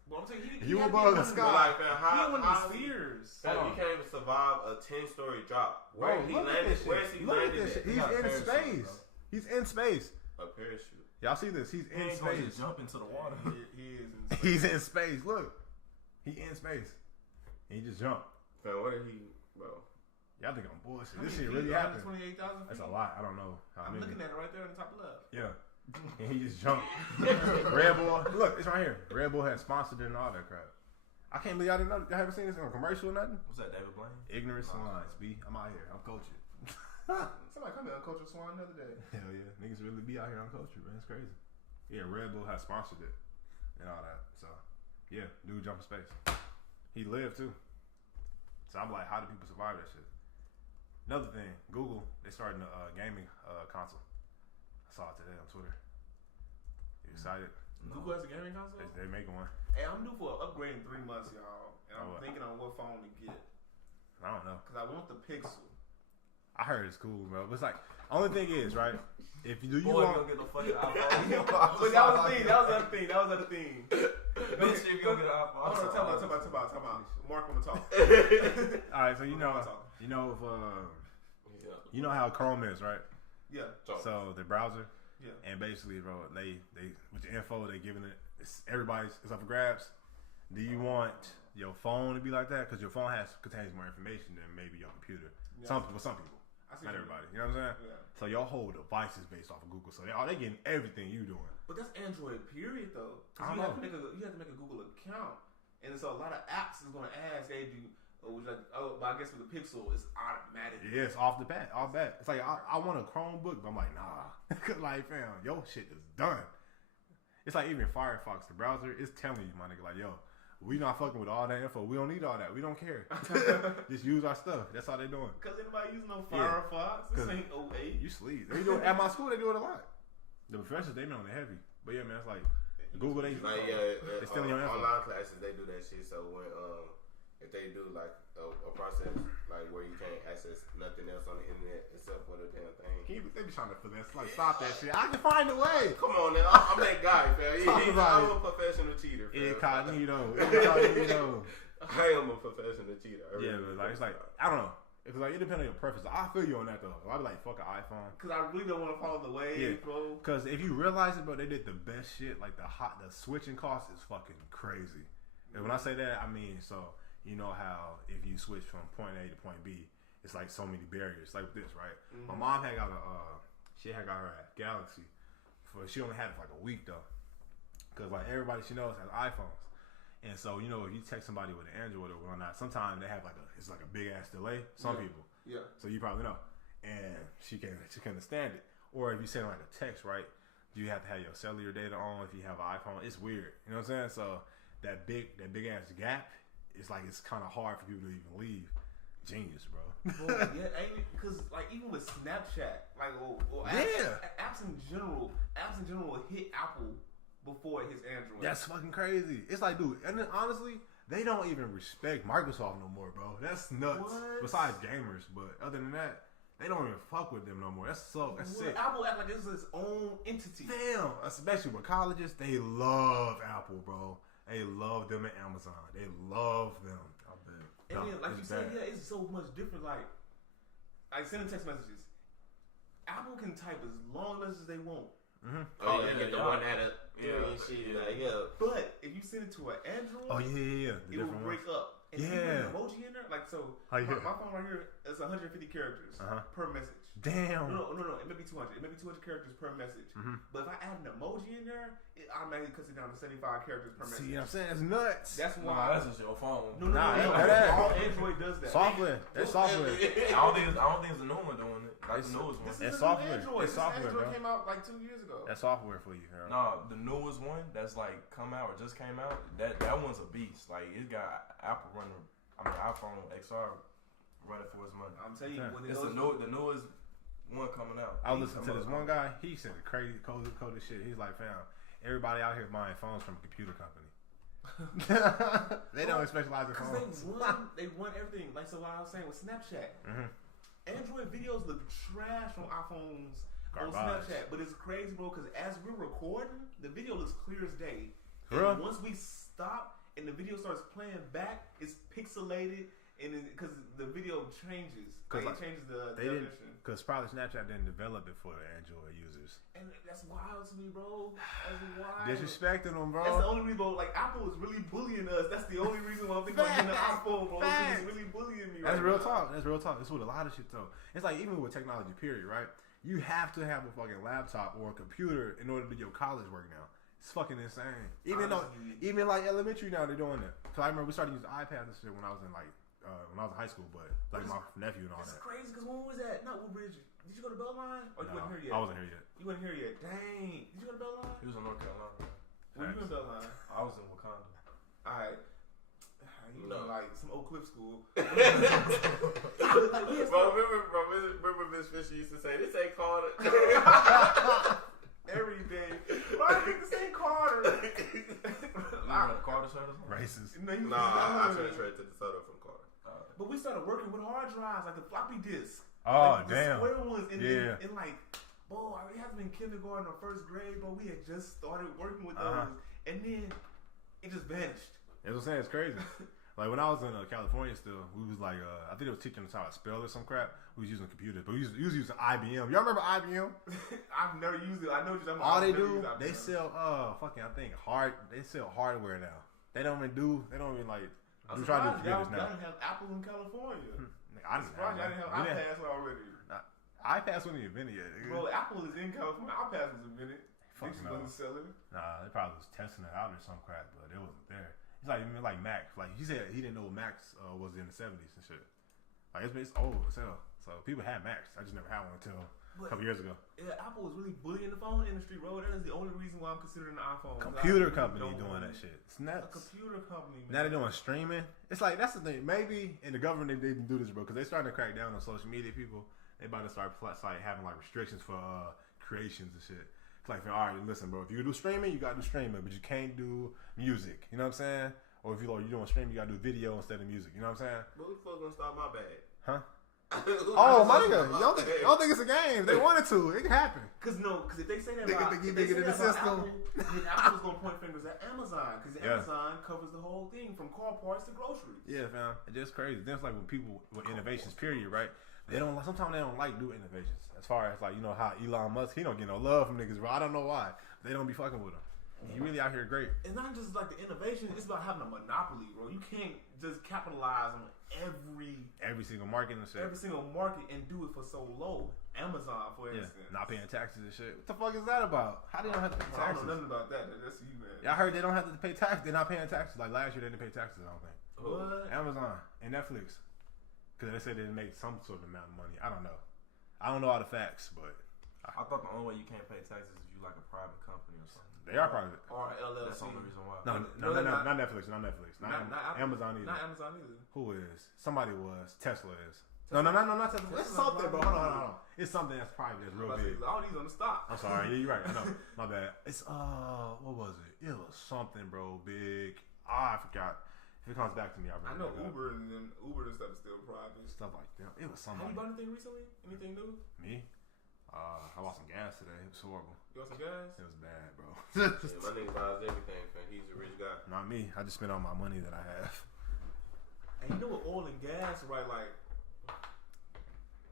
Well, I'm saying you above the sky. Like, fam, how spheres? Fam, you can't even survive a 10-story drop. Where he landed? Where's he landed? He's in space. He's in space. A parachute. Y'all see this? He's in space. Just jump into the water. He is in space. He's in space. Look, he in space. He just jumped. Fam, what did he, bro? Y'all think I'm bullshit. This shit really happened. 28,000 That's a lot. I don't know how I'm many. looking at it right there in the top left. Yeah. And he just jumped. Red Bull. Look, it's right here. Red Bull had sponsored it and all that crap. I can't believe y'all didn't know. Y'all haven't seen this on a commercial or nothing? What's that, David Blaine? Ignorance lines, B. I'm out here. I'm coaching. Somebody come here on Culture Swan the other day. Hell yeah. Niggas really be out here on culture, man. It's crazy. Yeah, Red Bull has sponsored it and all that. So, yeah, dude jumped in space. He lived too. So I'm like, how do people survive that shit? Another thing, Google, they started a gaming console. I saw it today on Twitter. You excited? Google has a gaming console? They're making one. Hey, I'm due for an upgrade in 3 months, y'all. And I'm thinking on what phone to get. I don't know. Because I want the Pixel. I heard it's cool, bro. But it's like, only thing is, right? If you do, you want want to get the fucking iPhone. But that was the thing. That was the other thing. Bitch, if you gonna get an iPhone. Hold on, talk about. Mark want to talk. All right, so you know how Chrome is, right? Yeah. So the browser. Yeah. And basically, bro, they with the info they giving it, it's up for grabs. Do you want your phone to be like that? Because your phone contains more information than maybe your computer. Yeah. Some people. Not everybody. You know what I'm saying? Yeah. So your whole device is based off of Google. So they getting everything you doing. But that's Android, period, though. I You know. have to make a Google account, and so a lot of apps is going to ask, "Hey, but I guess with the Pixel, it's automatic." Yeah, it's off the bat. It's like I want a Chromebook, but I'm like, nah. Like, fam, your shit is done. It's like even Firefox, the browser, is telling you, my nigga, like, yo, we not fucking with all that info. We don't need all that. We don't care. Just use our stuff. That's how they doing. Because anybody using no Firefox, this ain't 08. You sleep. They do it at my school. They do it a lot. The professors, they know they're heavy. But yeah, man, it's like Google. They stealing your info. Online classes, they do that shit. So when if they do like a process like where you can't access nothing else on the internet except for the damn thing. They be trying to finesse. Like, stop that shit. I can find a way. Come on, now. I'm that guy, fam. I'm a professional cheater. Incognito. I am a professional cheater. Yeah, but like it's like I don't know. It's like, it depends on your preference. I feel you on that, though. I'd be like, fuck an iPhone. Because I really don't want to follow the wave, bro. Because if you realize it, bro, they did the best shit. Like, the switching cost is fucking crazy. And when I say that, I mean, so, you know how if you switch from point A to point B, it's like so many barriers. Like this, right? My mom had got she had got her Galaxy. She only had it for like a week, though. Because, like, everybody she knows has iPhones. And so, you know, if you text somebody with an Android or whatnot, sometimes they have it's like a big ass delay. Some people. Yeah. So you probably know. And she can't understand it. Or if you send like a text, right, you have to have your cellular data on if you have an iPhone. It's weird. You know what I'm saying? So that big ass gap, it's like it's kind of hard for people to even leave. Genius, bro. Well, yeah, because like even with Snapchat, like apps in general will hit Apple before it hits Android. That's fucking crazy. It's like, dude, and then honestly, they don't even respect Microsoft no more, bro. That's nuts. What? Besides gamers, but other than that, they don't even fuck with them no more. That's sick. Apple act like it's its own entity. Damn, especially with colleges, they love Apple, bro. They love them at Amazon. They love them. I bet. And then, like you said, it's so much different. Like sending text messages. Apple can type as long as they want. Get the one at it. But if you send it to an Android, it will break up. And you put an emoji in there, like so. My phone right here is 150 characters per message. Damn. No. It may be 200. It may be 200 characters per message. But if I add an emoji in there, it automatically cuts it down to 75 characters per message. See what I'm saying? It's nuts. That's why. That's just your phone. No. All Android does that. Software. That's software. I don't think it's the new one doing it. Like the newest one. It's software. It's software. Android came out like 2 years ago. That's software for you, bro. No, the newest one that's like come out or just came out. That one's a beast. Like it got Apple running. iPhone XR running for his money. I'm telling you, when it's the newest one coming out. I listened to this one guy. He said the crazy coded shit. He's like, fam, everybody out here buying phones from a computer company. They don't specialize in phones. They run everything. Like so, what I was saying with Snapchat, Android videos look trash on iPhones on Snapchat, but it's crazy, bro. Because as we're recording, the video looks clear as day. And once we stop and the video starts playing back, it's pixelated, and because the video changes, it changes the definition. Because probably Snapchat didn't develop it for the Android users. And that's wild to me, bro. That's wild. Disrespecting them, bro. That's the only reason, bro. Like Apple is really bullying us. That's the only reason why I'm thinking about getting an iPhone, bro. It's really bullying me. That's real talk. That's real talk. It's with a lot of shit though. It's like even with technology, period, right? You have to have a fucking laptop or a computer in order to do your college work now. It's fucking insane. Even like elementary now they're doing that. So I remember we started using iPads and shit when I was in high school, but like my nephew and all that. It's crazy because when was that? Not Woodbridge. Did you go to Beltline? Or you wasn't here yet? I wasn't here yet. You wasn't here yet. Dang. Did you go to Beltline? He was in North Carolina. When you in Beltline? I was in Wakanda. Alright. You know, like some Oak Cliff school. Remember Miss Fisher used to say, "This ain't Carter." Every day. Why did you say Carter? Carter shirt or something? Racist. I transferred to the soda from Carter. But we started working with hard drives, like the floppy disk. Oh, like damn. The square ones. And like, bro, I had been in kindergarten or first grade, but we had just started working with those. And then it just vanished. That's what I'm saying. It's crazy. Like when I was in California still, we was like, I think they was teaching us how to spell or some crap. We was using computers, but we was using IBM. Y'all remember IBM? I've never used it. I know what you're talking All about. they do, they sell they sell hardware now. They don't even like, I'm trying to do computers now. Y'all didn't have Apple in California. I'm surprised y'all didn't have iPads already. iPads wasn't invented yet. Bro, Apple is in California. iPads was invented. They wasn't selling it. Nah, they probably was testing it out or some crap, but it wasn't there. It's like Mac. Like he said, he didn't know Macs was in the 70s and shit. Like it's old as hell. So people had Macs. I just never had one until a couple years ago. Yeah, Apple was really bullying the phone industry, bro. That is the only reason why I'm considering an iPhone. Computer company doing that shit. It's nuts. A computer company. Man. Now they're doing streaming. It's like that's the thing. Maybe in the government they didn't do this, bro, because they starting to crack down on social media. People they about to start having like restrictions for creations and shit. It's like, all right, listen, bro. If you do streaming, you gotta do streaming, but you can't do music. You know what I'm saying? Or if you're doing streaming, you gotta do video instead of music. You know what I'm saying? But who the fuck gonna stop my bag? Huh? Oh my nigga, you don't think it's a game? They wanted to. It can happen. Cause if they say that, they think he bigger than the system. Then Apple's gonna point fingers at Amazon, because Amazon covers the whole thing from car parts to groceries. Yeah, fam, it's just crazy. That's like when people with innovations, period, right? They don't. Sometimes they don't like new innovations. As far as like how Elon Musk, he don't get no love from niggas, bro. I don't know why. They don't be fucking with him. He really out here great. It's not just like the innovation; it's about having a monopoly, bro. You can't just capitalize on every single market and shit. Every single market and do it for so low. Amazon, for instance, not paying taxes and shit. What the fuck is that about? How they don't have to pay taxes? I don't know nothing about that. That's you, man. Yeah, I heard they don't have to pay taxes. They're not paying taxes. Like last year, they didn't pay taxes. I don't think. What? Amazon and Netflix, because they said they make some sort of amount of money. I don't know. I don't know all the facts, but I thought the only way you can't pay taxes is you like a private company or something. They are private. Or LLC. That's the only reason why. No, not Netflix. Not Netflix. Not Amazon either. Not Amazon either. Who is? Somebody was. Tesla is. No, not Tesla. It's something, bro. Hold on. It's something that's private. That's real big. All these on the stock. I'm sorry. Yeah, you're right. I know. My bad. It's what was it? It was something, bro. Big. I forgot. If it comes back to me, I know Uber and stuff is still private. Stuff like that. It was something. Have you bought anything recently? Anything new? Me? I bought some gas today. It was horrible. You bought some gas? It was bad, bro. Yeah, my nigga buys everything, man. He's a rich guy. Not me. I just spent all my money that I have. And you know what oil and gas, right? Like,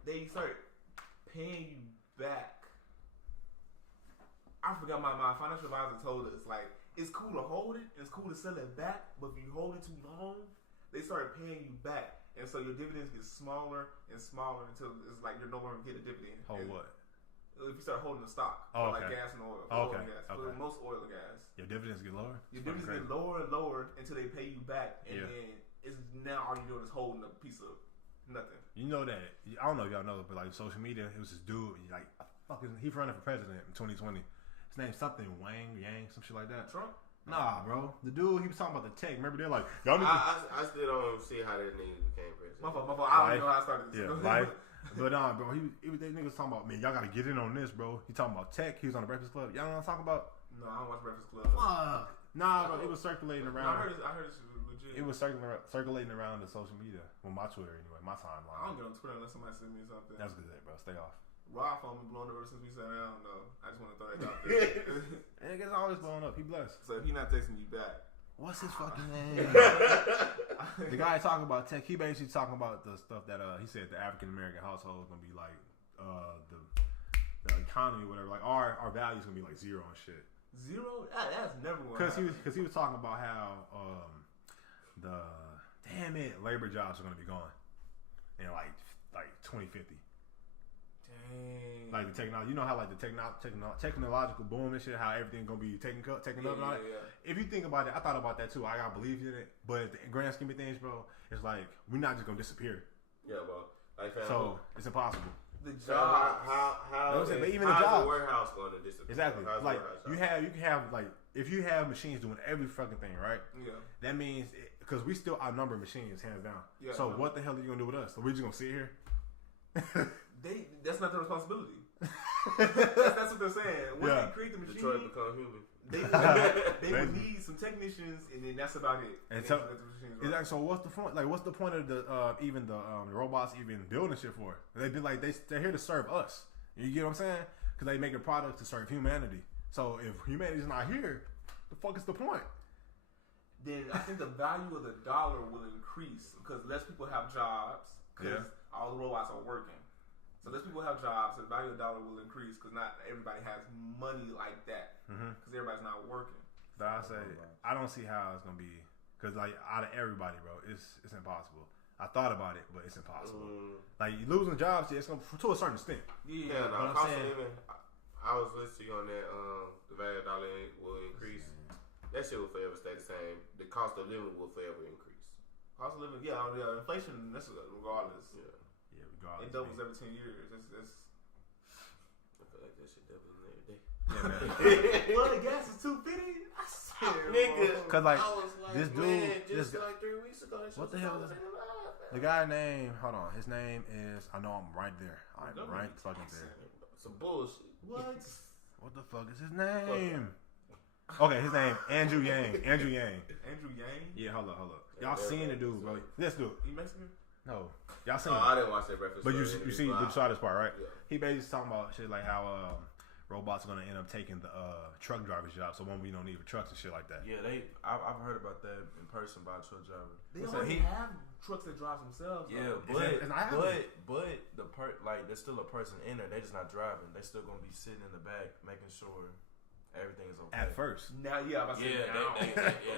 they start paying you back. I forgot my financial advisor told us, like, it's cool to hold it, and it's cool to sell it back, but if you hold it too long, they start paying you back. And so your dividends get smaller and smaller until it's like you're no longer getting a dividend. Hold what? If you start holding the stock, like gas and oil, oil and gas. Okay. Most oil and gas. Your dividends get lower? Your dividends get lower and lower until they pay you back, and then it's now all you're doing is holding a piece of nothing. You know that, I don't know if y'all know, but like social media, it was this dude, like, he running for president in 2020. His name's something Wang Yang, some shit like that. Trump? Nah, bro. The dude, he was talking about the tech. Remember, they're like, y'all need I still don't see how that nigga became president. My fault. I don't know how I started this. Yeah, life. But nah, bro, they niggas talking about, man, y'all gotta get in on this, bro. He talking about tech. He was on the Breakfast Club. Y'all know what I'm talking about? No, I don't watch Breakfast Club. Fuck. Nah, bro, it was circulating around. No, I heard it's legit. It was circulating around the social media. Well, my Twitter anyway, my timeline. I don't get on Twitter unless somebody sends me something. That's good, bro. Stay off. Rob phone been blowing up ever since we sat down, though. I just want to throw that out there. And it gets always blowing up. He blessed. So if he not texting you back, what's his fucking name? The guy talking about tech, he basically talking about the stuff that he said the African American household is gonna be like the economy, whatever. Like our value's gonna be like zero and shit. Zero? That's never one. Because he was talking about how the labor jobs are gonna be gone in like 2050. Dang. Like the technology, you know how like the technological boom and shit, how everything gonna be taken up and all that. Yeah. If you think about it, I thought about that too. I got believed in it, but the grand scheme of things, bro, it's like we're not just gonna disappear. Yeah, bro. Like, so it's impossible. The job, how but even the job, the warehouse going to disappear? Exactly. Like you can have like if you have machines doing every fucking thing, right? Yeah. That means because we still outnumber machines hands down. Yeah. So what the hell are you gonna do with us? So we just gonna sit here? That's not their responsibility. that's what they're saying. Once they create the machine, Detroit become human. They would need some technicians, and then that's about it. And so what's the point? Like, what's the point of the even the robots even building shit for? They'd be like they're here to serve us. You get what I'm saying? Because they make a product to serve humanity. So if humanity's not here, the fuck is the point? Then I think the value of the dollar will increase because less people have jobs because all the robots are working. So less people have jobs, so the value of the dollar will increase because not everybody has money like that because everybody's not working. So I say I don't see how it's gonna be because like out of everybody, bro, it's impossible. I thought about it, but it's impossible. Like losing jobs, it's gonna to a certain extent. Yeah, no. I was listening to you on that. The value of the dollar will increase. That shit will forever stay the same. The cost of living will forever increase. Cost of living, inflation. That's regardless. Yeah, regardless. It doubles every 10 years. That's. I feel like that shit doubles every day. Yeah, man. Well, the gas is $2.50. I swear, nigga. Cause like, I was like, this dude, just like 3 weeks ago. What the hell is it? The guy name, hold on. His name is. I know I'm right there. I'm right fucking there. Some bullshit. What the fuck is his name? Okay, his name Andrew Yang. Andrew Yang? Yeah, hold up. Y'all seen the dude, bro? This dude. He Mexican? No, y'all seen? I didn't watch that Breakfast. But you saw this part, right? Yeah. He basically talking about shit like how robots are gonna end up taking the truck driver's job, so won't be no need for trucks and shit like that. Yeah, I've heard about that in person by a truck driver. They already have trucks that drive themselves. Yeah, but there's still a person in there. They just not driving. They still gonna be sitting in the back, making sure everything's okay. At first. Now, yeah, I'm about to say now.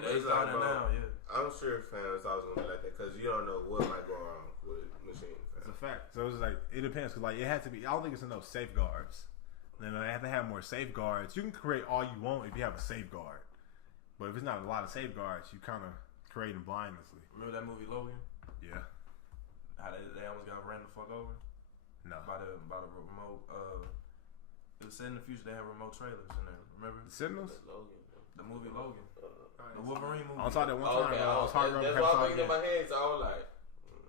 They starting now. Yeah, I'm sure fans always gonna be like that because you don't know what might go wrong with machines. It's a fact. So it's like it depends because like it has to be. I don't think it's enough safeguards. Then they have to have more safeguards. You can create all you want if you have a safeguard, but if it's not a lot of safeguards, you kind of create them blindlessly. Remember that movie Logan? Yeah. How they almost got ran the fuck over? No. By the remote. It was said in the future they have remote trailers in there. Remember? The Signals? The movie Logan. The Wolverine movie. I saw that one time. Okay, that's why I'm thinking in my head. So I was like,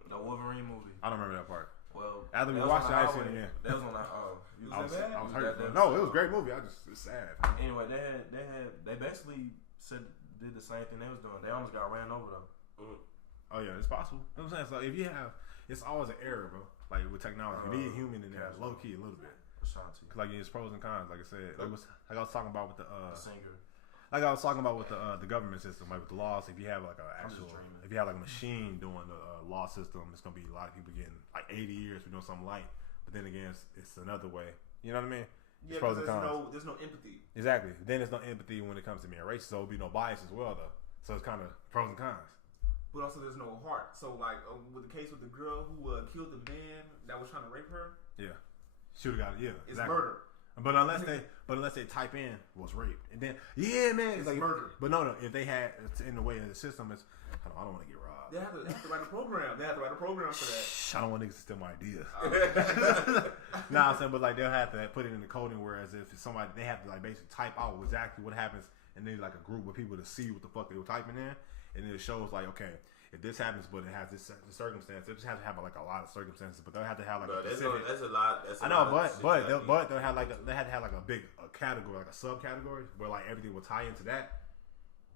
the Wolverine movie. I don't remember that part. Well, after we watched it, I didn't see it again. That was on I was hurt. No, it was a great movie. It's sad. Anyway, they basically did the same thing they was doing. They almost got ran over though. Oh yeah, it's possible. You know what I'm saying? So if you have, it's always an error, bro. Like with technology, you need a human in there, low key a little bit. Ashanti. Cause like it's pros and cons. Like I said, I was talking about with the singer. Like I was talking about with the government system, like with the laws. If you have like if you have like a machine doing the law system, it's gonna be a lot of people getting like 80 years for doing something light. But then again, it's another way. You know what I mean? Yeah, because there's no empathy. Exactly. Then there's no empathy when it comes to being racist. So there'll be no bias as well, though. So it's kind of pros and cons. But also, there's no heart. So like with the case with the girl who killed the man that was trying to rape her. Yeah, should have got it. Yeah, it's murder. But unless they type in was rape, and then man, it's like murder. But no, if they had in the way of the system, it's I don't want to get robbed. They have to write a program. They have to write a program for that. I don't want niggas to steal my ideas. I'm saying, but like they'll have to put it in the coding. Whereas if somebody, they have to like basically type out exactly what happens, and then like a group of people to see what the fuck they were typing in, and then it shows like okay. If this happens, but it has this circumstance, it just has to have like a lot of circumstances. But they'll have to have like a specific. That's a lot. I know, but they'll have like they had to have like a big category, like a subcategory, where like everything will tie into that.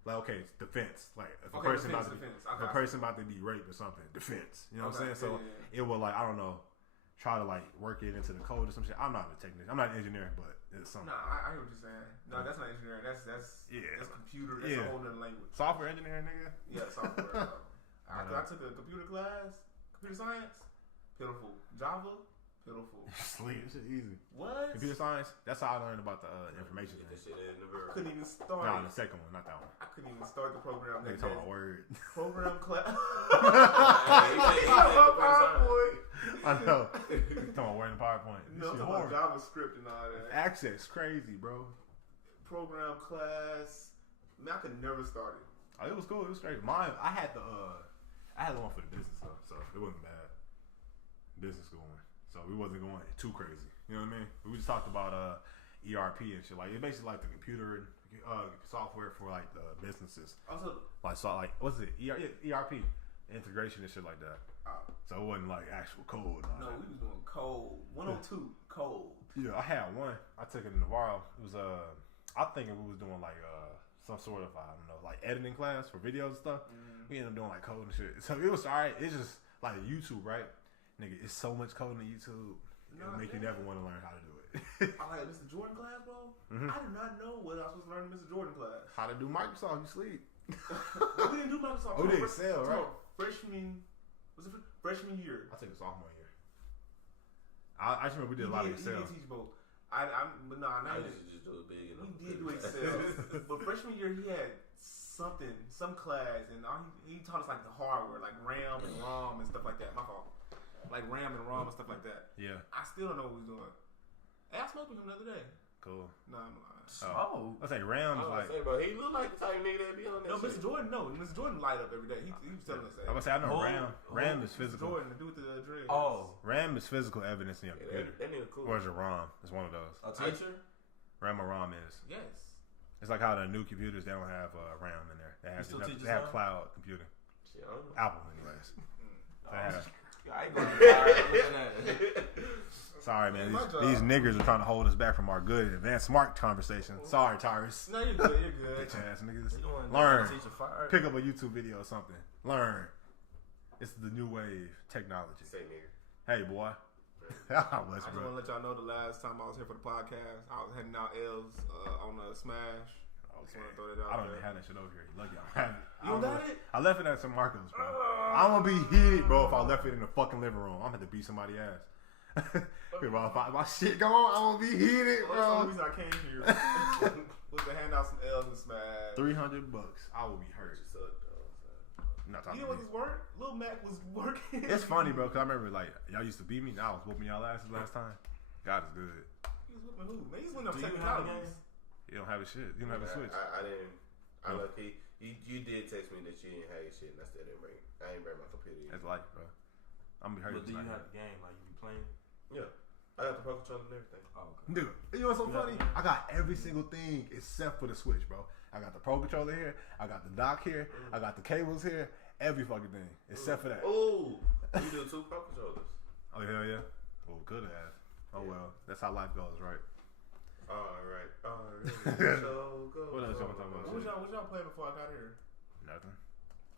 Like okay, it's defense. Like if a person about to be raped or something, defense. You know what I'm saying? So it will like I don't know, try to like work it into the code or some shit. I'm not a technician. I'm not an engineer, but it's something. No, I hear what you're saying. No, that's not engineering. That's computer. That's a whole other language. Software engineering, nigga. Yeah, software. I took a computer class, computer science, pitiful. Java, pitiful. Sleep, shit easy. What? Computer science, that's how I learned about the information. Couldn't even start. No, the second one, not that one. I couldn't even start the program. They talking about Word. Program class. I know. Talking about Word and PowerPoint. No, talking about JavaScript and all that. Access, crazy, bro. Program class. Man, I could never start it. Oh, it was cool. It was straight. Mine, I had the one for the business stuff, so it wasn't bad. Business school one, so we wasn't going too crazy. You know what I mean? We just talked about ERP and shit. Like it's basically like the computer software for like the businesses. Also, like what's it? ERP integration and shit like that. So it wasn't like actual code. No, we was doing code. 102 code. Yeah, I had one. I took it in Navarro. It was I think we was doing like some sort of I don't know like editing class for videos and stuff. We ended up doing like code and shit. So it was alright. It's just like YouTube, right? Nigga, it's so much coding on YouTube. It'll make you never want to learn how to do it. I like Mr. Jordan class, bro. I did not know what I was supposed to learn in Mr. Jordan class. How to do Microsoft, you sleep. We didn't do Microsoft. We did Excel, right? Freshman year. I took a sophomore year. I just remember we did a lot of Excel. He did teach both. But no, I just do it big. He did do Excel. But freshman year he had some class, and he taught us like the hardware, like RAM and ROM and stuff like that. My fault. Like RAM and ROM and stuff like that. Yeah. I still don't know what he's doing. Hey, I smoked with him the other day. Cool. No, I'm lying. I say RAM is like. Bro, he look like the type of nigga that be on that. No, Mr. Jordan. No, Mr. Jordan light up every day. He was telling us that. I was say I know RAM is physical. Jordan to do with the dreads. RAM is physical evidence in your computer. That nigga cool. Or is it ROM? It's one of those. A teacher. RAM or ROM is. Yes. It's like how the new computers they don't have RAM in there. They have cloud computing. Apple, anyways. I ain't going to Sorry, man. These niggers are trying to hold us back from our good advanced smart conversation. Sorry, Tyrus. No, you're good. You're good. Bitch ass niggas. Learn. Pick up a YouTube video or something. Learn. It's the new wave technology. Say nigga. Hey, boy. I just want to let y'all know the last time I was here for the podcast, I was handing out L's on a Smash. Okay. Just throw that out I don't there. even have that shit over here. Lucky I don't have it. You don't got it? I left it at San Marcos, bro. I'm gonna be heated, bro, if I left it in the fucking living room. I'm gonna have to beat somebody's ass. If my shit gone, I'm gonna be heated, bro. That's the reason I came here. Was to hand out some L's and Smash. $300. I will be hurt. Not talking You know what this work? Lil Mac was working. It's funny, bro, because I remember, like, y'all used to beat me. Now I was whooping y'all asses last time. God is good. He was whooping who? Man, he's winning up Do you $7. have a game? You don't have a shit. You don't have a Switch. I didn't. I lucky. You did text me that you didn't have your shit, and I still didn't bring. I ain't bring my computer yet. That's life, bro. I'm gonna be hurt. But do you have the game? Like, you be playing? Yeah. I got the Pro Controller and everything. Oh, okay. Dude, you know what's so funny? I got every single thing except for the Switch, bro. I got the Pro Controller here. I got the dock here. I got the cables here. Every fucking thing except for that. Oh, you do 2 Pro Controllers. Oh, hell yeah. Oh, could have. Oh, well. That's how life goes, right? All right. So go. What else y'all talking about? What y'all playing before I got here? Nothing.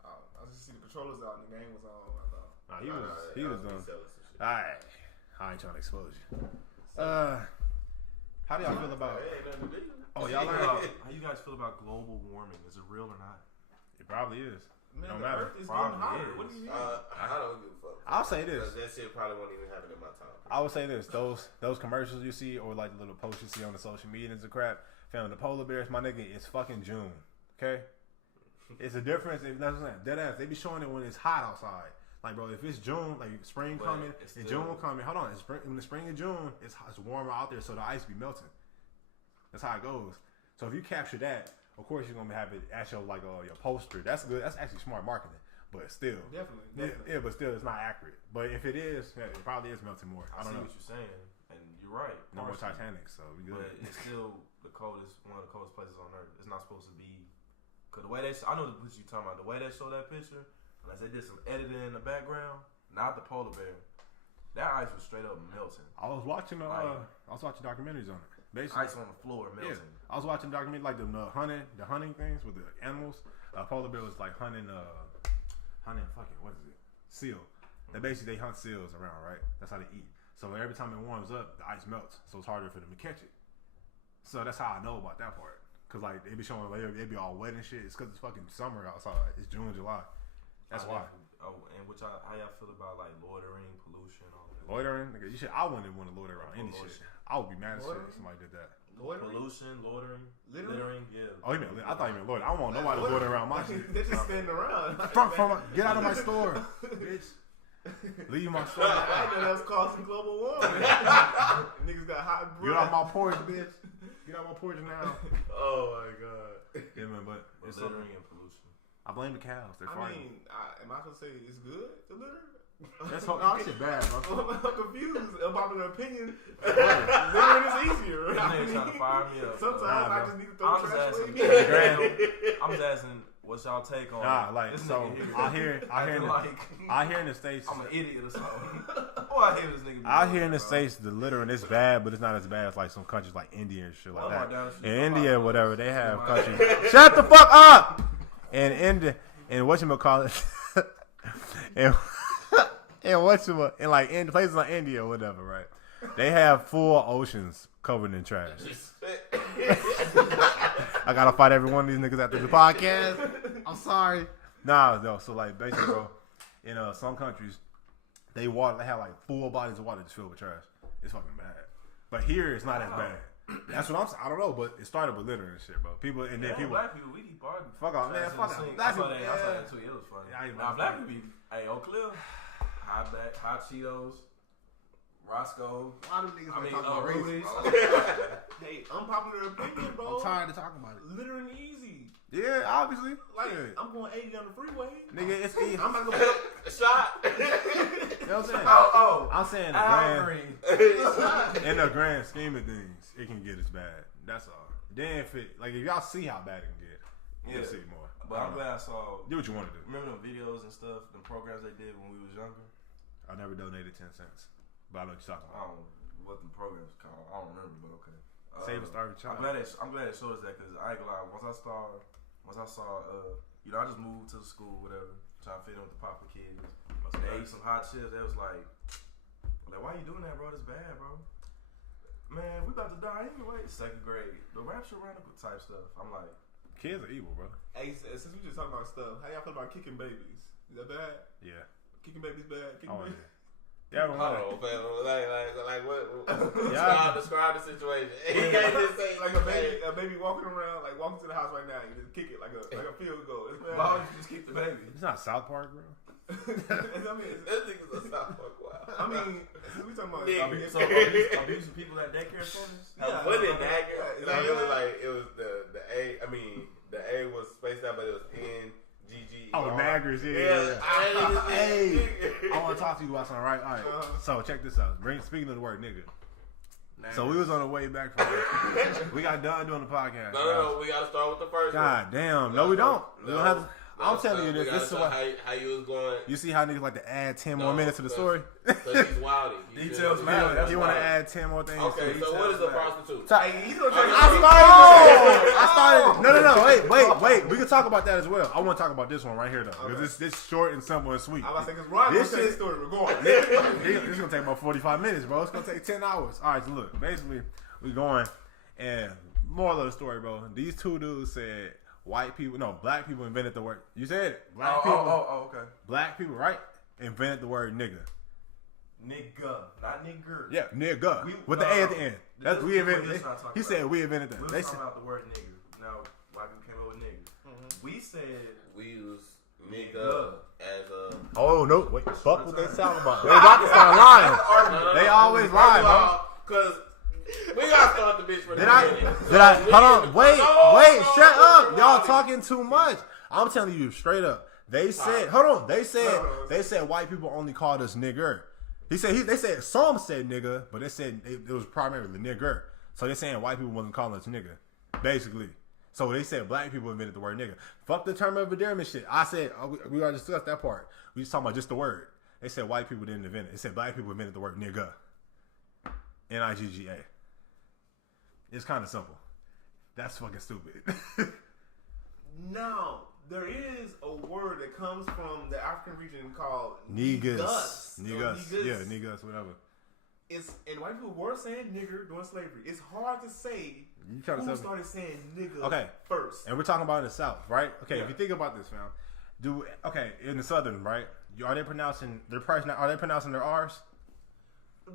I just see the controllers out and the game was on. I thought. Nah, he was done. All right. I ain't trying to expose you. How do y'all feel about? Oh, y'all learn. How you guys feel about global warming? Is it real or not? It probably is. Man, No the matter. Earth is getting hotter. Is. What do you mean? I don't give a fuck. I'll say this. Because that shit probably won't even happen in my time. I would say this: those commercials you see, or like the little posts you see on the social media and crap. Found the polar bears, my nigga. It's fucking June. Okay, it's a difference. If that's what I'm saying. Dead ass. They be showing it when it's hot outside. Like, bro, if it's June, like spring coming, and June coming. Hold on, in the spring and June, it's warmer out there, so the ice be melting. That's how it goes. So if you capture that, of course you're gonna have it at your your poster. That's good. That's actually smart marketing. But still, Definitely. Yeah, but still, it's not accurate. But if it is, it probably is melting more. I don't know. What you're saying, and you're right. No more Titanic, so we good. But it's still one of the coldest places on Earth. It's not supposed to be. Cause the way I know the picture you're talking about. The way they show that picture, unless they did some editing in the background, not the polar bear. That ice was straight up melting. I was watching documentaries on it. Basically, ice on the floor melting. Yeah, I was watching documentaries like the hunting things with the animals. Polar bear was like hunting what is it? Seal. That basically they hunt seals around, right? That's how they eat. So every time it warms up, the ice melts, so it's harder for them to catch it. So that's how I know about that part. Cause like they be showing they be all wet and shit. It's cause it's fucking summer outside. It's June, July. That's why. Oh, and how y'all feel about like loitering, pollution, all that? Loitering, nigga, I wouldn't want to loiter around any shit. I would be mad as shit if somebody did that. Loitering? Pollution, littering, yeah. Oh, I thought you meant loiter. I don't want nobody loitering around my shit. They're just standing around. Get out of my store, bitch. Leave my store. I know that's causing global warming. Niggas got hot breath. Get out my porch, bitch. Get out my porch now. Oh my god. Yeah, man, but it's littering and pollution. I blame the cows. They're farting. Am I supposed to say it's good to litter? That's shit bad, bro. I'm confused. Unpopular opinion. Littering is easier. They're trying to fire me up. Sometimes I just need to throw I'm trash just away. I'm just asking, what's y'all take on this so I hear in the States. I'm an idiot or something. Oh, I hear this nigga. I hear in the States the littering is bad, but it's not as bad as like some countries like India and shit like that. In India, whatever, they have countries. Shut the fuck up! And India, and whatchamacallit, in places like India or whatever, right? They have full oceans covered in trash. I gotta fight every one of these niggas after the podcast. I'm sorry. No. So like basically, bro, in some countries, they have like full bodies of water just filled with trash. It's fucking bad. But here, it's not as bad. That's what I'm saying. I don't know, but it started with littering and shit, bro. People. Black people, we eat bargain. Fuck off, man. Fuck off. I saw that tweet. It was funny. Now black people, Oak Cliff, hot Cheetos, Roscoe. Why do niggas talk about Rudy's? Hey, unpopular opinion, bro. I'm tired of talking about it. Littering easy. Yeah, obviously. Like, I'm going 80 on the freeway. Nigga, it's easy. I'm not going to put a shot. You know what I'm saying? I'm saying in the grand scheme of things, it can get as bad. That's all. Then if y'all see how bad it can get, you'll see more. But I'm glad I saw. Do what you want to do. Remember the videos and stuff, the programs they did when we was younger? I never donated 10 cents. But I know what you're talking about. I don't know what the program's called. I don't remember, but okay. Save a starving child. I'm glad it showed us that because I ain't gonna lie. Once I saw, I just moved to the school, whatever, trying to fit in with the popular kids. They ate some hot chips. They was like, why you doing that, bro? It's bad, bro. Man, we about to die anyway. 2nd grade. The rapture radical type stuff. I'm like, kids are evil, bro. Hey, since we just talking about stuff, how y'all feel about kicking babies? Is that bad? Yeah. Kicking babies bad? Kicking babies? Yeah, hold on, fam. Like what? Describe the situation. You can't just say like a baby walking around, like walking to the house right now. You just kick it like a field goal. Why would you just kick the baby? It's not South Park, bro. I mean, that nigga's a South Park. Wow. I mean, we talking about abusing people at daycare centers. Yeah, but in dagger, it was the A. I mean, the A was spaced out, but it was NGG. Oh, naggers, yeah. Hey, I want to talk to you about something, right? All right. So check this out. Speaking of the word nigga. Naggers. So we was on the way back from we got done doing the podcast. No, we got to start with the first one. God damn. No, we don't. We don't have to. I'm telling you this. This is what how you was going. You see how niggas like to add 10 more minutes to the story? Because he's wilding. Details matter. You want to add 10 more things? Okay, so what is a prostitute? I started. No. Wait. We can talk about that as well. I want to talk about this one right here though, because it's short and simple and sweet. I'm about to say because Ron will tell the story regardless. This is gonna take about 45 minutes, bro. It's gonna take 10 hours. All right, so look, basically we going, and moral of the story, bro. These two dudes said. Black people invented the word. You said it. Black people. Okay. Black people, right? Invented the word nigga. Nigga, not nigger. Yeah, nigga. With the A at the end. We invented it. He said we invented that. We were talking about the word nigger. Now, white people came up with nigger. Mm-hmm. We said we use nigga as a... Oh, no. Wait. Fuck what they talking about. They about to start lying. They always lie, bro. Because... We gotta start the bitch for the Hold on. Wait, shut up. Y'all talking too much. I'm telling you straight up. They said, hold on. They said white people only called us nigger. They said some said nigga, but they said it was primarily nigger. So they're saying white people wasn't calling us nigga, basically. So they said black people invented the word nigga. Fuck the term of endearment shit. I said we already discussed that part. We just talking about just the word. They said white people didn't invent it. They said black people invented the word nigga. Nigga. It's kind of simple. That's fucking stupid. Now, there is a word that comes from the African region called niggas. Yeah, niggas, whatever. And white people were saying nigger during slavery. It's hard to say who started saying nigga first. And we're talking about in the South, right? Okay, yeah. If you think about this, fam. In the Southern, right? Are they pronouncing their R's?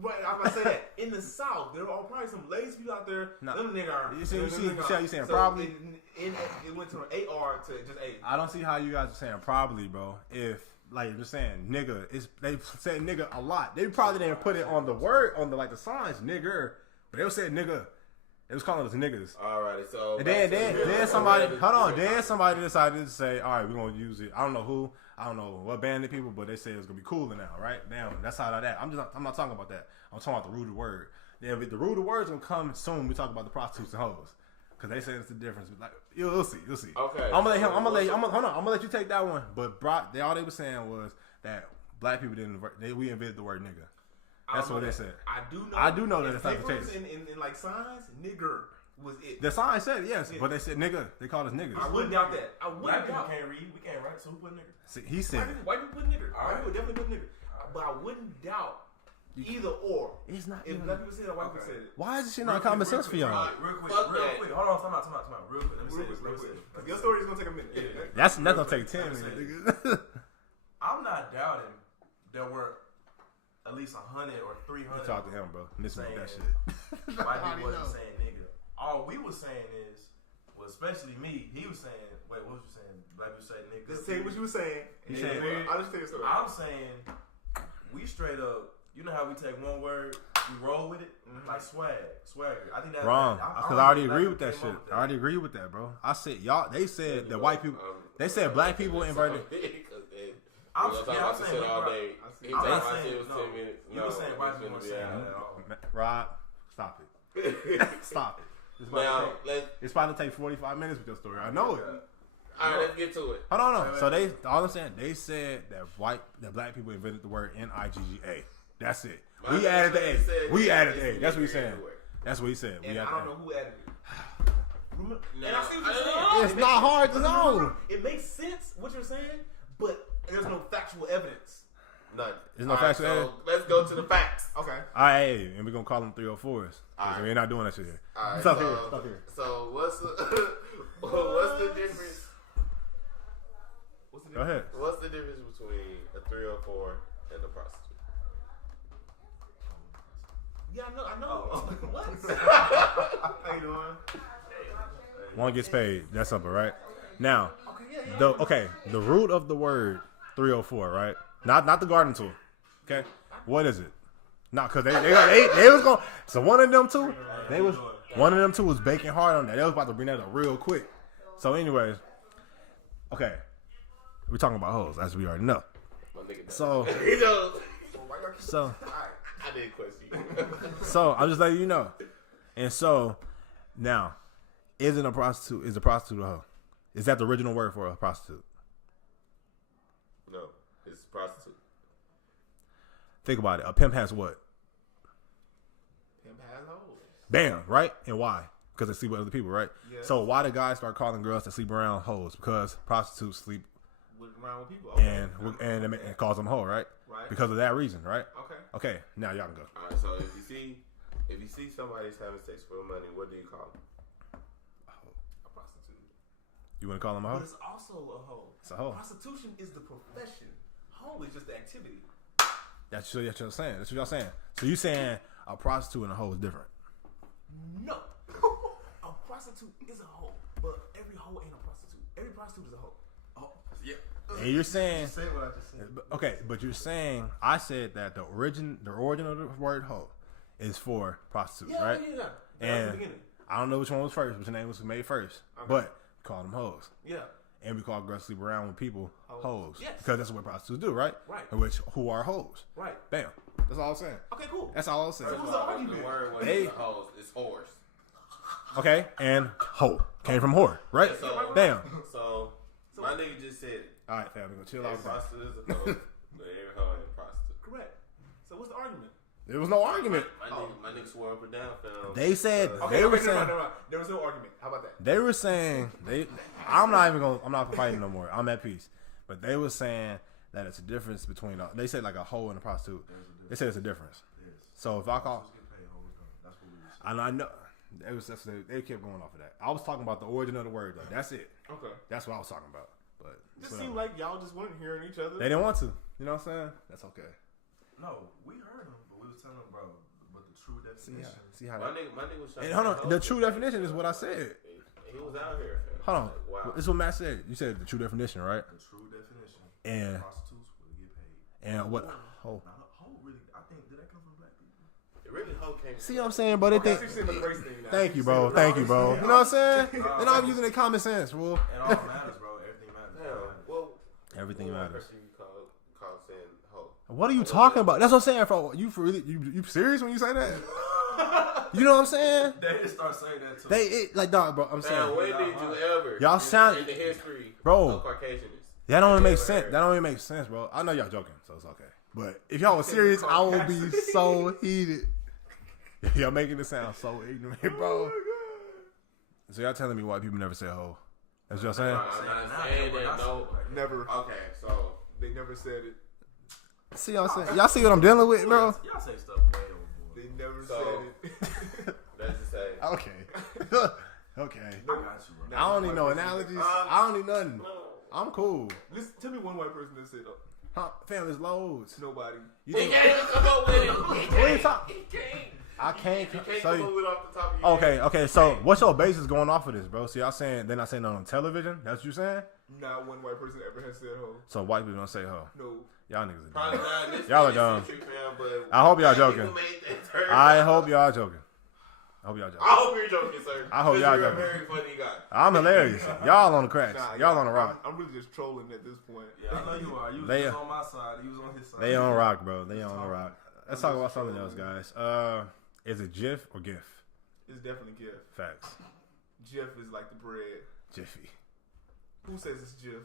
Right, I was about to say that. In the South, there are probably some lazy people out there. Them nigga. You see how you saying probably? It went to an AR to just A. I don't see how you guys are saying probably, bro. If like you're saying nigga, they said nigga a lot. They probably didn't put it on the word on the signs nigger, but they were saying nigga. It was calling us niggas. Alrighty, so and then somebody Then somebody decided to say, all right, we're gonna use it. I don't know who. I don't know what band of people, but they said it's gonna be cooler now, right? Now that's how that. I'm not talking about that. I'm talking about the root of word. Then the root of word's gonna come soon. We talk about the prostitutes and hoes because they say it's the difference. Like you'll see. Okay. I'm gonna let you take that one. But all they were saying was that black people we invented the word nigga. That's what they said. I do know that that's not the case. In like signs, nigger was it. The sign said yes, but they said nigga. They called us niggas. I wouldn't doubt that. Black people can't read. We can't write, so who put nigger? See, he said white people put nigger. White people definitely put nigger. But I wouldn't doubt either or. It's not. If black people said it or white people said it. Why is this shit not common sense for y'all? Real quick. Hold on, time out. Real quick. Let me say this. Your story is gonna take a minute. Yeah. That's gonna take 10 minutes. I'm not doubting there were at least 100 or 300. You talk to him, bro. Listen to that shit. White people wasn't saying nigga. All we was saying is, well, especially me, he was saying, wait, what was you saying? Black people say nigga. Just say what you were saying. I'll just tell you a story. I'm saying, we straight up, you know how we take one word, we roll with it, like swagger. I think that's wrong. Because I already agree with that shit. I already agree with that, bro. I said y'all. They said that white people. They said black people inverted. I'm saying all day. You were saying white people weren't saying that at all. Rob, stop it. Stop it. It's about to take 45 minutes with your story. I know it. All right, let's get to it. Hold on. So all I'm saying, they said that black people invented the word Nigga. That's it. We added the A. That's what he's saying. That's what he said. And I don't know who added it. And I see what you're saying. It's not hard to know. It makes sense what you're saying, but there's no factual evidence. None. There's no facts. So let's go to the facts. Okay. All right, and we're gonna call them 304s. Right. We're not doing that shit here. All right, Stop here. So what's the difference? Go ahead. What's the difference between a 304 and a prostitute? Yeah, I know. What? How you doing? One gets paid. That's something, right? Now, the root of the word 304, right? Not the garden tool. Okay, what is it? Not because they was going. So one of them two was baking hard on that. They was about to bring that up real quick. So, anyways, okay, we're talking about hoes, as we already know. So, I didn't question you. So I'm just letting you know. And so now, is a prostitute a hoe? Is that the original word for a prostitute? No, it's prostitute. Think about it. A pimp has what? Pimp has hoes. Bam, right? And why? Because they sleep with other people, right? Yes. So why do guys start calling girls that sleep around hoes? Because prostitutes sleep around with people. Okay. And it calls them hoe, right? Right. Because of that reason, right? Okay. Now y'all can go. All right. So if you see somebody's having sex for money, what do you call them? A prostitute. You want to call them a hoe? But it's also a hoe. It's a hoe. Prostitution is the profession. Hoe is just the activity. That's what you're saying. That's what y'all saying. So you saying a prostitute and a hoe is different? No. A prostitute is a hoe, but every hoe ain't a prostitute. Every prostitute is a hoe. Oh, yeah. And you're saying, Say what I just said. okay, but you're saying I said that the origin of the word hoe is for prostitutes, right? Yeah. And I don't know which one was first, which name was made first, but we call them hoes. Yeah. And we call girls sleep around with people hoes. Yes. Because that's what prostitutes do, right? Right. And who are hoes. Right. Bam. That's all I'm saying. Okay, cool. That's all I'm saying. So what's the argument? The word wasn't hoes, it's whores. Okay, and hoe. Came from whore, right? Yeah, so, Bam. So my nigga just said it. All right, fam, we're going to chill out. Prostitute is a hoe, but every hoe ain't a prostitute. Correct. So what's the argument? There was no argument. My nigga swore up and down, fam. They said There was no argument. How about that? They were saying I'm not fighting no more. I'm at peace. But they were saying that it's a difference between they said like a hoe and a prostitute. They said it's a difference. So if I call, and I know they kept going off of that. I was talking about the origin of the word though. That's it. Okay. That's what I was talking about. But it just seemed like y'all just weren't hearing each other. They didn't want to. You know what I'm saying? That's okay. No, we heard him, but we was telling him, bro, but the true definition. See how my nigga was trying. And hold on, the true definition is what I said. He was out here. Hold on. Like, wow. This is what Matt said. You said the true definition, right? The true definition. And prostitutes will get paid. And what? Hoe. Now, hoe really, I think, did that come from black people? It really hoe came. See what I'm saying, bro? They think. Thank you, bro. Thank you, bro. You know what I'm saying? And I'm using their common sense, bro. It all matters, bro. Everything matters. Yeah, well, everything matters. Call saying hoe. What are you talking about? That's what I'm saying, bro. You serious when you say that? You know what I'm saying? They just start saying that too. Like dog, bro. I'm saying. When did you ever? Y'all sound in the history, bro. of Caucasians. That don't even make sense. That don't even make sense, bro. I know y'all joking, so it's okay. But if y'all was serious, I would be so heated. Y'all making it sound so ignorant, bro. So y'all telling me white people never say hoe? That's what y'all saying? I'm not saying that. No, never. Okay, so they never said it. See y'all saying? Y'all see what I'm dealing with, bro? Y'all say stuff way overboard. They never said it. Let's just say. Okay. Okay. I got you, bro. I don't need no analogies. I don't need nothing. I'm cool. Listen, tell me one white person that said, huh? Fam, there's loads. Nobody. You can't even come up with it. What are you talking? He can't. I can't. You can't come up with it off the top of your Okay, head. okay. So what's your basis going off of this, bro? So y'all saying they're not saying that on television? That's what you saying? Not one white person ever has said hoe. So white people don't say hoe. No. Y'all niggas Probably are dumb. not. Y'all are dumb. But I hope y'all joking. I hope y'all joking. I hope you're joking, sir. I hope y'all you're joking. a very funny guy. I'm hilarious. Y'all on the cracks. Y'all on the rock. I'm really just trolling at this point. Yeah, I know you are. You was just on my side. He was on his side. They on rock, bro. They on the rock. Let's talk about something else, guys. Is it GIF or GIF? It's definitely GIF. Facts. GIF is like the bread. Jiffy. Who says it's GIF?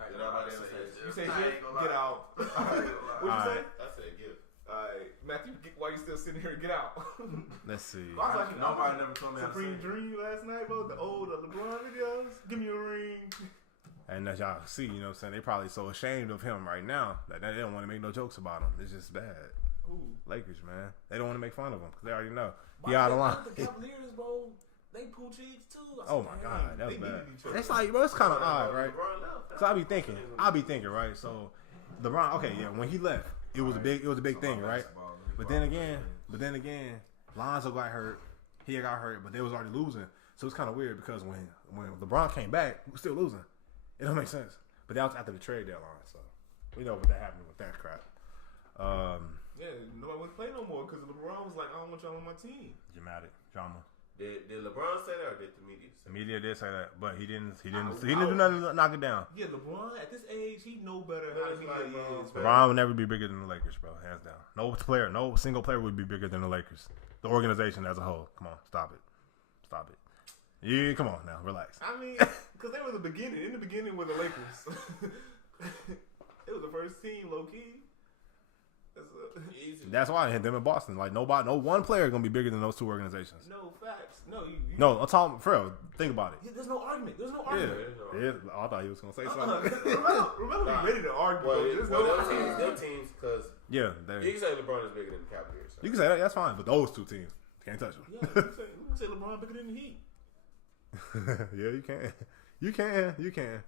You say GIF? Get out. What'd you say? I said GIF. Alright, Matthew, why you still sitting here? Get out. Let's see. I was like, nobody never told me how to Supreme say Dream last night, bro. The old LeBron videos. Give me a ring. And as y'all see, you know what I'm saying, they probably so ashamed of him right now that they don't want to make no jokes about him. It's just bad. Who? Lakers, man. They don't want to make fun of him because they already know. He out of line. The Cavaliers, bro, they pull cheeks too. Oh my God, that was bad. It's like, bro, it's kind of odd, right? So I be thinking, right? So LeBron, okay, yeah, when he left, it was a big thing, right? But then again, Lonzo got hurt. He got hurt, but they was already losing. So it's kind of weird because when LeBron came back, we were still losing. It don't make sense. But that was after the trade deadline, so we know what that happened with that crap. Yeah, nobody would play no more because LeBron was like, I don't want y'all on my team. Dramatic drama. Did LeBron say that or did the media say that? The media did say that, but he didn't do nothing to knock it down. Yeah, LeBron at this age, he know better how to be like, LeBron would never be bigger than the Lakers, bro. Hands down. No single player would be bigger than the Lakers. The organization as a whole. Come on, stop it. Yeah, come on now, relax. I mean, because they were in the beginning with the Lakers. It was the first team, low key. That's why I hit them in Boston. Like no one player is gonna be bigger than those two organizations. No facts. No, I'm talking for real. Think about it. Yeah, there's no argument. Yeah. I thought he was gonna say something. Remember, we ready to argue. Them teams, because you can say LeBron is bigger than the Cavaliers. So. You can say that. That's fine. But those two teams can't touch them. Yeah, you can say LeBron bigger than the Heat. Yeah, you can.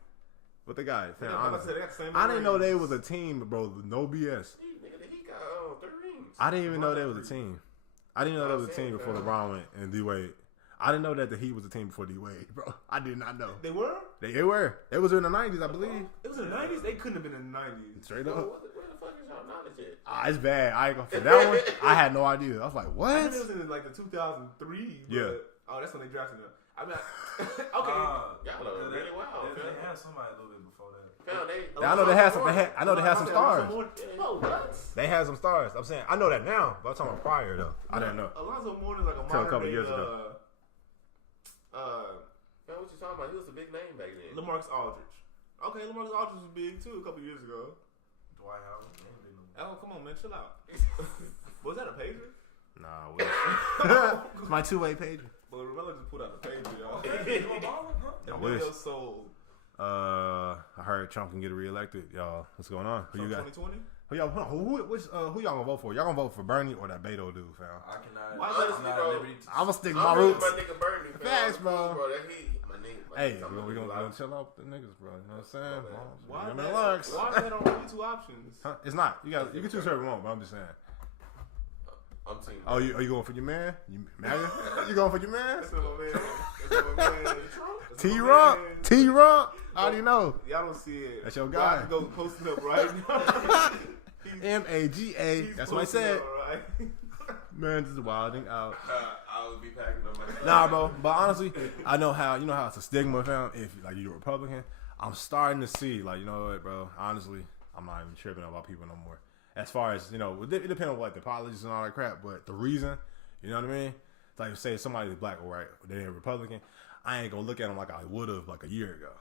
But they got it. Honestly, I didn't know they was a team, bro. No BS. He got 3 rings. I didn't even know they was a team. I didn't know there was a team before LeBron went and D Wade. I didn't know that the Heat was a team before D Wade, bro. I did not know. They were? They were. It was in the 90s, I believe. It was in the 90s? They couldn't have been in the 90s. Straight up. Where the fuck is y'all knowledge at? It's bad. I ain't gonna for that one. I had no idea. I was like, what? I think it was in like the 2003. But, yeah. Oh, that's when they drafted him. I mean, okay. Y'all are really wild. They had somebody a little bit before that. I know they had some. I know they had some stars. Oh, what? They had some stars. I'm saying I know that now, but I'm talking about prior though. I didn't know. Alonzo Mourning is like a couple years ago. Man, what you talking about? He was a big name back then. LaMarcus Aldridge. Okay, LaMarcus Aldridge was big too a couple years ago. Dwight Howard. Oh, come on, man, chill out. Was that a pager? Nah, it's my two-way pager. But Lamelo just put out a pager, y'all. I wish. Sold. I heard Trump can get reelected, y'all. What's going on? Who you got? 2020? Who y'all gonna vote for? Y'all gonna vote for Bernie or that Beto dude, fam? I cannot. Honestly, bro, I'm gonna stick my roots. My nigga Bernie, Facts, bro. Hey, we gonna chill out with the niggas, bro. You know what I'm saying? Why is that on only 2 options? Huh? It's not. You can choose whoever you want, but I'm just saying. I'm team. Oh, are you going for your man? You going for your man? That's my man. T-Rock. I already know. Y'all don't see it. That's your guy. Go posting up right now. MAGA. That's what I said. Right. Man, this is wilding out. I would be packing on my. Nah, bro. But honestly, I know how it's a stigma, fam. If like you're a Republican, I'm starting to see like you know what, bro. Honestly, I'm not even tripping about people no more. As far as it depends on what the politics and all that crap. But the reason, you know what I mean? It's like say somebody's black or white, they're a Republican. I ain't gonna look at them like I would have like a year ago.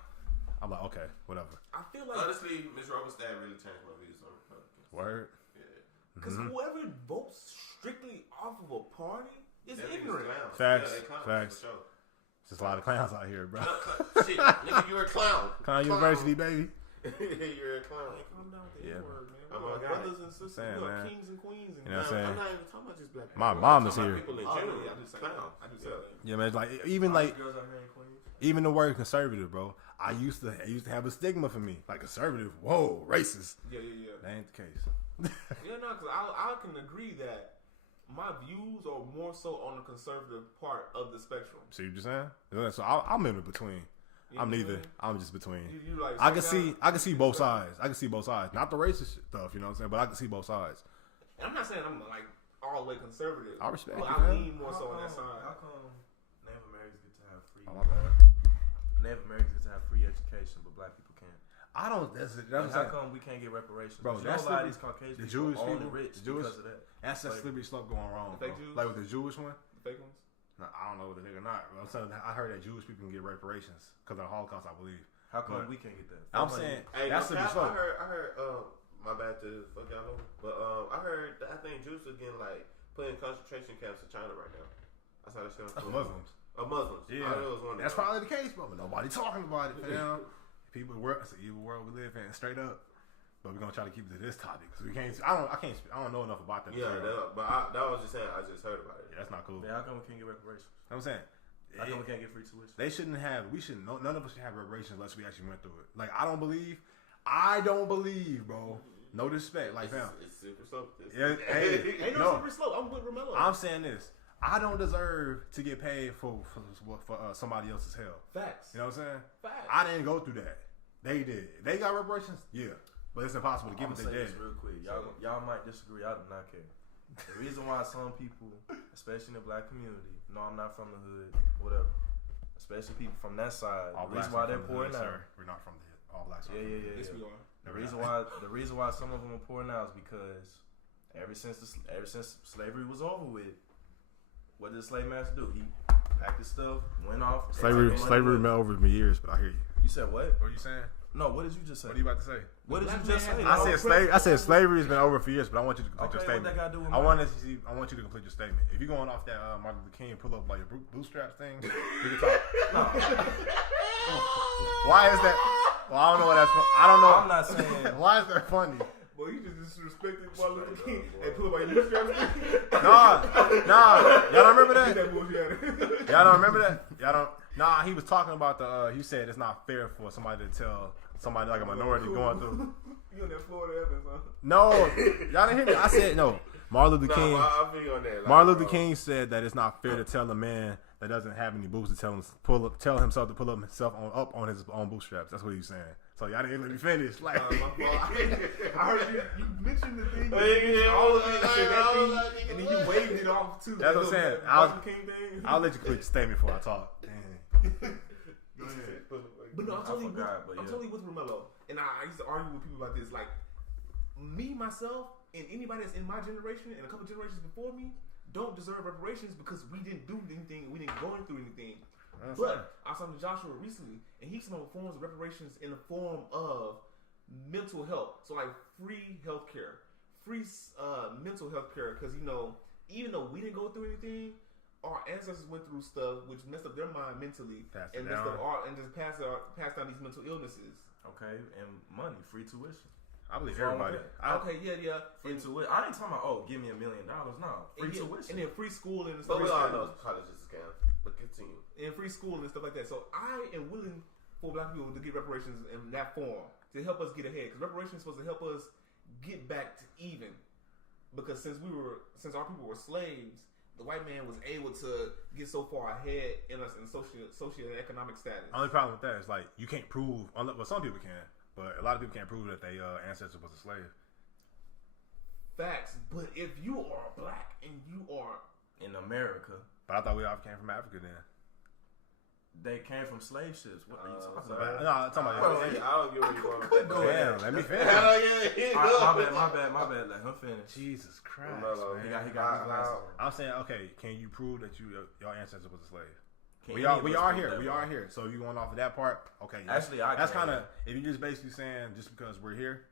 I'm like, okay, whatever. I feel like honestly, Ms. Robertstadt really changed my views on Republicans. Word. Because whoever votes strictly off of a party is ignorant. Facts. Facts. Sure. There's a lot of clowns out here, bro. Shit, nigga, you're a clown. Clown University, baby. You're a clown. Calm down with the N-word, man. Oh my God. Brothers and sisters, man. kings and queens. You know what I'm saying? I'm not even talking about just black people. My mom is here. People in general. I do say that. Yeah, man. Like even the word conservative, bro. I used to have a stigma for me, like conservative. Whoa, racist. Yeah. That ain't the case. Yeah, no, because I can agree that my views are more so on the conservative part of the spectrum. See what you're saying? So I'm in between. I'm neither. I'm just between. You like I can see both sides. I can see both sides. Not the racist stuff, you know what I'm saying? But I can see both sides. And I'm not saying I'm like all the way conservative. I respect but it. I lean more so on that side. How come Native Americans get to have free? Oh, my bad. Native Americans get to have free education, but black people can't. I don't. That's how come we can't get reparations? Bro, that's a lot of these Caucasian the Jewish people people, the rich because of that. That's that slippery slope going wrong. The fake Jews? Like with the Jewish one. The fake ones. No, I don't know whether they're not. I'm saying I heard that Jewish people can get reparations because of the Holocaust, I believe. How come we can't get that? I'm saying that's slippery slope. I heard. My bad to fuck y'all over, but I heard that I think Jews are getting like put in concentration camps in China right now. That's how they're Muslims. Muslims. Yeah. That's probably the case, but nobody talking about it, fam. people, it's an evil world we live in, straight up. But we're gonna try to keep it to this topic because we can't. I don't know enough about that. Yeah, that was just saying. I just heard about it. Yeah, that's not cool. Yeah, how come we can't get reparations? I'm saying. How come we can't get free tuition? They shouldn't have. We shouldn't. None of us should have reparations unless we actually went through it. Like I don't believe, bro. No disrespect, like fam. It's super slope. Ain't no super slope. I'm with Romello. I'm saying this. I don't deserve to get paid for somebody else's hell. Facts. You know what I'm saying? Facts. I didn't go through that. They did. They got reparations? Yeah. But it's impossible to give it to them. Real quick. Y'all might disagree. I do not care. The reason why some people, especially in the black community, no, I'm not from the hood, whatever. Especially people from that side. The reason why they're pouring out. We're not from the hood. All blacks are. Yeah. Yes, we are. The reason why some of them are pouring out is because ever since slavery was over with, what did the slave master do? He packed his stuff, went off. Slavery been over for years, but I hear you. You said what? What are you saying? No, what did you just say? What are you about to say? What did you just say? I said slavery has been over for years, but I want you to complete your statement. What that got to do with I want you to complete your statement. If you're going off that Martin Luther King pull up like your bootstraps thing, we can talk. Why is that? Well, I don't know what that's. I don't know. I'm not saying. Why is that funny? Boy, you just disrespected Martin Luther King and pull up your bootstraps. Nah. Y'all don't remember that? Y'all don't remember that? Y'all don't. Nah, he was talking about he said it's not fair for somebody to tell somebody like a minority going through. You on that Florida Evans, huh? No, y'all didn't hear me. I said no. Martin Luther King. I'll be on that. Martin Luther King said that it's not fair to tell a man that doesn't have any boots to tell himself to pull up himself on his own bootstraps. That's what he was saying. So y'all didn't let me finish. Like, my fault. I heard you mentioned the thing. All of it, that thing, and then you waved it off too. That's what I'm saying. I'll let you complete the statement before I talk. Go ahead. But no, I'm totally with Romello. And I used to argue with people about this. Like, me, myself, and anybody that's in my generation and a couple generations before me don't deserve reparations because we didn't do anything. We didn't go through anything. But I was talking to Joshua recently, and he's talking about forms of reparations in the form of mental health. So, like, free healthcare, free mental health care. Because, even though we didn't go through anything, our ancestors went through stuff which messed up their mind mentally and messed up and just passed down these mental illnesses. Okay, and money, free tuition. I believe everybody. Yeah. Free tuition. I ain't talking about give me $1 million. No, free tuition. And then free school and stuff. But we all know colleges scam. But continue. And free school and stuff like that. So I am willing for black people to get reparations in that form to help us get ahead. Because reparations is supposed to help us get back to even. Because since our people were slaves, the white man was able to get so far ahead in us in social and economic status. Only problem with that is like you can't prove. Well, some people can, but a lot of people can't prove that their ancestor was a slave. Facts, but if you are black and you are in America, but I thought we all came from Africa then. They came from slave ships. What are you talking about? No, I'm talking about. I don't get where you're going. Damn, let me finish. My bad. Let him finish. Jesus Christ, man. He got his glasses on. I'm saying, okay, can you prove that your ancestor was a slave? We are here. We are here. So you going off of that part? Okay. Actually, that's kind of if you're just basically saying just because we're here.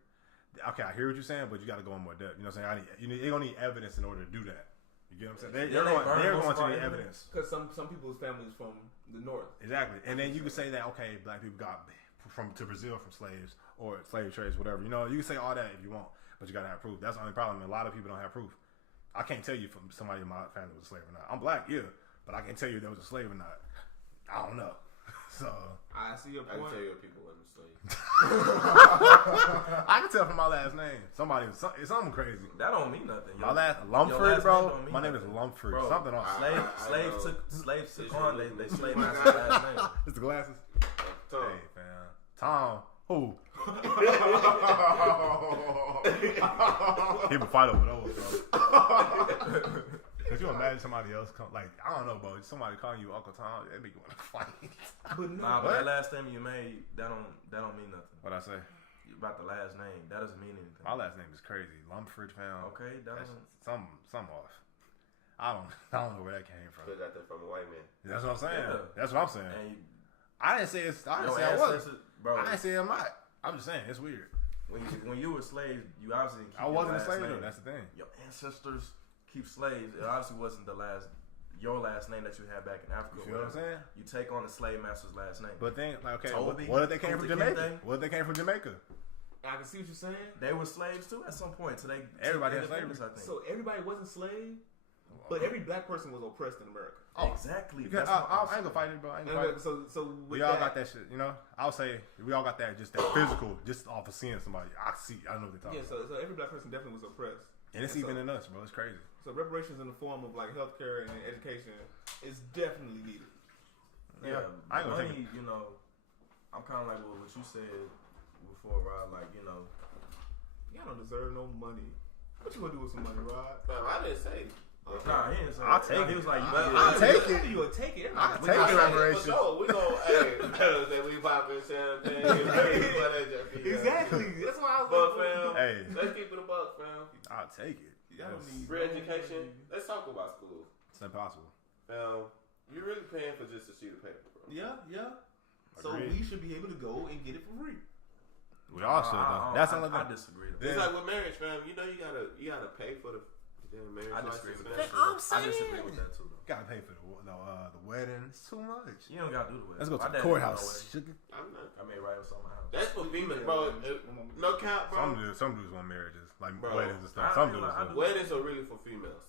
Okay, I hear what you're saying, but you got to go in more depth. You know what I'm saying? You're gonna need evidence in order to do that. You get what I'm saying? They're going to need evidence. Because some people's families from the north. Exactly. And then you can say that, okay, black people got to Brazil from slaves or slave trades, whatever. You can say all that if you want, but you got to have proof. That's the only problem. A lot of people don't have proof. I can't tell you if somebody in my family was a slave or not. I'm black, yeah, but I can't tell you if there was a slave or not. I don't know. So I see your point. I can tell you if people wasn't slaves. I can tell from my last name. It's something crazy. That don't mean nothing. My last Lumford, bro. My name is Lumford. Bro, something on slaves took on they slave master's last name. It's the glasses. Tom. Hey, fam. Tom. Who? People fight over those, bro. Could you imagine somebody else come? Like, I don't know, bro. Somebody calling you Uncle Tom, they be going to fight. But that last name you made, that don't mean nothing. What'd I say? About the last name, that doesn't mean anything. My last name is crazy. Lumford, fam. Okay, that's some off. I don't know where that came from. They got that from a white man. That's what I'm saying. Yeah. That's what I'm saying. And I didn't say it's. I didn't say I wasn't. Bro, I didn't say I'm not. I'm just saying it's weird. When you were a slave, you obviously didn't keep I wasn't a slave name. though. That's the thing. Your ancestors keep slaves. It obviously wasn't the last. your last name that you had back in Africa. You feel what I'm saying? You take on the slave master's last name. But then, like, okay, Toby, what if they came from Jamaica? What if they came from Jamaica? I can see what you're saying. They were slaves too at some point. So everybody had slaves, I think. So everybody wasn't slave, but every black person was oppressed in America. Oh, exactly. I ain't gonna fight it, bro. So we all got that shit, you know. I'll say we all got that, just that physical, just off of seeing somebody. I know what they're talking about. So every black person definitely was oppressed, and it's even in us, bro. It's crazy. So reparations in the form of like healthcare and education is definitely needed. Yeah, I ain't gonna money. You know, I'm kind of like what you said before, Rod. Like, you know, y'all don't deserve no money. What you gonna do with some money, Rod? I didn't say. Nah, he didn't say. I'll take it. He was like, I'll take it. You will take it. I'll take it. For sure. We gon' we popping champagne. Exactly. That's why I was fam. Hey, let's keep it a buck, fam. I'll take it. Free education. Let's talk about school. It's impossible. Fam, you're really paying for just a sheet of paper, bro. Yeah. So Agreed. we should be able to go and get it for free. We all should though. That's something I disagree. It's like with marriage, fam. You know you gotta pay for the marriage. I disagree with license, that. I'm saying. I disagree with that too, though. Gotta pay for the wedding. It's too much. You don't gotta do the wedding. Let's go to the courthouse. I'm not. I made right outside my house. That's for females, bro. No cap, bro. Some dudes want marriages, like Bro, weddings and stuff. Some dudes. Weddings are really for females.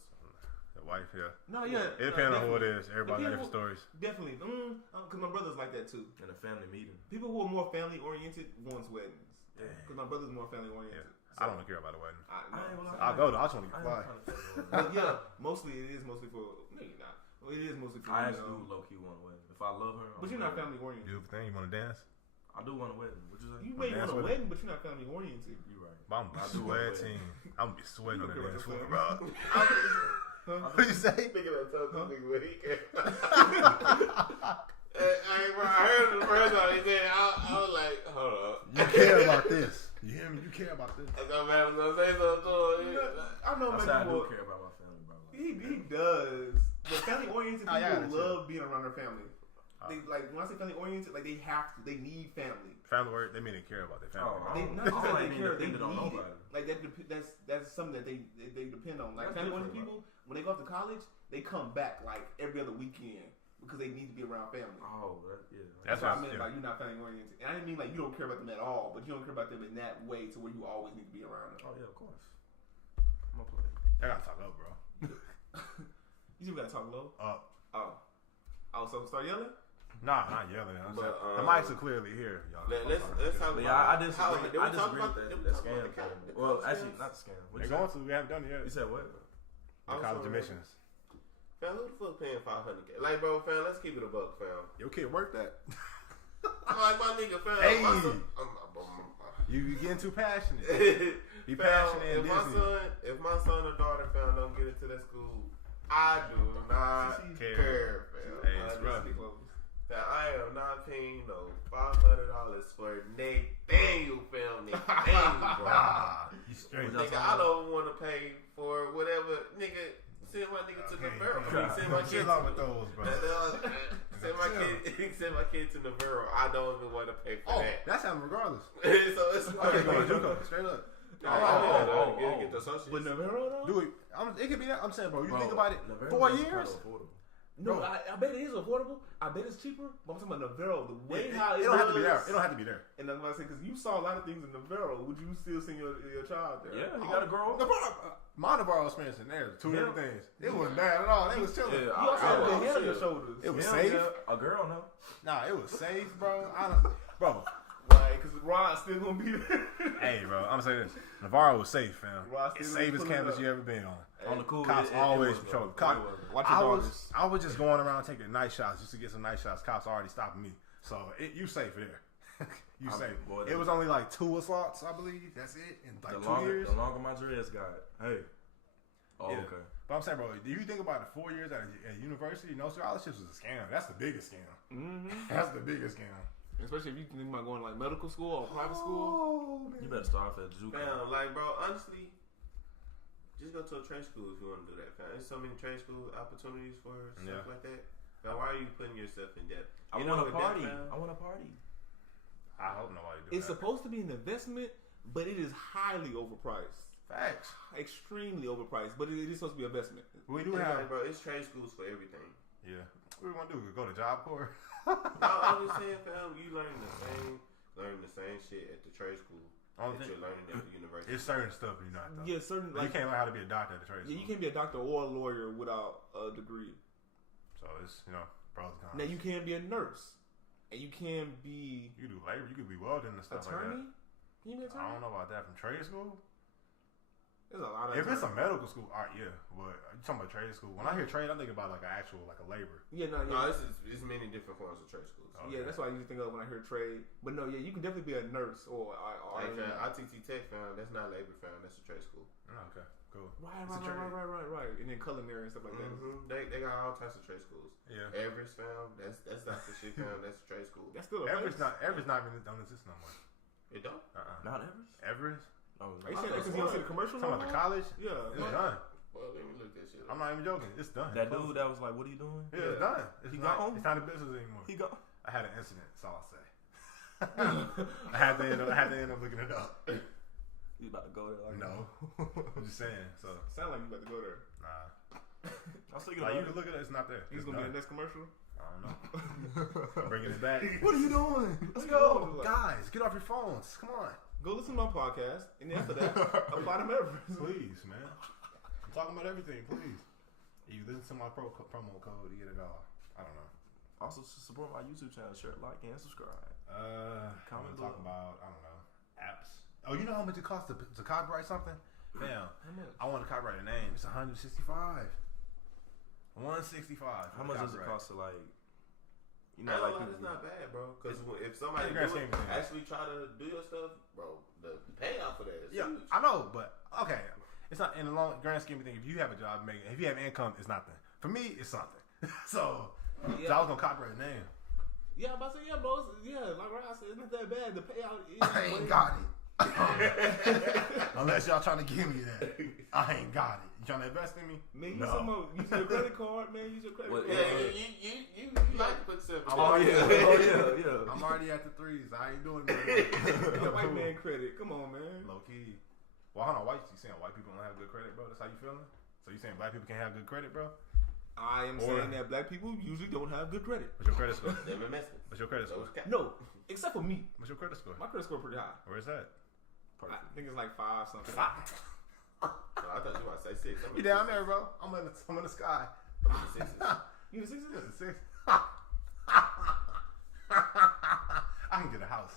The wife, yeah. No, yeah. It depends on who it is. Everybody got different stories. Definitely. Because my brother's like that too. In a family meeting. People who are more family oriented wants weddings. Yeah. Because my brother's more family oriented. Yeah. So, I don't care about the wedding. I'll go though. I just want to get fly. But yeah, it is mostly for. Maybe not. Well, it is mostly for. I actually do low key want a wedding. If I love her, but you're not family oriented. Beautiful thing. You want to dance? I do want a wedding. What you say? You may want a wedding, but you're not family oriented. You right. I'm sweating. I'm gonna be sweating on that dance floor, bro. What you say? Thinking that tough nigga where he can. Hey, bro, I heard the first time he said, I was like, hold up. You care about this. You hear me? You care about this. I thought man was gonna say something to him. I know I do care about my family, bro. He does. But family oriented people love being around their family. They like when I say family oriented, like they have to, they need family. Family work, they mean they care about their family. They not just like they care, they need it. Like that's something that they depend on. Like family oriented people, when they go off to college, they come back like every other weekend because they need to be around family. Oh, yeah. That's what I meant by you're not family oriented. And I didn't mean like you don't care about them at all, but you don't care about them in that way to where you always need to be around them. Oh yeah, of course. I'm gonna play. I gotta talk up, bro. You gotta talk low. Up. Oh, so start yelling. Nah, not yelling. The mics are clearly here, y'all. Let's talk about. I disagree with that scam thing. Well, actually, not the scam. They're going to. We haven't done it yet. You said what? The college admissions. Fam, who the fuck paying $500K? Like, bro, fam, let's keep it a buck, fam. Your kid work that? Like my nigga, fam. Hey, you getting too passionate. Be passionate. If my son or daughter, fam, don't get into that school, I do not care, fam. Hey, it's rough. That I am not paying no $500 for Nathaniel, fam. Nathaniel, bro. You straight. Nigga, I don't want to pay for whatever, nigga. Send my nigga to Navarro. Send my kid with those, bro. Send my kid to Navarro. I don't even want to pay for that. That's happening regardless. So it's like, straight up. Get the associates. With Navarro though? Do it. It could be that. I'm saying, bro. You think about it. Navarro 4 years. No, I bet it is affordable. I bet it's cheaper. But I'm talking about Navarro. The way how it don't have to be there. It don't have to be there. And I'm gonna say because you saw a lot of things in Navarro. Would you still send your child there? Yeah, he gotta grow up. My Navarro experience in there, two different things. It wasn't bad at all. It was chilling. You also had the head on your shoulders. It was safe. A girl, no. Nah, it was safe, bro. Bro. Right, because Rod's still gonna be there. Hey, bro, I'm saying this. Navarro was safe, fam. It's safest campus you ever been on. On the cool, cops always patrol. Watch your daughters. I was just going around taking night shots just to get some night shots. Cops already stopping me, so you safe there. You safe. Boy, it was only like 2 assaults, I believe. That's it in like 2 years. The longer my dreads got, hey. Oh, yeah. Okay. But I'm saying, bro, do you think about the 4 years at university? No scholarships was a scam. That's the biggest scam. Mm-hmm. That's the biggest scam. Especially if you think about going to like medical school or private school. You better start off at JUCO. Fam, like, bro, honestly, just go to a trade school if you want to do that. Fam. There's so many trade school opportunities for stuff like that. Now, why are you putting yourself in debt? I want a party. I want a party. I hope nobody do It's supposed to be an investment, but it is highly overpriced. Facts. Extremely overpriced, but it is supposed to be an investment. We do have, bro. It's trade schools for everything. Yeah. What do we want to do? Go to Job Corps? No, I'm just saying, fam. You learning the same shit at the trade school that you're learning at the university. It's certain stuff you're not. Though. Yeah, certain. Like, you can't learn how to be a doctor at the trade school. Yeah, you can't be a doctor or a lawyer without a degree. So it's pros and cons. Now you can be a nurse, and you can be. You do labor. You could be welding and stuff attorney? like that. Can you be an attorney? I don't know about that from trade school. There's a lot of. If it's a medical school, all right, yeah. But you talking about trade school? When I hear trade, I'm thinking about like an actual like a labor. Yeah, no, it's many different forms of trade schools. Okay. Yeah, that's what I usually think of when I hear trade. But no, yeah, you can definitely be a nurse or like ITT Tech, fam. That's not labor, fam. That's a trade school. Oh, okay, cool. Right. And then culinary and stuff like that. Mm-hmm. They got all types of trade schools. Yeah. Everest, fam. That's not the shit, fam. That's a trade school. That's still a Everest not even don't exist no more. It don't. Not Everest. Everest. Oh, are you saying that because you don't see the commercial? Talking about the college? Yeah, it's done. Well, let me look that shit up. I'm not even joking. It's done. That dude that was like, "What are you doing?" Yeah, it's done. It's not a business anymore. He gone. I had an incident. That's all I'll say. I had to end up looking it up. You about to go there? Like, no, I'm just saying. So sound like you about to go there. Nah. I was thinking like you can look at it. It's not there. He's gonna be in the next commercial. I don't know. Bringing it back. What are you doing? Let's go, guys. Get off your phones. Come on. Go listen to my podcast, and after that, apply to Everest. Please, man. I'm talking about everything. Please. You listen to my promo code, you get it all. I don't know. Also support my YouTube channel. Share, like, and subscribe. I'm gonna talk about apps. Oh, you know how much it costs to copyright something? Damn. I want to copyright a name. It's $165. $165. How much does it cost to like? It's not bad, bro. Because if somebody actually try to do your stuff, bro, the payout for that is huge. I know, but okay, it's not in the long grand scheme of things. If you have a job, if you have income, it's nothing. For me, it's something. so I was gonna copyright a name. Yeah, but I said, bro, like I said, it's not that bad. The payout is. I ain't got it. Unless y'all trying to give me that, I ain't got it. You trying to invest in me? Man, use your credit card, man. Use your credit card. Yeah, you like to put stuff. Yeah. I'm already at the threes. I ain't doing that. White man credit. Come on, man. Low key. Well, hold on. You saying white people don't have good credit, bro? That's how you feeling? So you saying black people can't have good credit, bro? I am saying that black people usually don't have good credit. What's your credit score? What's your credit score? No, except for me. What's your credit score? My credit score pretty high. Where's that? I think it's like 5 something. 5. No, I thought you were about to say 6. You down there, bro? I'm in the sky. I'm in the 6s. You in the 6s? Yeah, the 6. I can get a house.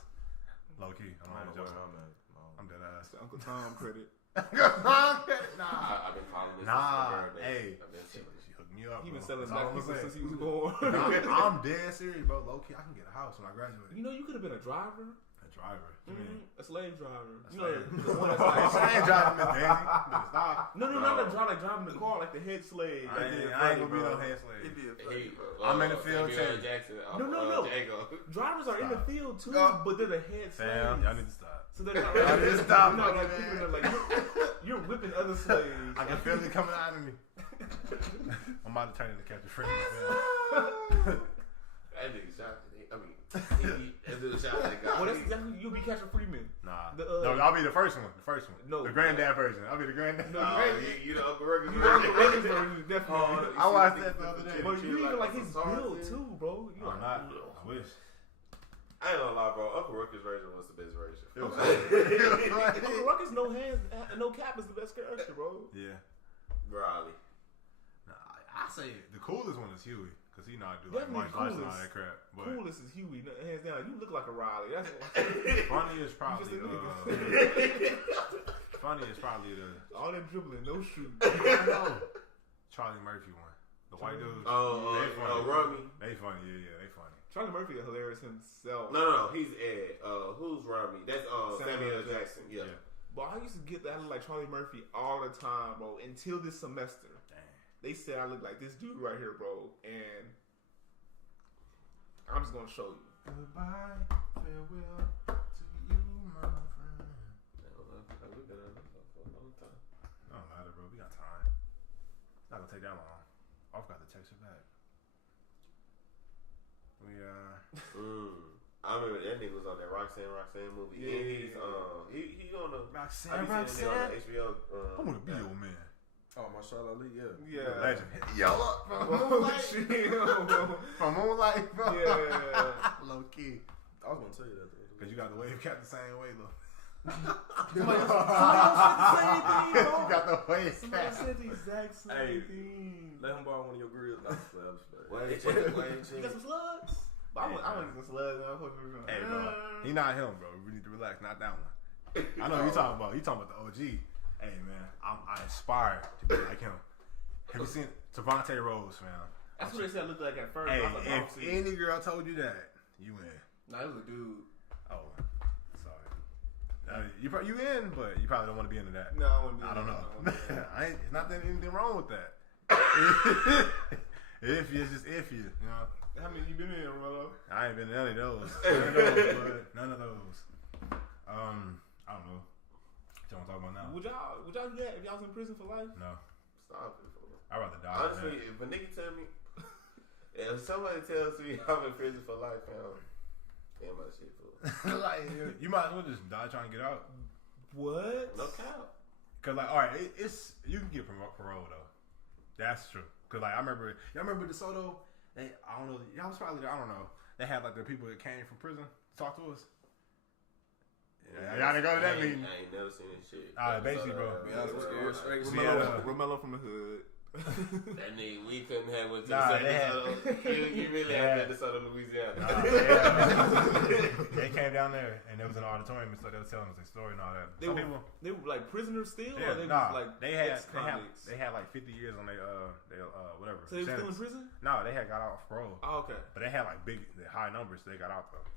Low key. I'm dead ass. Uncle Tom credit. Nah. I've been calling this. Hey. She hooked me up. He been selling black people since he was born. I'm dead serious, bro. Low key, I can get a house when I graduate. You know, you could have been a driver. A slave driver. The one that's like, I ain't driving Miss Daisy. No, not a driver, like driving the car, like the head slave. I ain't gonna be no head slave. I'm in the field too. No. Drivers are in the field too, but they're the head slaves. Sam, y'all need to stop. So they're not y'all need to stop. Not like people that like you're whipping other slaves. I can feel it coming out of me. I'm about to turn into Captain Freeman. That nigga shot. Well, that's exactly you'll be Catcher Freeman. Nah, no, I'll be the first one. No, the granddad version. I'll be the granddad. No, you know Uncle Ruckus version. Definitely. I watched that the other day. But you even like his build too, bro. I'm not. I wish. I ain't gonna lie, bro. Uncle Ruckus version was the best version. Uncle Ruckus, no hands, no cap is the best character, bro. Yeah. Raleigh. Nah, I say the coolest one is Huey. Because he know how to do like martial arts and all that crap. But coolest is Huey, hands down. You look like a Riley. That's funny is probably the all that dribbling, no shoot. I know. Charlie Murphy one. The white dudes. Rummy. They funny, yeah, they funny. Charlie Murphy is hilarious himself. No, he's Ed. Who's Rummy? That's Samuel Jackson. Yeah. But I used to get that I look like Charlie Murphy all the time, bro. Until this semester. They said I look like this dude right here, bro, and I'm just gonna show you. Goodbye, farewell to you, my friend. We've been on this for a long time. Don't matter, bro. We got time. It's not gonna take that long. I forgot to text her back. I remember that nigga was on that Roxanne movie. Yeah, and he's on the Roxanne. On the HBO. I want to be your man. Oh, Marshall Ali, Yeah. Legend. Yo, from Moonlight, bro. Yeah. Low key. I was gonna tell you that though. Because you got the wave cap the same way, though. Somebody said the same thing, bro. You got the wave Somebody cap. said the exact same thing. Let him borrow one of your grills. Wait, You got some slugs? I want some slugs. Hey, bro. He not him, bro. We need to relax. Not that one. I know who you talking about. You talking about the OG. Hey, man. I aspire to be like him. Have you seen Devontae Rose, man? That's what they said I looked like at first. Hey, I was like, if any girl told you that, you in. Nah, it was a dude. Oh, sorry. You in, but you probably don't want to be into that. No, I wouldn't be. I don't know. It's not that anything wrong with that. If it's just iffy, you know. How many you been in, Rollo? I ain't been in none of those. None of those. I don't know. What y'all want to talk about now? Would y'all do that if y'all was in prison for life? No. Stop it. I'd rather die. Honestly, if a nigga tell me, if somebody tells me I'm in prison for life, damn my shit fool. Like, you might as well just die trying to get out. What? No cap. Cause like, all right, it's you can get parole though. That's true. Cause like, y'all remember DeSoto? I don't know. Y'all was probably there. I don't know. They had like the people that came from prison to talk to us. Yeah, y'all didn't go to that meeting. I ain't never seen this shit. Basically, bro. Romello from the hood. That nigga, we couldn't have went to you really had been to Southern Louisiana. They came down there and there was an auditorium, and so they were telling us their story and all that. They were like prisoners still, yeah, or they was like they had like 50 years on their whatever. So they were still in prison? No, they had got out for parole. Oh, okay. But they had like high numbers, so they got out though.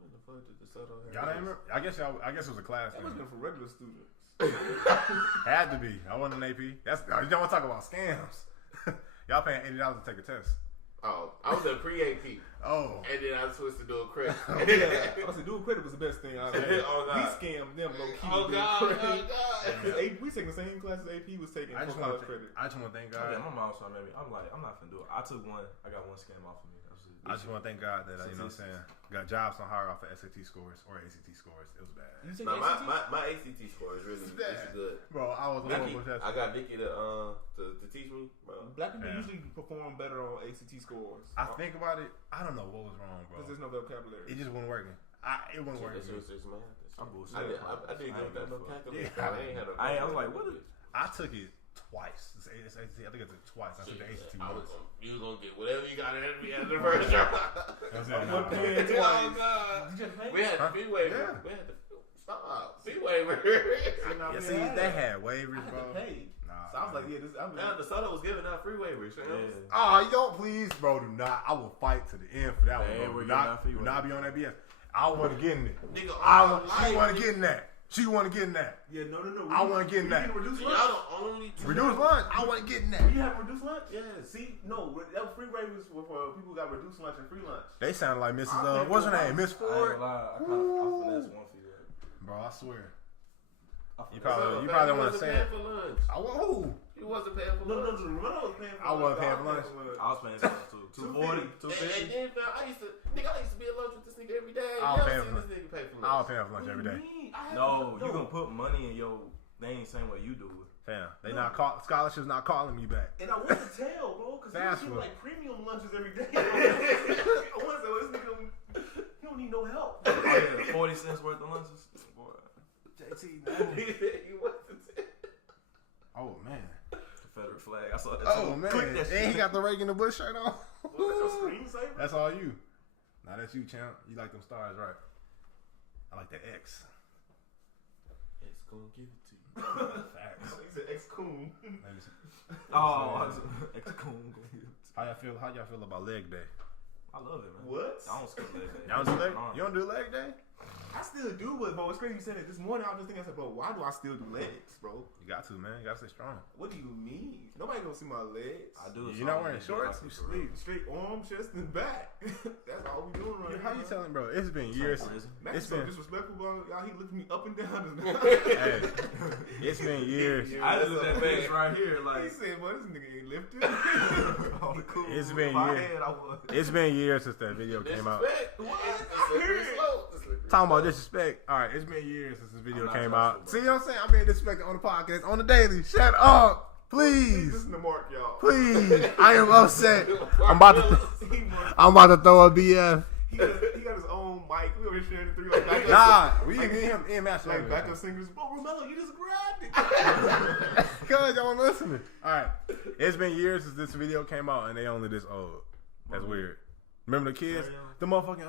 What the fuck did DeSoto have? Y'all remember? I guess it was a class. That must have been for regular students. Had to be. I wasn't an AP. You don't want to talk about scams. Y'all paying $80 to take a test. Oh, I was a pre-AP. Oh. And then I switched to dual credit. Yeah, I was dual credit was the best thing. Oh, God. We scammed them low key. Oh, God. We taking the same class as AP was taking for college credit. I just want to thank God. Yeah, my mom's trying to make me. I'm like, I'm not finna do it. I took one. I got one scam off of me. I just want to thank God that, you know what I'm saying, got jobs on hire off of SAT scores or ACT scores. It was bad. My ACT score is really good. Bro, I was horrible. I got Vicky to teach me, bro. Black people usually perform better on ACT scores. I think about it. I don't know what was wrong, bro. Because there's no vocabulary. It just wasn't working. It wasn't working. I did go that no calculator. I was like, what is? I took it twice. I think I took it twice. I took the ACT once. You was gonna get whatever you got at the first try. Oh, God. We had the fee waiver. Yeah. We had the fee waiver. Yeah, see, they had waivers, bro. Nah, so I was like, yeah, the Soto was giving out free waivers. Yeah. Oh, you don't please, bro. Do not. I will fight to the end for that one, bro. Do not be on that BS. I want to get in it. Nigga, she want to get in that. She want to get in that. Yeah, no. I want to get in that. Reduce lunch? Y'all the only two. Reduce lunch? I want to get in that. You have reduced lunch? Yes. See, no, that was free waivers for people who got reduced lunch and free lunch. They sound like Mrs. What's her name? Miss Ford? I finessed one for you. Bro, I swear. You probably don't want to say it. for lunch. I want who? You wasn't paying for lunch. No, was paying for lunch. I wasn't paying for lunch. I was paying for lunch too. $2.40, $2.50. And then I used to be at lunch with this nigga every day. I was paying for lunch. This nigga pay for lunch. I was paying for lunch every day. No, you gonna put money in your. They ain't saying what you do it. Fam, they not scholarships not calling me back. And I want to tell, bro, because he get like premium lunches every day. I want to say, this nigga, he don't need no help. 40 cents worth of lunches. Boy. JT, You want to tell? oh man, Confederate flag. I saw that. Oh man, and he got the Reagan the Bush shirt on. What's that, your screensaver? That's all you. Nah, that's you, champ. You like them stars, right? I like the X. It's gonna give it to you. Facts. He said ex-coon. Oh, ex-coon. How y'all feel about leg day? I love it, man. What? I don't skip leg day. Y'all do leg? You don't do leg day? I still do, but bro, it's crazy you said it this morning. I was just thinking, I said, bro, why do I still do legs, bro? You got to, man. You got to stay strong. What do you mean? Nobody Nobody gonna see my legs. I do. You're not wearing shorts? You straight arm, chest, and back. That's all we doing right now. How you telling, bro? It's been years. It's so disrespectful, bro. Y'all, he lifting me up and down. Hey, it's been years. I just look at that face right here, like he said, "Boy, this nigga ain't lifted." all the cool. It's been years. It's been years since that video came out. Talking about disrespect. All right, it's been years since this video came out. See what I'm saying? I'm being disrespected on the podcast, on the daily. Shut up. Please. Listen to Mark, y'all. Please. I am upset. I'm about to throw a BF. He got his own mic. We were sharing 3 on backup. Nah, we and him in match like backup singers. Bro, Romello, you just grabbed it. Cause y'all listening. All right, it's been years since this video came out, and they only this old. That's weird. Remember the kids? The motherfucking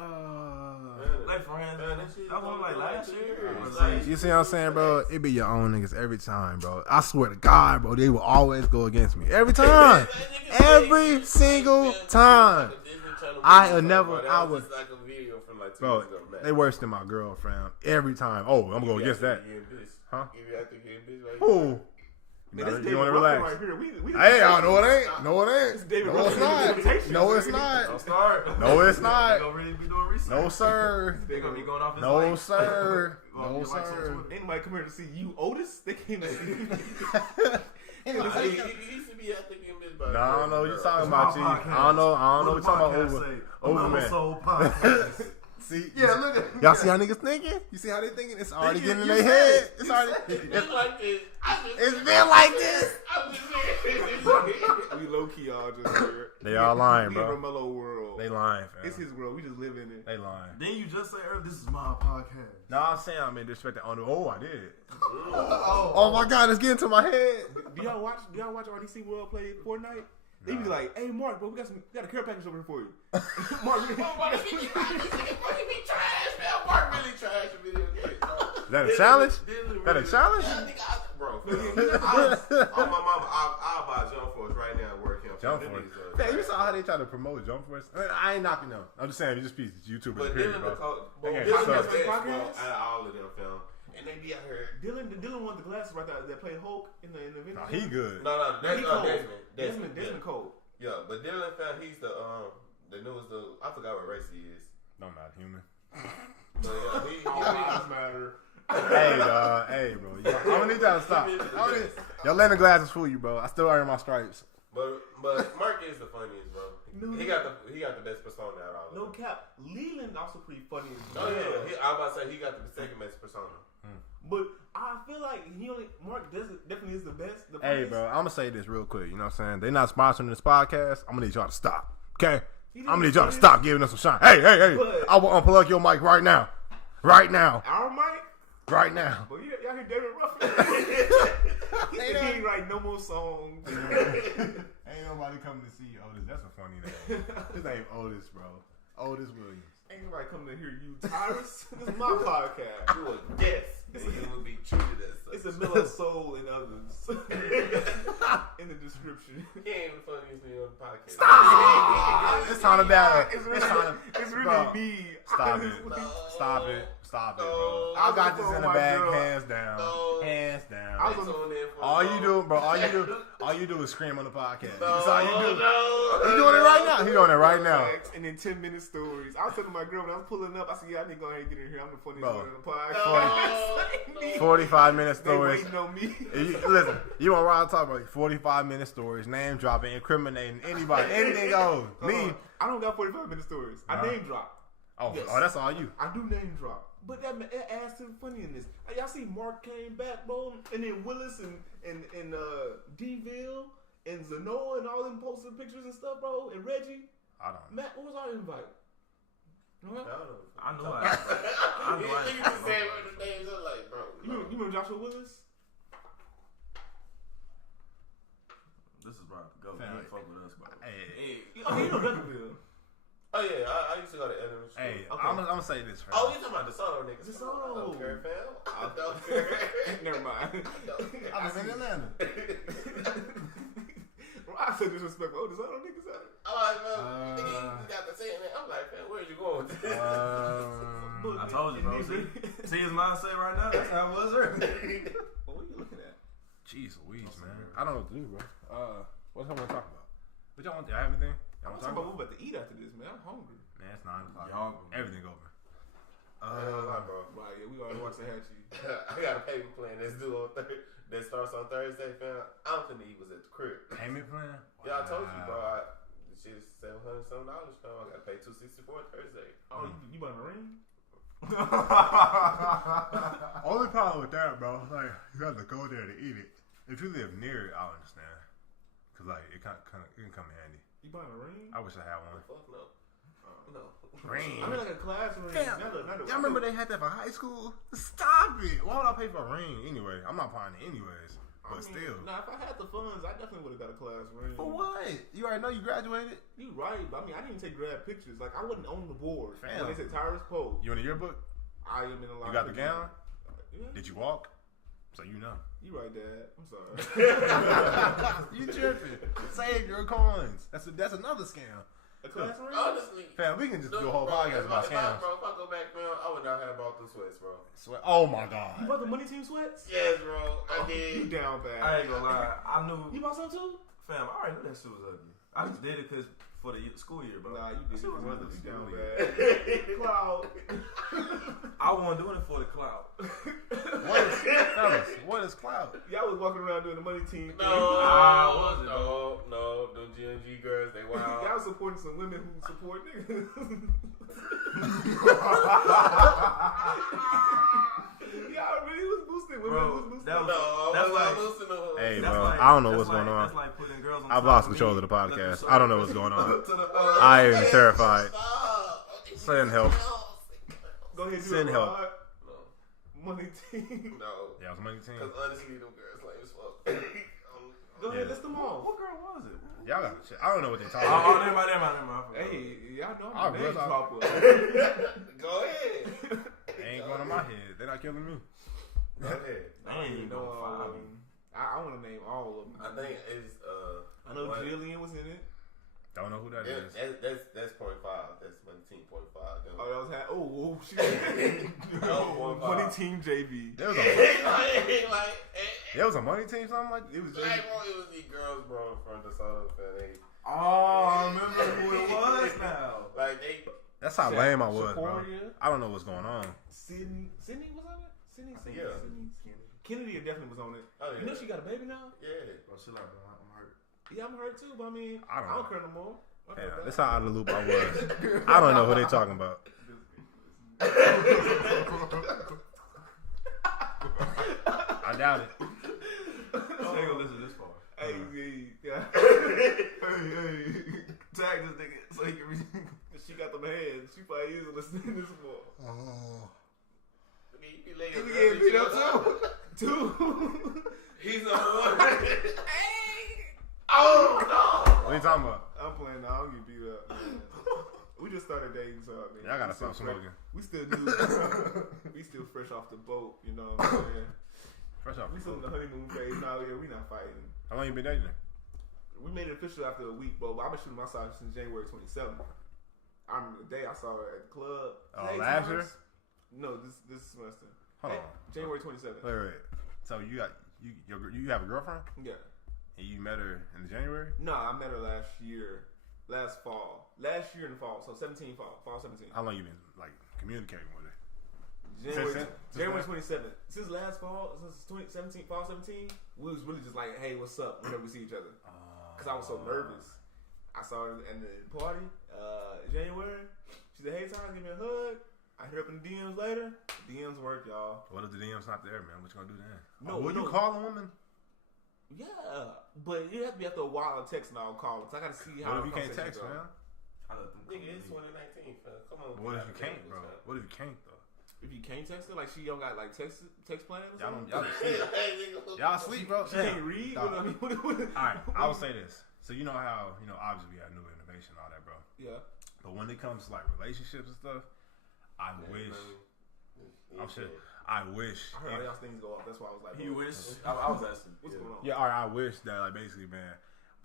like friends. That was like last year. You see what I'm saying, bro? It be your own niggas every time, bro. I swear to God, bro, they will always go against me every time, every single time. I would. Like a video from like 2 bro, years ago, they worse than my girlfriend every time. Oh, I'm gonna go against that. Huh? Who? You want to relax? Right here. Hey, y'all know it ain't. No, it ain't. No, it's not. No, it's not. Don't start. No, it's not. They gonna really be doing research. No, sir. They gonna be going off his No, life. sir. No, sir. Anybody come here to see you, Otis? They came to see you. He used to be at the game. No, I don't know what you're talking about, Chief. I don't know what you're talking about. Over man. Soul podcast. See, yeah, look at y'all. See how niggas thinking? You see how they thinking? It's already getting in their head. It's already. It's been like this. It's been like this. I'm just saying. We low key all just here. They all lying, bro. Romello world. They lying, fam. It's his world. We just live in it. They lying. Then you just say, "This is my podcast." No, I'm saying I'm in disrespect. Oh, I did. Oh my God, it's getting to my head. Do y'all watch RDC World play Fortnite? They be like, "Hey, Mark, bro, we got a care package over here for you." Mark, he be trash, man. Mark really trash in video games, bro. Is that a challenge? That a challenge? Bro, on my mama, I'll buy Jump Force right now and work him. Jump Force. Man, you saw how they try to promote Jump Force? I ain't knocking them. I'm just saying, you just piece of YouTubers. But period, Dylan, bro. Dylan has best, bro, out of all of them, film. And they be out here. Dylan won the glasses right there that played Hulk in the video. No, he good. No, that's Desmond Cole. Yeah, but Dylan found he's the newest. I forgot what race he is. No, I'm not human. But yeah, he doesn't matter. Hey, bro. I'm gonna need y'all to stop. Y'all letting the glasses fool you, bro. I still earn my stripes. But Mark is the funniest, bro. He got the best persona out of all of them. No cap. Leland also pretty funny. Oh yeah, I was about to say he got the second best persona. But I feel like Mark definitely is the best. Hey, bro, I'm gonna say this real quick. You know what I'm saying? They're not sponsoring this podcast. I'm gonna need y'all to stop. Okay? I'm gonna need y'all to stop giving us some shine. Hey! I will unplug your mic right now. Right now. Our mic? Right now. But y'all hear David Ruffin? He ain't write no more songs. Ain't nobody coming to see Otis. That's a funny name. His name Otis, bro. Otis Williams. Ain't nobody coming to hear you, Tyrus. This is my podcast. You a guest. And you will be treated as such. It's a middle of soul and others. In the description. He ain't the funniest thing on the podcast. Stop! It's time to battle. It's really me. Stop it, bro. I got this in the bag, hands down. Hands down. All you do is scream on the podcast. That's all you do. He's doing it right now. He's doing it right now. And then 10-minute stories. I was telling my girl when I was pulling up, I said, "Yeah, I need to go ahead and get in here. I'm the funniest one on the podcast." 45-minute stories. They waiting on me. Listen, you want to talk about 45-minute stories, name dropping, incriminating anybody, anything goes. Me, I don't got 45-minute stories. I name drop. Oh, that's all you. I do name drop. But that adds to the funniness. Y'all see Mark came back, bro, and then Willis and D-Ville and Zanoa and all them posted pictures and stuff, bro, and Reggie. I don't know. Matt, what was our invite? I know I You remember Joshua Willis? This is about to go. You ain't fuck with us, bro. Hey. Oh, you know Duncanville. Oh yeah, I used to go to Edmonds. Hey, okay. I'm gonna say this, fam. Oh, you talking about DeSoto niggas? DeSoto. I don't care, fam. I don't care. Never mind. I was in Atlanta. I said disrespectful. Oh, DeSoto niggas out there. I'm like, man, you got to saying that. I'm like, man, where'd you going with this? I told you, bro. See his mindset right now? That's how it was earlier. What are you looking at? Jeez Louise, man. I don't know what to do, bro. What y'all want to talk about? What y'all want? Y'all have anything? I'm talking about what we're about to eat after this, man. I'm hungry. Man, it's 9 o'clock. Everything open. Bro. Right, yeah, we already watched the Hatchie. I got a payment plan that's due on that starts on Thursday, fam. I don't think he was at the crib. Payment plan? Wow. Yeah, I told you, bro. The shit is $700 some dollars, fam. I got to pay $264 Thursday. Oh, you buying a ring? Only problem with that, bro, like you have to go there to eat it. If you live near it, I understand, cause like it can come in handy. You buying a ring? I wish I had one. Fuck no. No. Ring. I mean like a class ring. Y'all remember they had that for high school? Stop it! Why would I pay for a ring anyway? I'm not buying it anyways. But still. Nah, if I had the funds, I definitely would have got a class ring. For what? You already know you graduated? You right, but I mean, I didn't take grad pictures. Like, I wasn't on the board. Fam. When they said Tyrus Poe. You in the yearbook? I am in a lot. You got the gown? Yeah. Did you walk? So you know. You right, Dad. I'm sorry. You tripping. Save your coins. That's another scam. A class ring? Honestly. Fam, we can just do a whole podcast about scams. Bro, if I go back, fam, I would not have bought the sweats, bro. Sweat. Oh my God. You bought the money team sweats? Yes, bro. I did. You down bad. I ain't gonna lie. I knew. You bought some too? Fam, I already knew that shit was ugly. I just did it because for the school year, bro. Nah, you did it for was you down ugly. bad. Cloud. I wasn't doing it for the clout. What is clout? Y'all was walking around doing the money team thing. No, them GNG girls, they wild. Y'all supporting some women who support niggas. Y'all really was boosting women. Bro, who was boosting that's like boosting them. Hey, that's bro, like, I don't know that's what's like, going on. That's like putting girls on I've top lost of control me. of the podcast. Let I don't know what's going on. To the, I am terrified. Send help. Go ahead, do Send it, help. Rod. No. Money team. No. Yeah, it was money team. Because honestly, them girls lame as fuck. Go ahead, list them all. What girl was it? Y'all got shit. I don't know what they're talking Oh, about. never mind. Hey, y'all know I'll I'm a name brush off. dropper. Go ahead. They ain't going on my head. They're not killing me. Go ahead. I ain't even know five. I want to name all of them. I think it's I know Jillian was in it. Don't know who that is. That's 0.5. That's money team 0.5. Oh, that was she. Money team JV. There was a money team, something like It was bro, JV. it was these girls, bro, from DeSoto. Oh, I remember who it was now. Like they. That's how lame I was, bro. Shaporia. I don't know what's going on. Sydney was on it. Sydney. Yeah. Kennedy definitely was on it. Oh, yeah. You know she got a baby now. Yeah. Bro, chill out, bro. I'm hurt. Yeah, I'm hurt too, but I mean, I don't know. care no more. Yeah, that's how out of the loop I was. I don't know who they talking about. I doubt it. They gonna listen to this far. Hey, Tag this nigga so he can read. she got them hands. She probably is listening to this more. Oh. You He getting beat up too. He's number one. Oh no! What are you talking about? I'm playing now. I'm getting beat up. Man. We just started dating, so I mean, Y'all gotta we still stop smoking. We still new. We still fresh off the boat. You know what I'm saying? Fresh off We the still in the boat. honeymoon phase. Now, yeah, we not fighting. How long you been dating? We made it official after a week, bro. I've been shooting my side since January 27th. I remember the day I saw her at the club. Oh, last year? No, this semester. Hold on. January 27th. Wait. So you have a girlfriend? Yeah. And you met her in January? No, I met her last fall. Last year in the fall, so 17 fall 17. How long you been like communicating with her? January 27th. Since last fall, since 2017, fall 17, we was really just like, hey, what's up? Whenever we see each other, because I was so nervous. I saw her in the party, January. She said, hey, Tom, give me a hug. I hit her up in the DMs later. DMs work, y'all. What if the DM's not there, man? What you gonna do then? No, will you call a woman? Yeah, but you have to be after a while of texting. I'll call because I got to see how. What if you can't text, man? Nigga, it's 2019, fam. Come on. What if you can't, bro? What if you can't though? If you can't text her, like she don't got like text plans. Y'all sleep. Y'all sleep, bro. She can't read. All right, I will say this. So you know how obviously we have new innovation and all that, bro. Yeah. But when it comes to like relationships and stuff, I wish. I'm sure. I wish. I heard all y'all things go up. That's why I was like, You wish. I was asking. What's going on? Yeah, all right. I wish that like basically, man,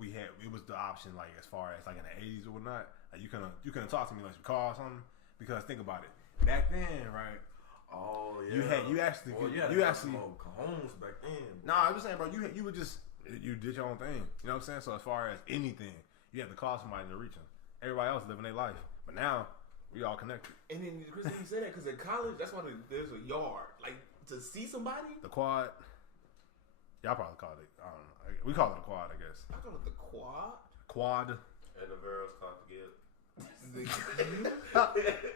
it was the option like as far as like in the 80s or whatnot. Like you couldn't talk to me unless you call or something. Because think about it. Back then, right? Oh yeah. You actually more cajones back then. Nah, I'm just saying, bro. You would just You did your own thing. You know what I'm saying? So as far as anything, you have to call somebody to reach them. Everybody else living their life, but now we all connected. And then Chris, you say that because in college, that's why there's a yard. Like to see somebody. The quad. Y'all probably call it. I don't know. We call it a quad, I guess. I call it the quad. Quad. And the girls call it the guild.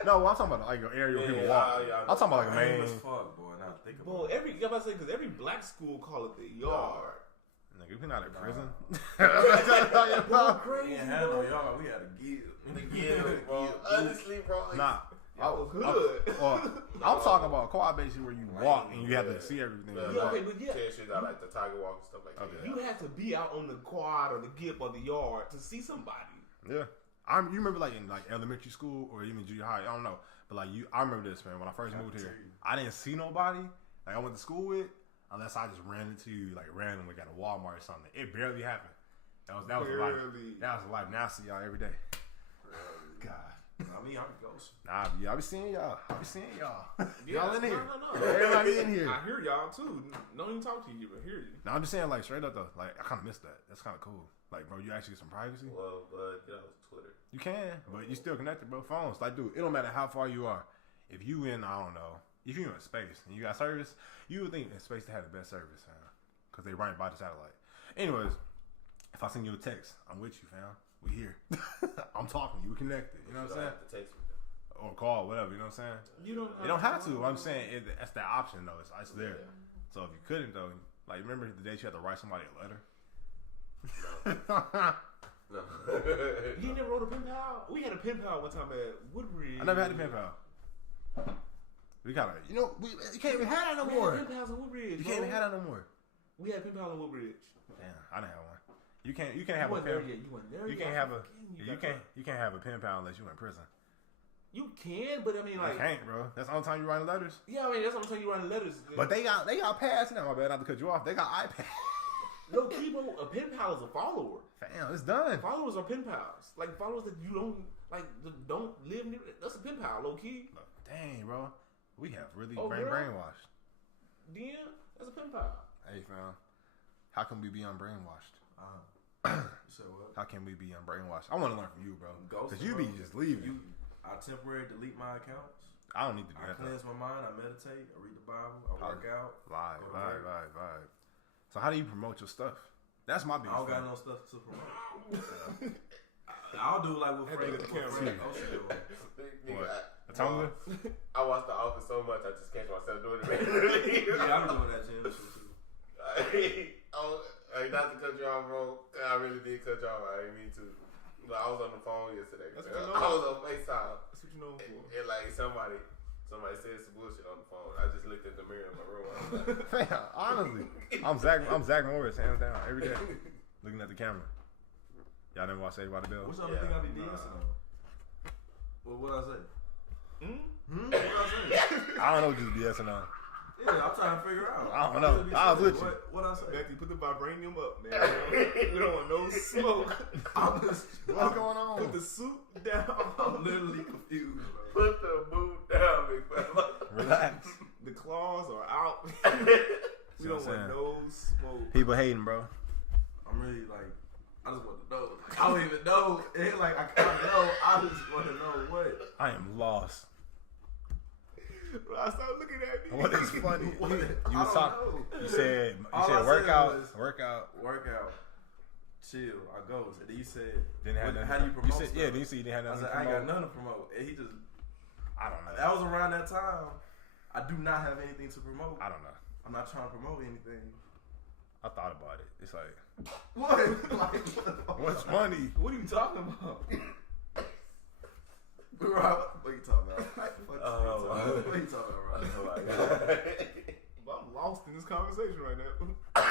No, I'm talking about like an area where people walk. I'm talking about like a main. Fuck, boy. Now think about Well, I'm about to say because every black school call it the yard. Nigga, we not in prison. We ain't had no yard. We had a guild. The guild, bro. Honestly, bro. Nah. I was good. I'm talking about quad basically where you walk and you have to see everything. Yeah, okay, but yeah. Shit out like the Tiger Walk and stuff like that. Okay. You have to be out on the quad or the gip or the yard to see somebody. Yeah. You remember like in like elementary school or even junior high, I don't know. But like I remember this, man, when I first moved here. I didn't see nobody like I went to school with unless I just ran into you like randomly at a Walmart or something. It barely happened. That was the life. That was the life. Now I see y'all every day. God. I mean, I'm ghost. Nah, I be seeing y'all. Yeah, Y'all in here. No. Everybody in here. I hear y'all too. Don't even talk to you, but hear you. No, I'm just saying like straight up though. Like I kind of missed that. That's kind of cool. Like bro, you actually get some privacy. Well, but get off Twitter. You can, but you still connected, bro. Phones, like, dude, it don't matter how far you are. If you in, I don't know, if you in space and you got service, you would think in space they have the best service, fam, because they right by the satellite. Anyways, if I send you a text, I'm with you, fam. We here. I'm talking. You connected. You know what I'm saying? Have to text me. Or call, whatever. You know what I'm saying? You don't have to. I'm saying that's that option though. It's there. Yeah. So if you couldn't though, like remember the day you had to write somebody a letter. No. You never wrote a pen pal? We had a pen pal one time at Woodbridge. I never had a pen pal. We gotta, you can't even have that no more. We had pen pals in Woodbridge. You can't even have that no more. We had a pen pal in Woodbridge. Damn, I didn't have one. You can't have a pen. You weren't there. You can't have a pen pal unless you're in prison. You can, but I mean, like, you can't, bro. That's the only time you writing letters. Yeah, I mean, that's the only time you writing letters. But they got pads now. My bad, not to cut you off. They got iPads. No, people, a pen pal is a follower. Fam, it's done. Followers are pen pals. Like followers that you don't live near. That's a pen pal, low key. Dang, bro, we have really brainwashed. Yeah, that's a pen pal. Hey, fam, how can we be unbrainwashed? You said what? How can we be unbrainwashed? I want to learn from you, bro. Because you be just leaving. I temporarily delete my accounts. I don't need to do that. I cleanse my mind. I meditate. I read the Bible. I work out. Vibe. So how do you promote your stuff? That's my biggest I don't got no stuff to promote. I'll do like what Frank Ocean do. What? A Tumblr? I watched The Office so much, I just catch myself doing it. Yeah, I'm doing that gym shit too. Not to cut you off, bro. I really did cut you off. I didn't mean to. But I was on the phone yesterday. I was on FaceTime. That's what you know for. And like somebody said some bullshit on the phone. I just looked at the mirror in my room. I was like, fam, honestly, I'm Zach Morris, hands down, every day, looking at the camera. Y'all never watch Saved by the Bell? What's the other thing I be dancing on? Well, what I say? What I say? I don't know, just BSing on. Yeah, I'm trying to figure out. I don't know. I was with you. What I say? Matthew, put the vibranium up, man. We don't want no smoke. What's going on? Put the suit down. I'm literally confused, bro. put the boot down, big fella. Relax. The claws are out. We don't want no smoke. People hating, bro. I'm really like, I just want to know. I don't even know. It ain't like I can't know. I just want to know what. I am lost. Bro, I started looking at me. What is funny? You was talking. You said workout. Chill. I go. And then you said, how do you promote? You said, yeah. Then you said you didn't have nothing. I said, I ain't got nothing to promote. And he just, I don't know. That was around that time. I do not have anything to promote. I don't know. I'm not trying to promote anything. I thought about it. It's like, what? Like, what's funny? What are you talking about? What are you talking about? What are you talking about, Well, I'm lost in this conversation right now.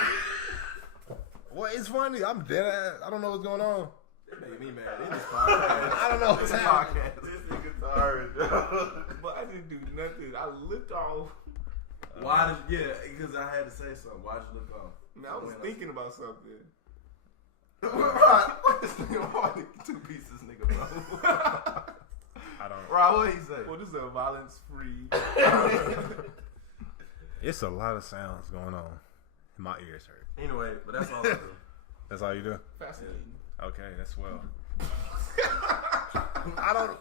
What is funny? I'm dead ass. I don't know what's going on. It made me mad. It is podcast. I don't know what's happening. This nigga's sorry, but I didn't do nothing. I looked off. Why did because I had to say something. Why did you look off? Man, I was thinking about something. What this nigga want? Two pieces, nigga, bro. I don't. Right, what he say? Well, this is a violence-free. It's a lot of sounds going on. My ears hurt. Anyway, but that's all I do. That's all you do? Fascinating. Okay, that's swell. I don't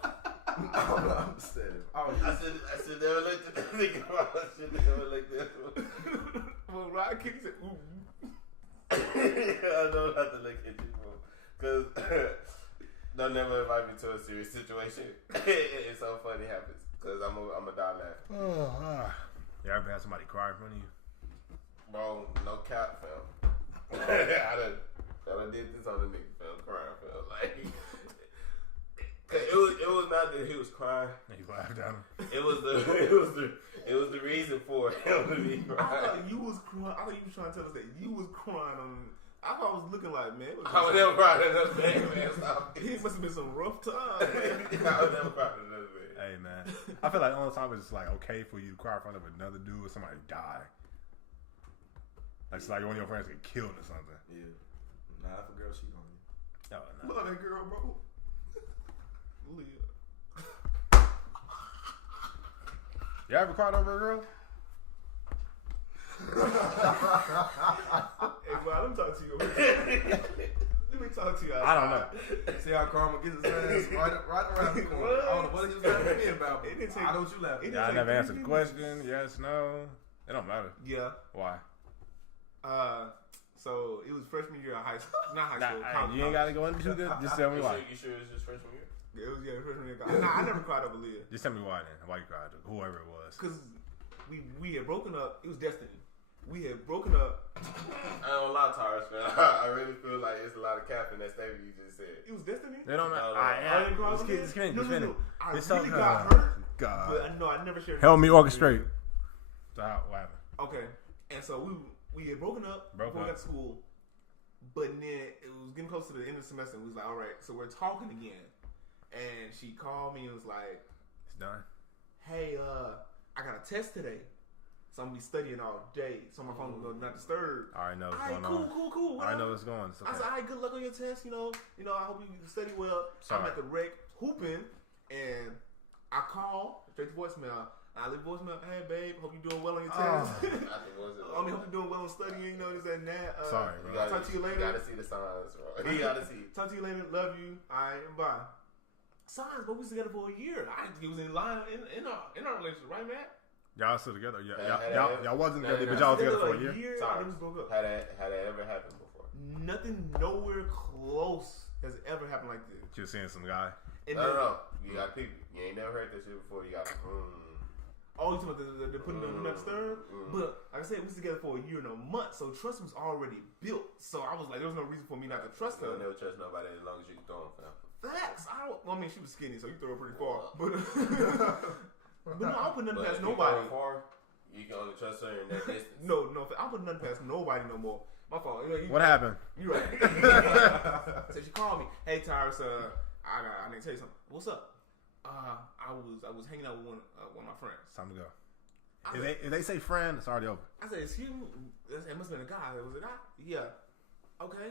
understand. I should never let the nigga I should never let that one. Well, Ryan King said, ooh. I don't have to look at you, bro. Because don't never invite me to a serious situation. It's so funny happens. Because I'm a die laughing. You ever had somebody cry in front of you? Bro, no cap, fam. I done did this on the nigga, fam. Crying, fam. Like, it was not that he was crying. And you laughed at him. It was the reason for him to be crying. I thought you was crying. I thought you was trying to tell us that you was crying on. I thought I was looking like, man. I would never cry to another man, Stop. He must have been some rough times, man. I would never cry to another man. Hey, man. I feel like the only time it's like okay for you to cry in front of another dude or somebody die. Like, it's like one of your friends get killed or something. Yeah. Nah, if a girl cheat on you. Oh, no. Love that girl, bro. Leah. You ever cried over a girl? Hey, bro, let me talk to you. Let me talk to you. I don't know. See how Karma gets his ass right around the corner. I don't know what he was laughing at me about. But I know what you laughing at. I never answered the question. Yes, no. It don't matter. Yeah. Why? So it was freshman year of high school. Not high school. Nah, you ain't got to go into it. Just tell me why. You sure it was just freshman year? Yeah, it was freshman year. Nah, I never cried over Leah. Just tell me why then. Why you cried? Whoever it was. Because we had broken up. It was destiny. We had broken up. I don't lie, Tars, man. I really feel like it's a lot of cap in that statement you just said. It was destiny. They don't know. Just kidding. No. I really got hurt. God. But no, I never shared. Help me orchestrate. So what happened? Okay, and so we had broken up before we got to school, but then it was getting close to the end of the semester. And we was like, all right, so we're talking again, and she called me and was like, "It's done. Hey, I got a test today, so I'm gonna be studying all day, so my phone will not disturb." I already know what's all right, going on. Cool. I know what's going on. Okay. I said, all right, good luck on your test. You know, I hope you study well. Sorry. I'm at the rec hooping, and I call straight to voicemail. I leave voicemail. Hey, babe, hope you're doing well on your test. I hope you're doing well on studying. You know, this and that. Sorry, bro. I'll talk to you later. You gotta see the signs, bro. You gotta see. Talk to you later. Love you. All right, bye. Signs, but we was together for a year. He was in line in our relationship, right, Matt? Y'all still together? Y'all wasn't together, but y'all was together for a year. Sorry. And we broke up. Had that ever happened before? Nothing, nowhere close has ever happened like this. You seeing some guy? No. You got people. You ain't never heard this shit before. You got. Oh, you talking about the putting them up stir? But like I said, we was together for a year and a month, so trust was already built. So I was like, there was no reason for me not to trust her. You'll never trust nobody as long as you can throw them, fam. Facts. I mean, she was skinny, so you throw her pretty far. But no, I don't put nothing past nobody. Far, you can only trust her in that distance. No, I don't put nothing past nobody no more. My fault. What happened? You right. So she called me. Hey, Tyrus, I need to tell you something. What's up? I was hanging out with one of my friends. It's time to go. If they say friend, it's already over. I said, excuse me. It must have been a guy. Was it a guy? Yeah. Okay.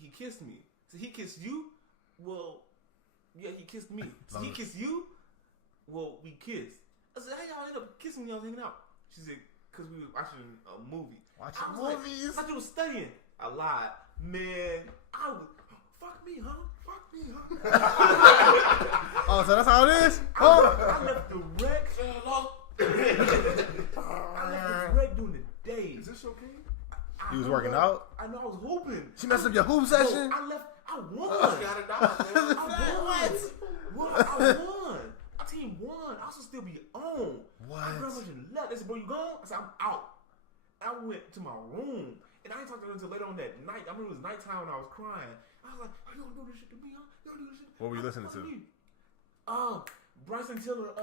He kissed me. So he kissed you? Well, yeah, he kissed me. So he kissed you? Well, we kissed. I said, how y'all end up kissing when y'all was hanging out? She said, because we was watching a movie. Watching movies? Like, I thought you was studying. I lied. Man, I was... Fuck me, huh? Oh, so that's how it is? I left the wreck. I left the wreck during the day. Is this okay? You was working out? I know, I was hooping. She messed up your hoop session? I won. I won. Our team won. I should still be on. What? I grabbed and left. They said, bro, you gone? I said, I'm out. I went to my room. And I didn't talk to her until later on that night. I remember it was nighttime when I was crying. I was like, oh, you don't do this shit to me, huh? You don't do this shit. What were you listening to? Bryson Tiller.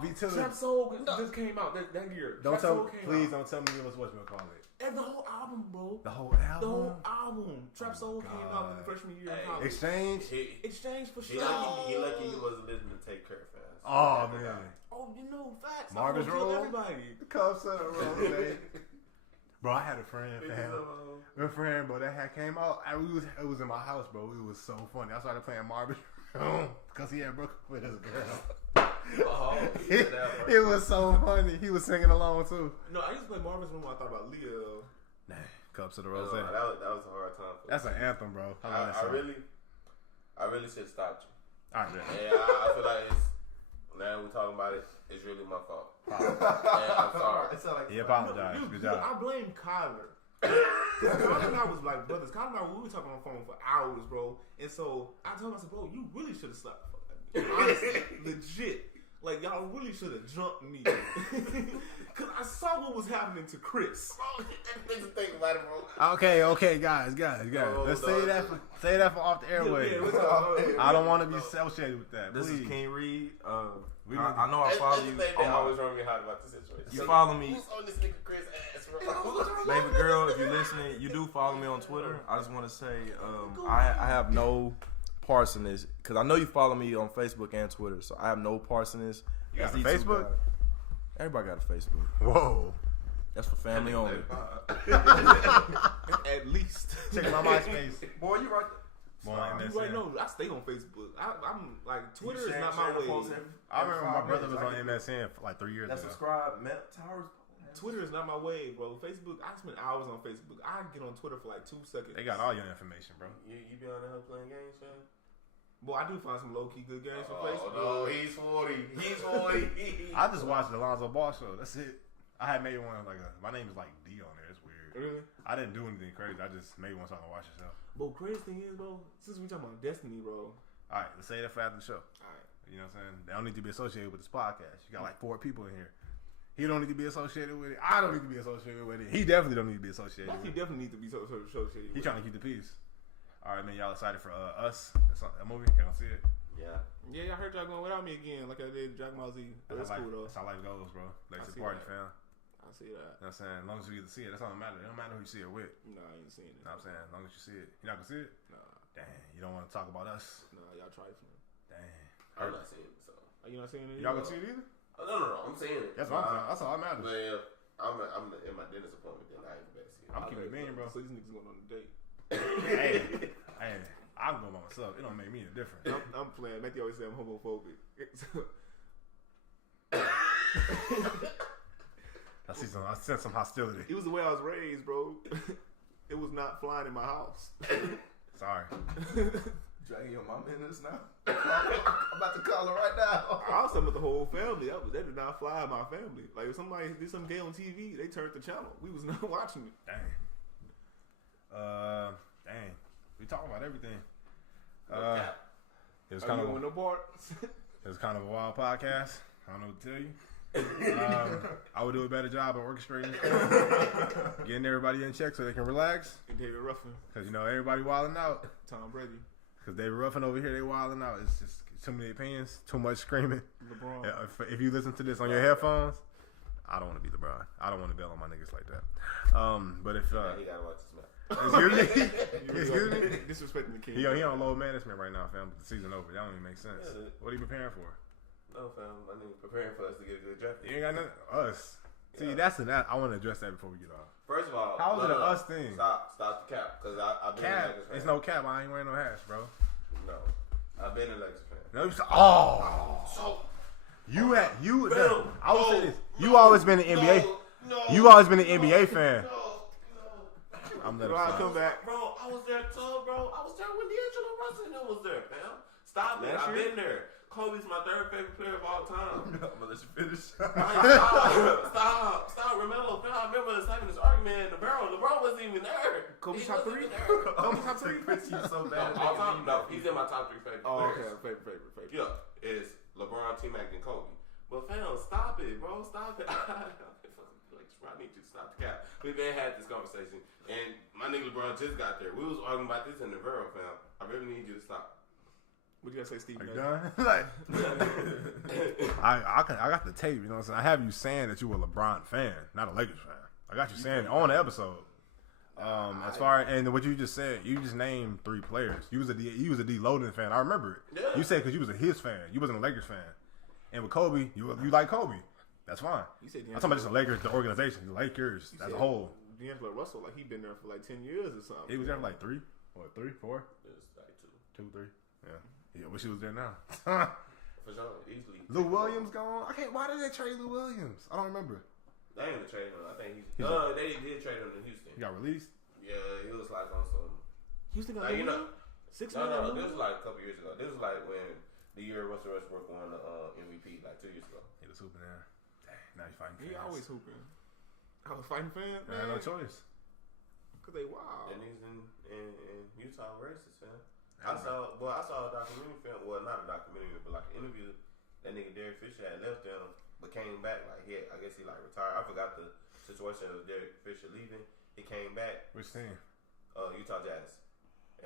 B Tiller. Trap Soul just came out that year. Don't tell me it was what's gonna call it. And the whole album, bro. The whole album. Trap Soul came out in the freshman year of college. Exchange for sure. He lucky he wasn't listening to Take Care fast. Oh man. Oh, you know facts. Marvin's Roll. Everybody. Come Center Roll. Bro, I had a friend, bro, that had came out. It was in my house, bro. It was so funny. I started playing Marvin's Room because he had broke up with his girl. It was so funny. He was singing along too. No, I used to play Marvin's Room when I thought about Leo. Nah, Cups of the Rose. That was a hard time for me. That's an anthem, bro. I really should have stopped you. All right, and I feel like now we're talking about it, it's really my fault. And I'm sorry. He apologized. Good job. I blame Kyler. Kyler and I was like brothers. Kyler and I, we were talking on the phone for hours, bro. And so I told him, I said, bro, you really should have stopped. Honestly, legit. Like, y'all really should have jumped me. Because I saw what was happening to Chris. Okay, guys. Let's say that for off the airwaves. I don't want to be associated with that. This Please. is King Reed. I know I follow you. I always run me hot about the situation. You follow me. Who's on this nigga Chris ass, bro? Baby girl, if you're listening, you do follow me on Twitter. I just want to say I have no parts in this because I know you follow me on Facebook and Twitter, so I have no parts in this. You got a Facebook? Everybody got a Facebook. Whoa. That's for family only. At least. Check my MySpace. Boy, you right. You right, no, I stay on Facebook. I'm like, Twitter is not my way. I remember my brother was on MSN for like 3 years ago. Subscribe, Towers. Twitter is not my way, bro. Facebook, I spend hours on Facebook. I get on Twitter for like 2 seconds. They got all your information, bro. You be on there playing games, man? Boy, I do find some low-key good games on Facebook. Oh, no, he's 40. I just watched the Alonzo Ball show. That's it. I had made one my name is like D on there. It's weird. Really? I didn't do anything crazy. I just made one so I can watch yourself. But crazy thing is, bro, since we talking about Destiny, bro. All right, let's say that for after the show. All right. You know what I'm saying? They don't need to be associated with this podcast. You got like 4 people in here. He don't need to be associated with it. I don't need to be associated with it. He definitely don't need to be associated with it. He definitely need to be associated with it. He trying to keep the peace. All right, man. Y'all excited for Us? That's a movie. Can I see it? Yeah, I heard y'all going without me again, like I did Dragon Ball Z. That's cool though. That's how life goes, bro. Legacy party, fam. I see that. You know what I'm saying? As long as you get to see it, that's all that matters. It don't matter who you see it with. Nah, I ain't seen it. You know what I'm saying? As long as you see it. You're not gonna see it? Nah. Dang, you don't want to talk about Us? Nah, y'all trifling. Dang. I'm not seeing it, so. Are you not seeing it? Y'all gonna see it either? No. I'm seeing it. That's what I'm saying. That's all that matters. But if I'm in my dentist appointment, then I ain't the best. I'm keeping it mean, bro. So these niggas going on a date. Hey, I'm going by myself. It don't make me any different. I'm playing. Matthew always say I'm homophobic. I sense some hostility. It was the way I was raised, bro. It was not flying in my house. Sorry. Dragging your mom in this now? I'm about to call her right now. I was talking about the whole family. They did not fly in my family. Like if somebody did something gay on TV, they turned the channel. We was not watching it. Dang. We talking about everything. It was kind of no parts. It was kind of a wild podcast. I don't know what to tell you. I would do a better job of orchestrating, getting everybody in check so they can relax. And David Ruffin, because everybody wilding out. Tom Brady, because David Ruffin over here, they wilding out. It's just too many opinions, too much screaming. LeBron. If you listen to this on your headphones, I don't want to be LeBron. I don't want to bail on my niggas like that. But if you gotta watch this match. Excuse me. Disrespecting the king. He on low management right now, fam. But the season over. That don't even make sense. Yeah, what are you preparing for? No, fam. I need preparing for us to get a good draft. You ain't got nothing. Us. See, that's I want to address that before we get off. First of all, how is it an us thing? Stop the cap, because I've been a Lakers fan. It's no cap. I ain't wearing no hats, bro. No, I've been a Lakers fan. No, I will say this. You always been an NBA. You always been an NBA fan. I'm letting I come back. Bro, I was there too, bro. I was there when D'Angelo Russell was there, fam. Stop it. I've been there. Kobe's my 3rd favorite player of all time. I'm gonna let you finish. Stop. Remember, I remember us having this argument in the barrel. LeBron wasn't even there. Kobe top 3? Kobe top 3? You so bad. No, he's in my top 3 favorite players. Okay, favorite. Yeah, it's LeBron, T-Mac, and Kobe. But fam, stop it, bro. Stop it. I need you to stop the cap. We've been had this conversation, and my nigga LeBron just got there. We was arguing about this in the barrel, fam. I really need you to stop. What you gotta say, Steve? Are you done? Like, I got the tape. You know what I'm saying? I have you saying that you were a LeBron fan, not a Lakers fan. I got you saying it on the episode. As far and what you just said, you just named 3 players. You was a D Loden fan. I remember it. Yeah. You said because you was a his fan. You wasn't a Lakers fan. And with Kobe, you like Kobe. That's fine. I'm talking about just the Lakers, the organization, the Lakers as a whole. D'Angelo Russell, like he been there for like 10 years or something. He was there for like 3, 4? It was like 2. 2, 3. Yeah. Yeah, wish he was there now. For sure, easily. Lou Williams gone. Why did they trade Lou Williams? I don't remember. They ain't trade him. I think they did trade him to Houston. He got released. Yeah, he was like on some. Houston got like, Lou Williams? 6 million. No. This was like a couple years ago. This was like when the year Russell Westbrook won the MVP, like 2 years ago. He was hooping there. Dang, now you fighting fans. He always hooping. I was fighting fans. I had no choice. Cause they wild. And he's in Utah racist, man. I saw a documentary film. Well, not a documentary, but like an interview. That nigga Derek Fisher had left them, but came back. Like I guess he like retired. I forgot the situation of Derek Fisher leaving. He came back. Which team? Utah Jazz.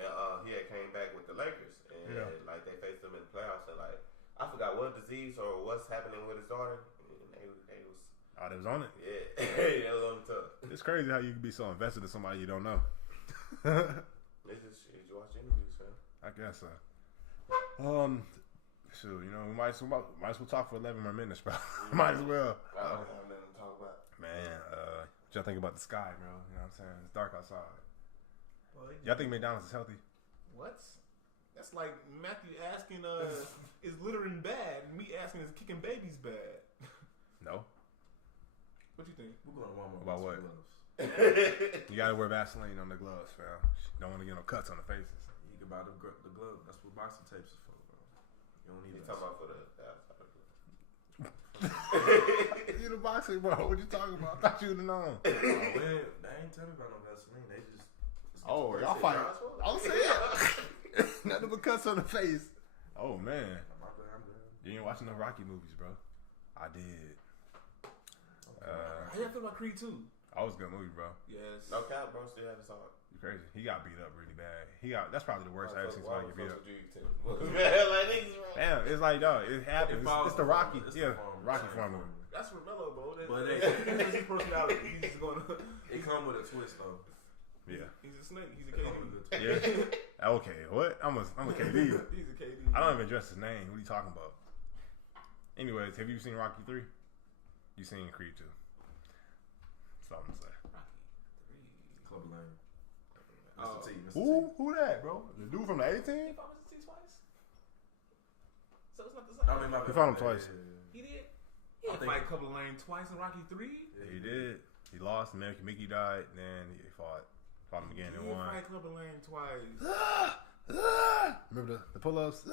And he had came back with the Lakers, and like they faced them in the playoffs. And like I forgot what disease or what's happening with his daughter. And they was. Oh, they was on it. Yeah, they was on the top. It's crazy how you can be so invested in somebody you don't know. It's just you watch interviews, man. I guess so. Shoot, you know, we might as well talk for 11 more minutes, bro. Might as well. I don't have nothing to talk about. Man, what y'all think about the sky, bro? You know what I'm saying? It's dark outside. Y'all think McDonald's is healthy? What? That's like Matthew asking, is littering bad? And me asking, is kicking babies bad? No. What you think? We're going to Walmart. About what? You gotta wear Vaseline on the gloves, fam. Don't want to get no cuts on the faces. You can buy the glove. That's what boxing tapes is for, bro. You don't need He's that. talking about for the outside. You the boxing, bro. What you talking about? I thought you would have known. They ain't tell me about no Vaseline. They just y'all fight. I'm saying. Nothing but cuts on the face. Oh, man. I'm good. You ain't watching no Rocky movies, bro. I did. How y'all feel about Creed 2? That was a good movie, bro. Yes. No cap, bro. Still had his heart. You crazy. He got beat up really bad. That's probably the worst I've ever seen somebody get beat up. Damn, it's like, dog, it happens. It's the Rocky. Rocky formula. That's Rebello, bro. But his personality, he's going to... It come with a twist, though. Yeah. He's a snake. He's a KD. Yeah. Okay. What? I'm a KD. He's a KD. I don't even address his name. What are you talking about? Anyways, have you seen Rocky 3? You seen Creed 2? That's all I'm gonna say. Rocky 3. Club Lane. Mr. T. Who that, bro? The dude from the A-Team? He fought Mr. T twice? So it's not the same. I mean, he fought him twice. He did? He didn't fight Club Lane twice in Rocky 3? Yeah, he did. He lost. Mickey died. Then he fought him again and won. He did fight Club Lane twice. Remember the pull-ups?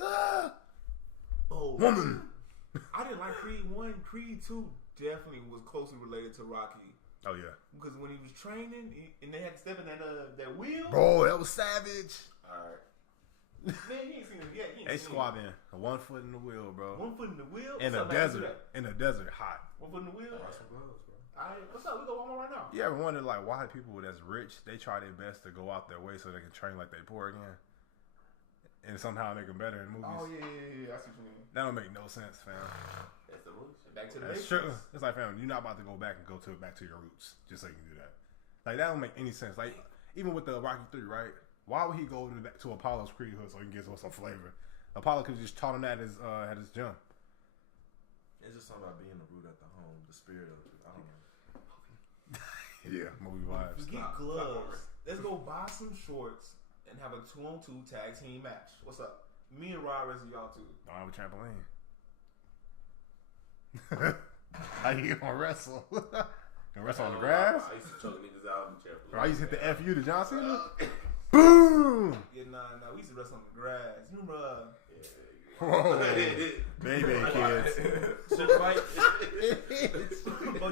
Oh, woman! I didn't like Creed 1. Creed 2 definitely was closely related to Rocky. Oh, yeah. Because when he was training, and they had to step in that wheel. Bro, that was savage. Alright. Man, he ain't seen it yet. They squabbing. 1 foot in the wheel, bro. 1 foot in the wheel? In the desert. In the desert, hot. 1 foot in the wheel? Some gloves, bro. What's up? We go Walmart right now. You ever wonder, like, why people that's rich, they try their best to go out their way so they can train like they poor again? And somehow make them better in movies. Oh, yeah. I see what you mean. That don't make no sense, fam. That's the movie. Back to the That's basics. true. It's like, fam, you're not about to go back and go back to your roots just so you can do that. Like, that don't make any sense. Like, even with the Rocky 3, right? Why would he go to Apollo's Creed Hood so he can get some flavor? Apollo could have just taught him that at his jump. It's just something about being the root at the home, the spirit of it. I don't know. Yeah, movie vibes. We get gloves. Let's go buy some shorts and have a 2-on-2 tag team match. What's up? Me and Rod versus y'all two. I have a trampoline. How you gonna wrestle? Gonna wrestle on the grass? I used to choke niggas out on the trampoline. Bro, I used to hit the FU to John Cena. Boom! Yeah, nah. We used to wrestle on the grass. You remember? Whoa. Baby kids. Shit fight.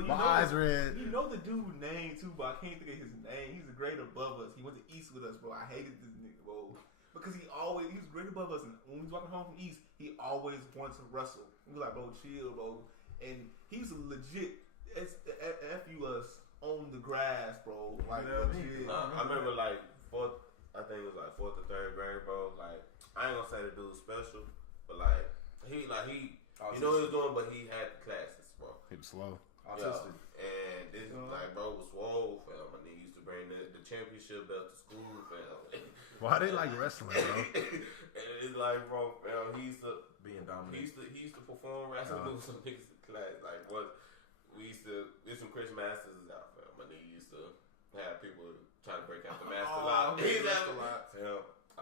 My eyes red. You know the dude's name too, but I can't think of his name. He's a grade above us. He went to East with us, bro. I hated this nigga, bro. Because he was great above us, and when we was walking home from East, he always wanted to wrestle. We was like, bro, chill, bro. And he's a legit FU us on the grass, bro. Like, legit. I remember like fourth or third grade, bro. Like, I ain't gonna say the dude's special, but like he know what he was doing, but he had the classes, bro. He was slow. Autistic. And this like bro was swole, fam. And he used to bring the championship belt to school, fam. Why they like wrestling, bro? And it's like, bro, fam, he used to being dominant. He used to perform wrestling with some niggas in class. Like there's some Chris Masters out, fam. And he used to have people trying to break out the master lock. I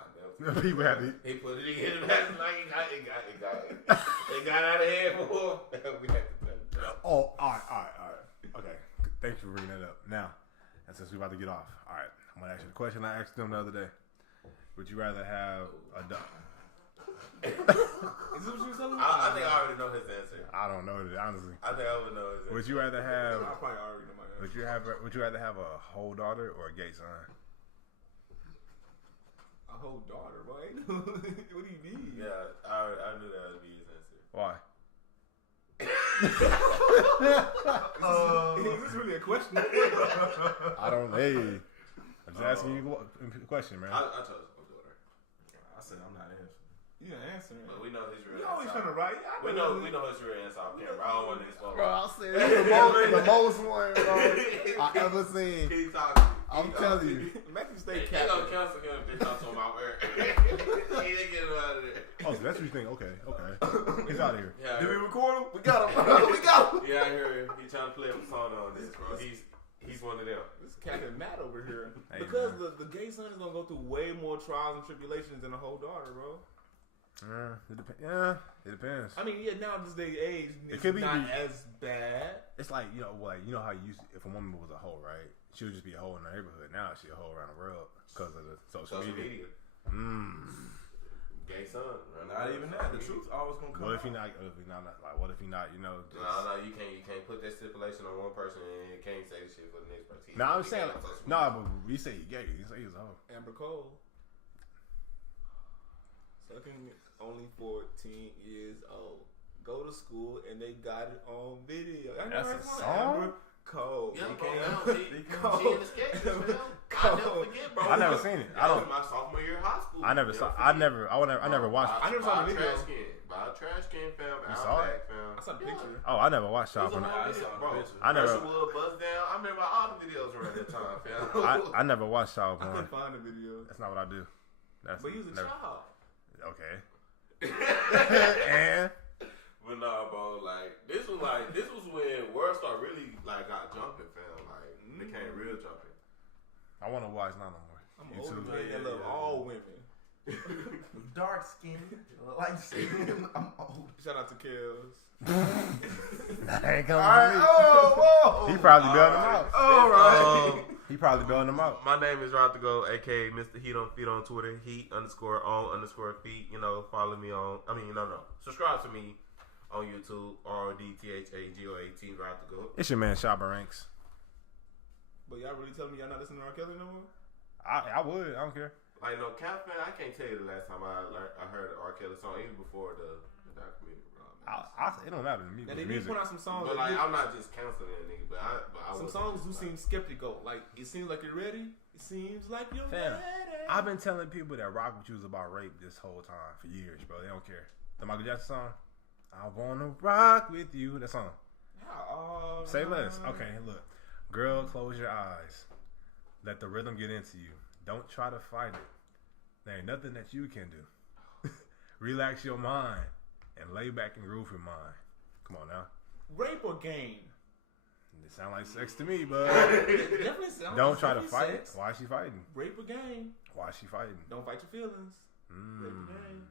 People had to. He put it in last night. It got out of hand for him. We had to cut it down. Oh, all right. Okay, thanks for bringing that up. Now, and since we're about to get off, all right, I'm gonna ask you the question I asked them the other day. Would you rather have a dog? Is this what you were telling me? I think I already know his answer. I don't know it, honestly. I think I would know his answer. Would you rather have? I probably already know my answer. Would you rather have a whole daughter or a gay son? A whole daughter, boy. What do you mean? Yeah, I knew that would be his answer. Why? Is this really a question? I don't know. Hey, I'm just asking you a question, man. I chose my daughter. I said I'm not answering. You ain't answering. But we know his real answer. You always trying to write. We know his real answer off camera. I don't want to expose Bro, I said the most one, bro, I ever seen. Keep talking. I'm telling you. Matthew stay They gonna cancel him if they talk to him about where. He ain't getting him out of there. Oh, so that's what you think? Okay. He's out of here. Yeah, Did we record him? We got him. We got him. Yeah, I hear him. He trying to play a persona on this, bro. He's one of them. This Captain Matt over here. Hey, because the gay son is gonna go through way more trials and tribulations than a whole daughter, bro. It depends. I mean, yeah, now this day and age, it's could be not as bad. It's like, you know how you used if a woman was a hoe, right? She would just be a hoe in the neighborhood. Now she's a hoe around the world because of the social media. Gay son. Not even that. The truth always gonna come. What if he not? What if he not? You know. Just... No, you can't put that stipulation on one person and you can't say shit for the next person. No, I'm saying but we say he gay. You say he's a hoe. Amber Cole. Sucking only 14 years old. Go to school and they got it on video. That's a song? Amber Cole. Yeah, bro. She in the sketches, man. I never forget, bro. I never seen it. I don't. My sophomore year of high school. I never saw. I never watched. I never saw the video. By a trash can film. You saw it? I saw the picture. Oh, I never watched Shop. I never. Buzz down. I remember all the videos around that time, fam. I never watched Shop. I couldn't find the video. That's not what I do. But he was a child. Okay. And. But nah, bro, this was when World Star really got jumping, fam. Became real jumping. I want to watch not no more. I'm older than that love all women. Dark skin, light skin. I'm old. Shout out to Kels. That ain't coming to me. Oh, he probably building them out. All right. He probably building them out. My name is Rod to Go, aka Mr. Heat on Feet on Twitter. Heat_on_feet. You know, follow me on. Subscribe to me on YouTube. RODTHAGOAT. Rod to Go. It's your man Shabba Ranks. But y'all really telling me y'all not listening to R. Kelly no more? I would. I don't care. No, Cap fan, I can't tell you the last time I heard an R. Kelly song, even before the documentary. It don't matter to me. Now, they did put out some songs. But I'm not just canceling that nigga. But I some songs do seem skeptical. It seems like you're ready. It seems like you're ready. I've been telling people that Rock With You is about rape this whole time for years, bro. They don't care. The Michael Jackson song, I Wanna Rock With You. That song. Say less. Okay, look. Girl, close your eyes. Let the rhythm get into you. Don't try to fight it. There ain't nothing that you can do. Relax your mind and lay back and groove your mind. Come on now. Rape or game? It sound like sex to me, but definitely sounds. Don't try to fight it. Why is she fighting? Rape or game? Why is she fighting? Don't fight your feelings. Rape or game?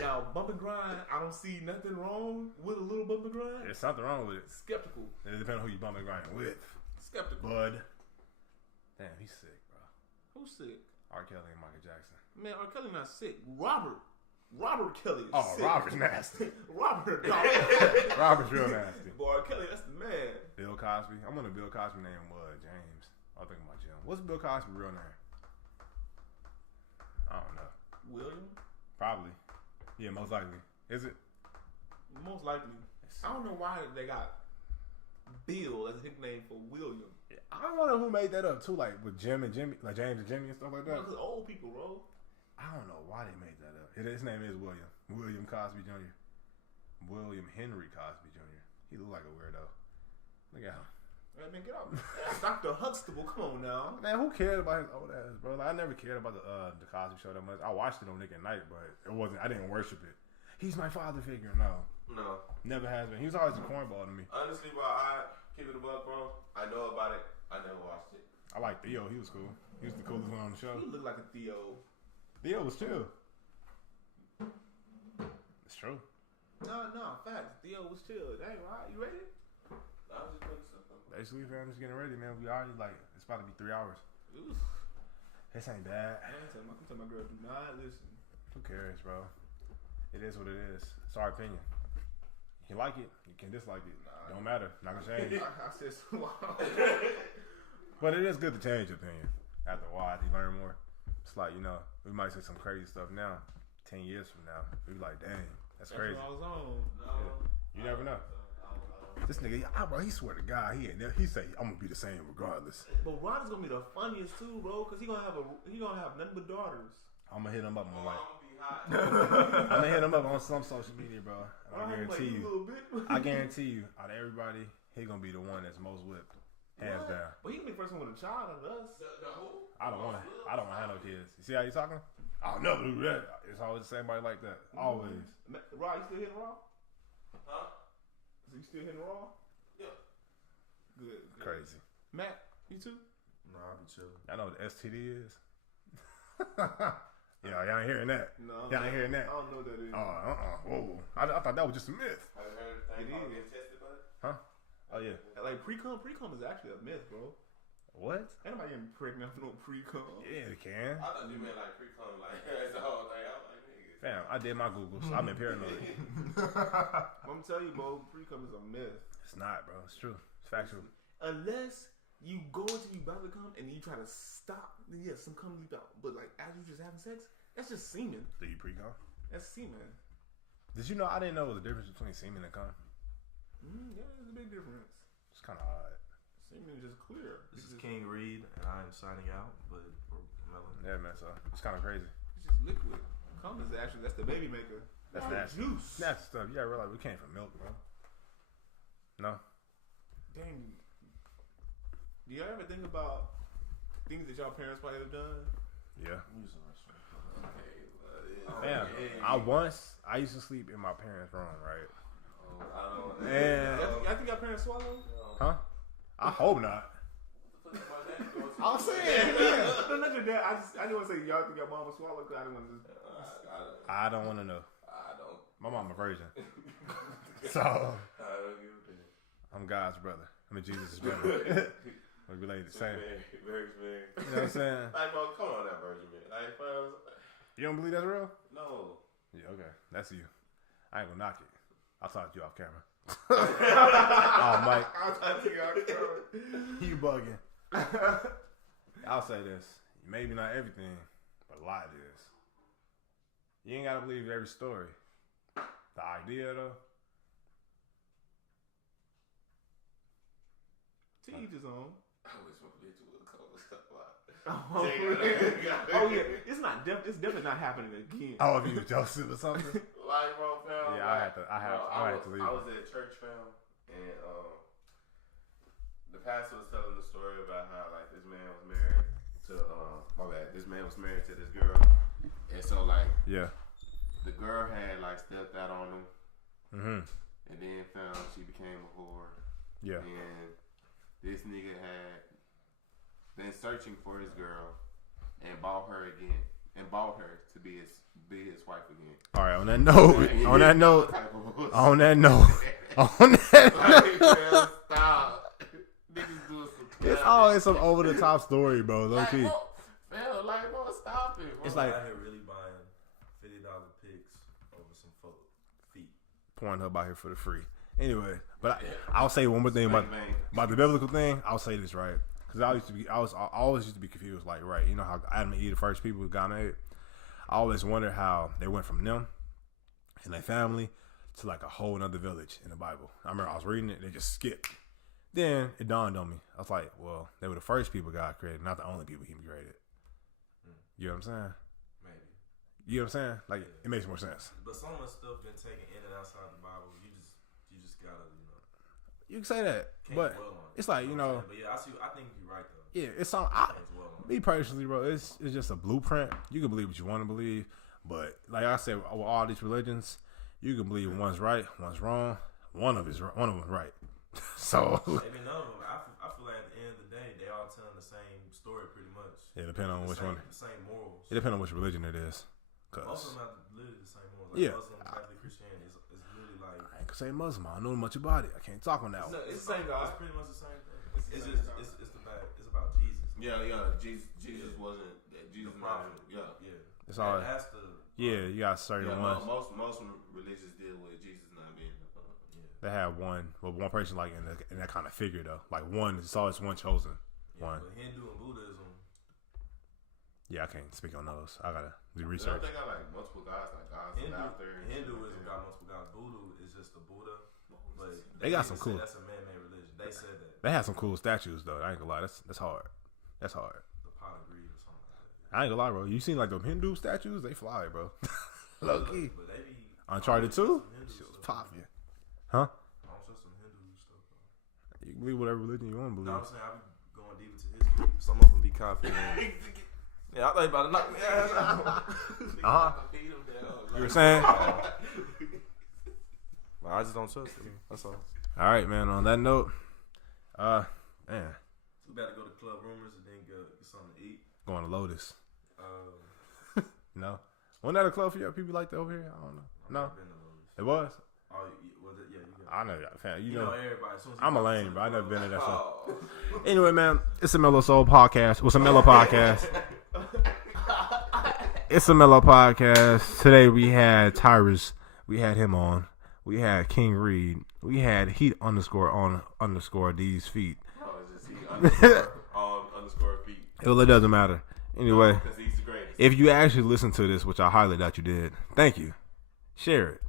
Now, bump and grind, I don't see nothing wrong with a little bump and grind. There's something wrong with it. Skeptical. It depends on who you bump and grind with. Skeptical. Bud. Damn, he's sick, bro. Who's sick? R. Kelly and Michael Jackson. Man, R. Kelly not sick. Robert Kelly is sick. Robert's nasty. Robert's real nasty. Boy, R. Kelly, that's the man. Bill Cosby. I'm gonna Bill Cosby name James. I was thinking about Jim. What's Bill Cosby's real name? I don't know. William? Probably. Yeah, most likely. Is it? Most likely. I don't know why they got Bill as a nickname for William. I wonder who made that up too, with Jim and Jimmy, James and Jimmy and stuff like that. Because old people, bro. I don't know why they made that up. His name is William. William Cosby Jr. William Henry Cosby Jr. He look like a weirdo. Look at him. Man, get out. Dr. Huxtable, come on now. Man, who cared about his old ass, bro? I never cared about the Cosby Show that much. I watched it on Nick at Night, but I didn't worship it. He's my father figure. No. Never has been. He was always a cornball to me. Honestly, bro, I keep it above, bro. I know about it. I never watched it. I like Theo. He was cool. He was the coolest one on the show. He looked like a Theo. Theo was chill. It's true. No, facts. Theo was chill. Dang, right? You ready? I was just putting stuff on. Basically, fam, just getting ready, man. We already like it's about to be 3 hours. Oof. This ain't bad. I can tell my girl, do not listen. Who cares, bro? It is what it is. It's our opinion. You can like it, you can dislike it. Don't matter. Not gonna change. I said so long. But it is good to change your opinion. After a while, you learn more. It's like, you know, we might say some crazy stuff now. 10 years from now, we be like, dang, that's crazy. What I was on. No. Yeah. You never know. This nigga, bro, he swear to God, he say I'm gonna be the same regardless. But Ron is gonna be the funniest too, bro, because he gonna have nothing but daughters. I'm gonna hit him up on like. I'm gonna hit him up on some social media, bro. And I guarantee you, out of everybody, he gonna be the one that's most whipped, hands down. But he gonna be the first one with a child out of us. I don't want to have no kids. You see how you talking? I'll never do that. It's always the same body like that. Always. Raw, you still hitting Raw? Huh? So you still hitting Raw? Yeah. Good. Crazy. Matt, you too? No, I'll be chilling. I know what the STD is. Yeah, y'all ain't hearing that. No. Y'all ain't hearing that. I don't know what that is. Whoa. I thought that was just a myth. Have you heard of getting tested, bud? Huh? Oh, yeah. Like pre-cum is actually a myth, bro. What? Ain't nobody getting pregnant for no pre-cum. Yeah, it can. I thought you meant like pre-cum, like that's the whole thing. I was like, nigga. Fam, I did my Googles. I've been paranoid. I'm telling you, bro, pre-cum is a myth. It's not, bro. It's true. It's factual. Unless you go into you about to come and you try to stop, then yeah, some cum leap out. But like as you just having sex, that's just semen. Do you pre-cum? That's semen. Did you know I didn't know there was a difference between semen and cum? Yeah, there's a big difference. It's kind of odd. Semen is just clear. This is King Reed, and I am signing out. But yeah, man. So it's kind of crazy. It's just liquid. Cum is actually that's the baby maker. That's nasty. Juice. Nasty stuff. You gotta realize we came from milk, bro. No. Dang. Do y'all ever think about things that y'all parents might have done? Yeah. Yeah. I used to sleep in my parents' room, right? I think our parents swallow. Huh? I hope not. I'm saying, yeah. No, not your dad. I just want to say y'all think your mom was swallow because I didn't want to. I don't want to know. I don't. My mom a virgin, so I don't give a damn. I'm God's brother. I mean Jesus' brother. We related the same. Very. You know what I'm saying? Like, bro, come on, that virgin, man. Like, bro, You don't believe that's real? no. Yeah, okay. That's you. I ain't gonna knock it. I'll talk to you off camera. Oh, Mike. I'll talk to you off camera. You bugging. I'll say this. Maybe not everything, but a lot is. You ain't gotta believe every story. The idea, though. To each his own. I wish my bitch would cold stuff out. Oh yeah, it's definitely not happening again. Oh, if you was Joseph or something. Like, bro, fam. Yeah, like, I had to leave. I was at church, fam, and the pastor was telling the story about how like this man was married to this man was married to this girl, and so like the girl had like stepped out on him, and then found she became a whore. Yeah, and this nigga had been searching for his girl and bought her again, and bought her to be his wife again. All right. On that note. Stop. Niggas doing some. It's always some over the top story, bro. Low key. Man, like, bro, stop it. Bro. It's like out here really buying $50 pics over some feet. Pornhub out here for the free. Anyway, but I'll say one more thing about the biblical thing. I'll say this right because I always used to be confused. Like, right, you know how Adam and Eve, the first people who got made. I always wonder how they went from them and their family to like a whole nother village in the Bible. I remember I was reading it, they just skipped. Then it dawned on me. I was like, well, they were the first people God created, not the only people He created. You know what I'm saying? Maybe. You know what I'm saying? Like, it makes more sense. But so much stuff been taken in and outside the Bible. You just gotta, You can say that, but it's like, But yeah, I think you're right though. Yeah, it's on. Me personally, bro, it's just a blueprint. You can believe what you want to believe, but like I said, with all these religions, you can believe one's right, one's wrong, one of them's right. So maybe none of them. I feel like at the end of the day, they all telling the same story pretty much. Yeah, depending on which one. The same morals. It depends on which religion it is. Most of them have literally the same morals. Like Muslim, Catholic, Christianity is literally like. I ain't gonna say Muslim. I don't know much about it. I can't talk on that one. No, it's the same God. It's pretty much the same thing. It's about Jesus. Yeah. Jesus wasn't. Jesus prophet. Yeah. It's all. Yeah, you got certain ones. Most religions deal with Jesus not being. They have one person like in that kind of figure though. Like one, it's always one chosen. Yeah, one. But Hindu and Buddhism. Yeah, I can't speak on those. I gotta do research. They got like multiple gods, like gods after. Hinduism got multiple gods. Voodoo is just the Buddha, but they got some cool. That's a man-made religion. They said that. They have some cool statues though. I ain't gonna lie. That's hard. That's hard. The pot of greed or something like that. I ain't gonna lie, bro. You seen like them Hindu statues? They fly, bro. Low key. But they be Uncharted 2? Shit was popping. Huh? I don't trust some Hindu stuff though. You can believe whatever religion you want to believe. No, I'm saying I be going deep into history. Some of them be confident. Yeah, I thought you about to knock me out. You were saying? Well, I just don't trust them. That's all. All right, man. On that note, man. We better go to Club Rumors and then get something to eat. Going to Lotus. No. Wasn't that a club for you? People like that over here? I don't know. No. It was? Oh, was it? Yeah, you got I know y'all, fam. You know everybody. I'm a lame, but I never been in that stuff. Anyway, man, it's a Mellow Soul podcast. It's a Mellow podcast. It's a Mellow podcast. Today we had Tyrus. We had him on. We had King Reed. We had Heat _on_ these feet. Oh, it's just Heat _on_ feet. Well, it doesn't matter. Anyway, because he's the greatest. If you actually listen to this, which I highly doubt you did, thank you. Share it.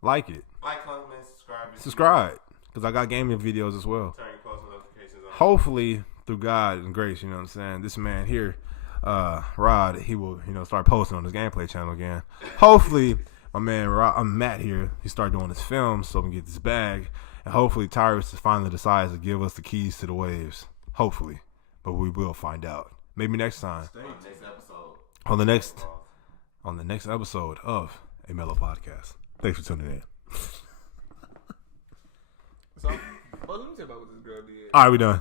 Like it. Like, comment, subscribe. Subscribe. Because I got gaming videos as well. Turn your post notifications on. Hopefully, through God and grace, you know what I'm saying, this man here, Rod, he will, start posting on his gameplay channel again. Hopefully, my man Matt here, he start doing his films so we can get this bag. And hopefully, Tyrus finally decides to give us the keys to the waves. Hopefully. But we will find out. Maybe next time. On the next episode of Amelopodcast. Thanks for tuning in. So, let me tell you about what this girl did. All right, we done.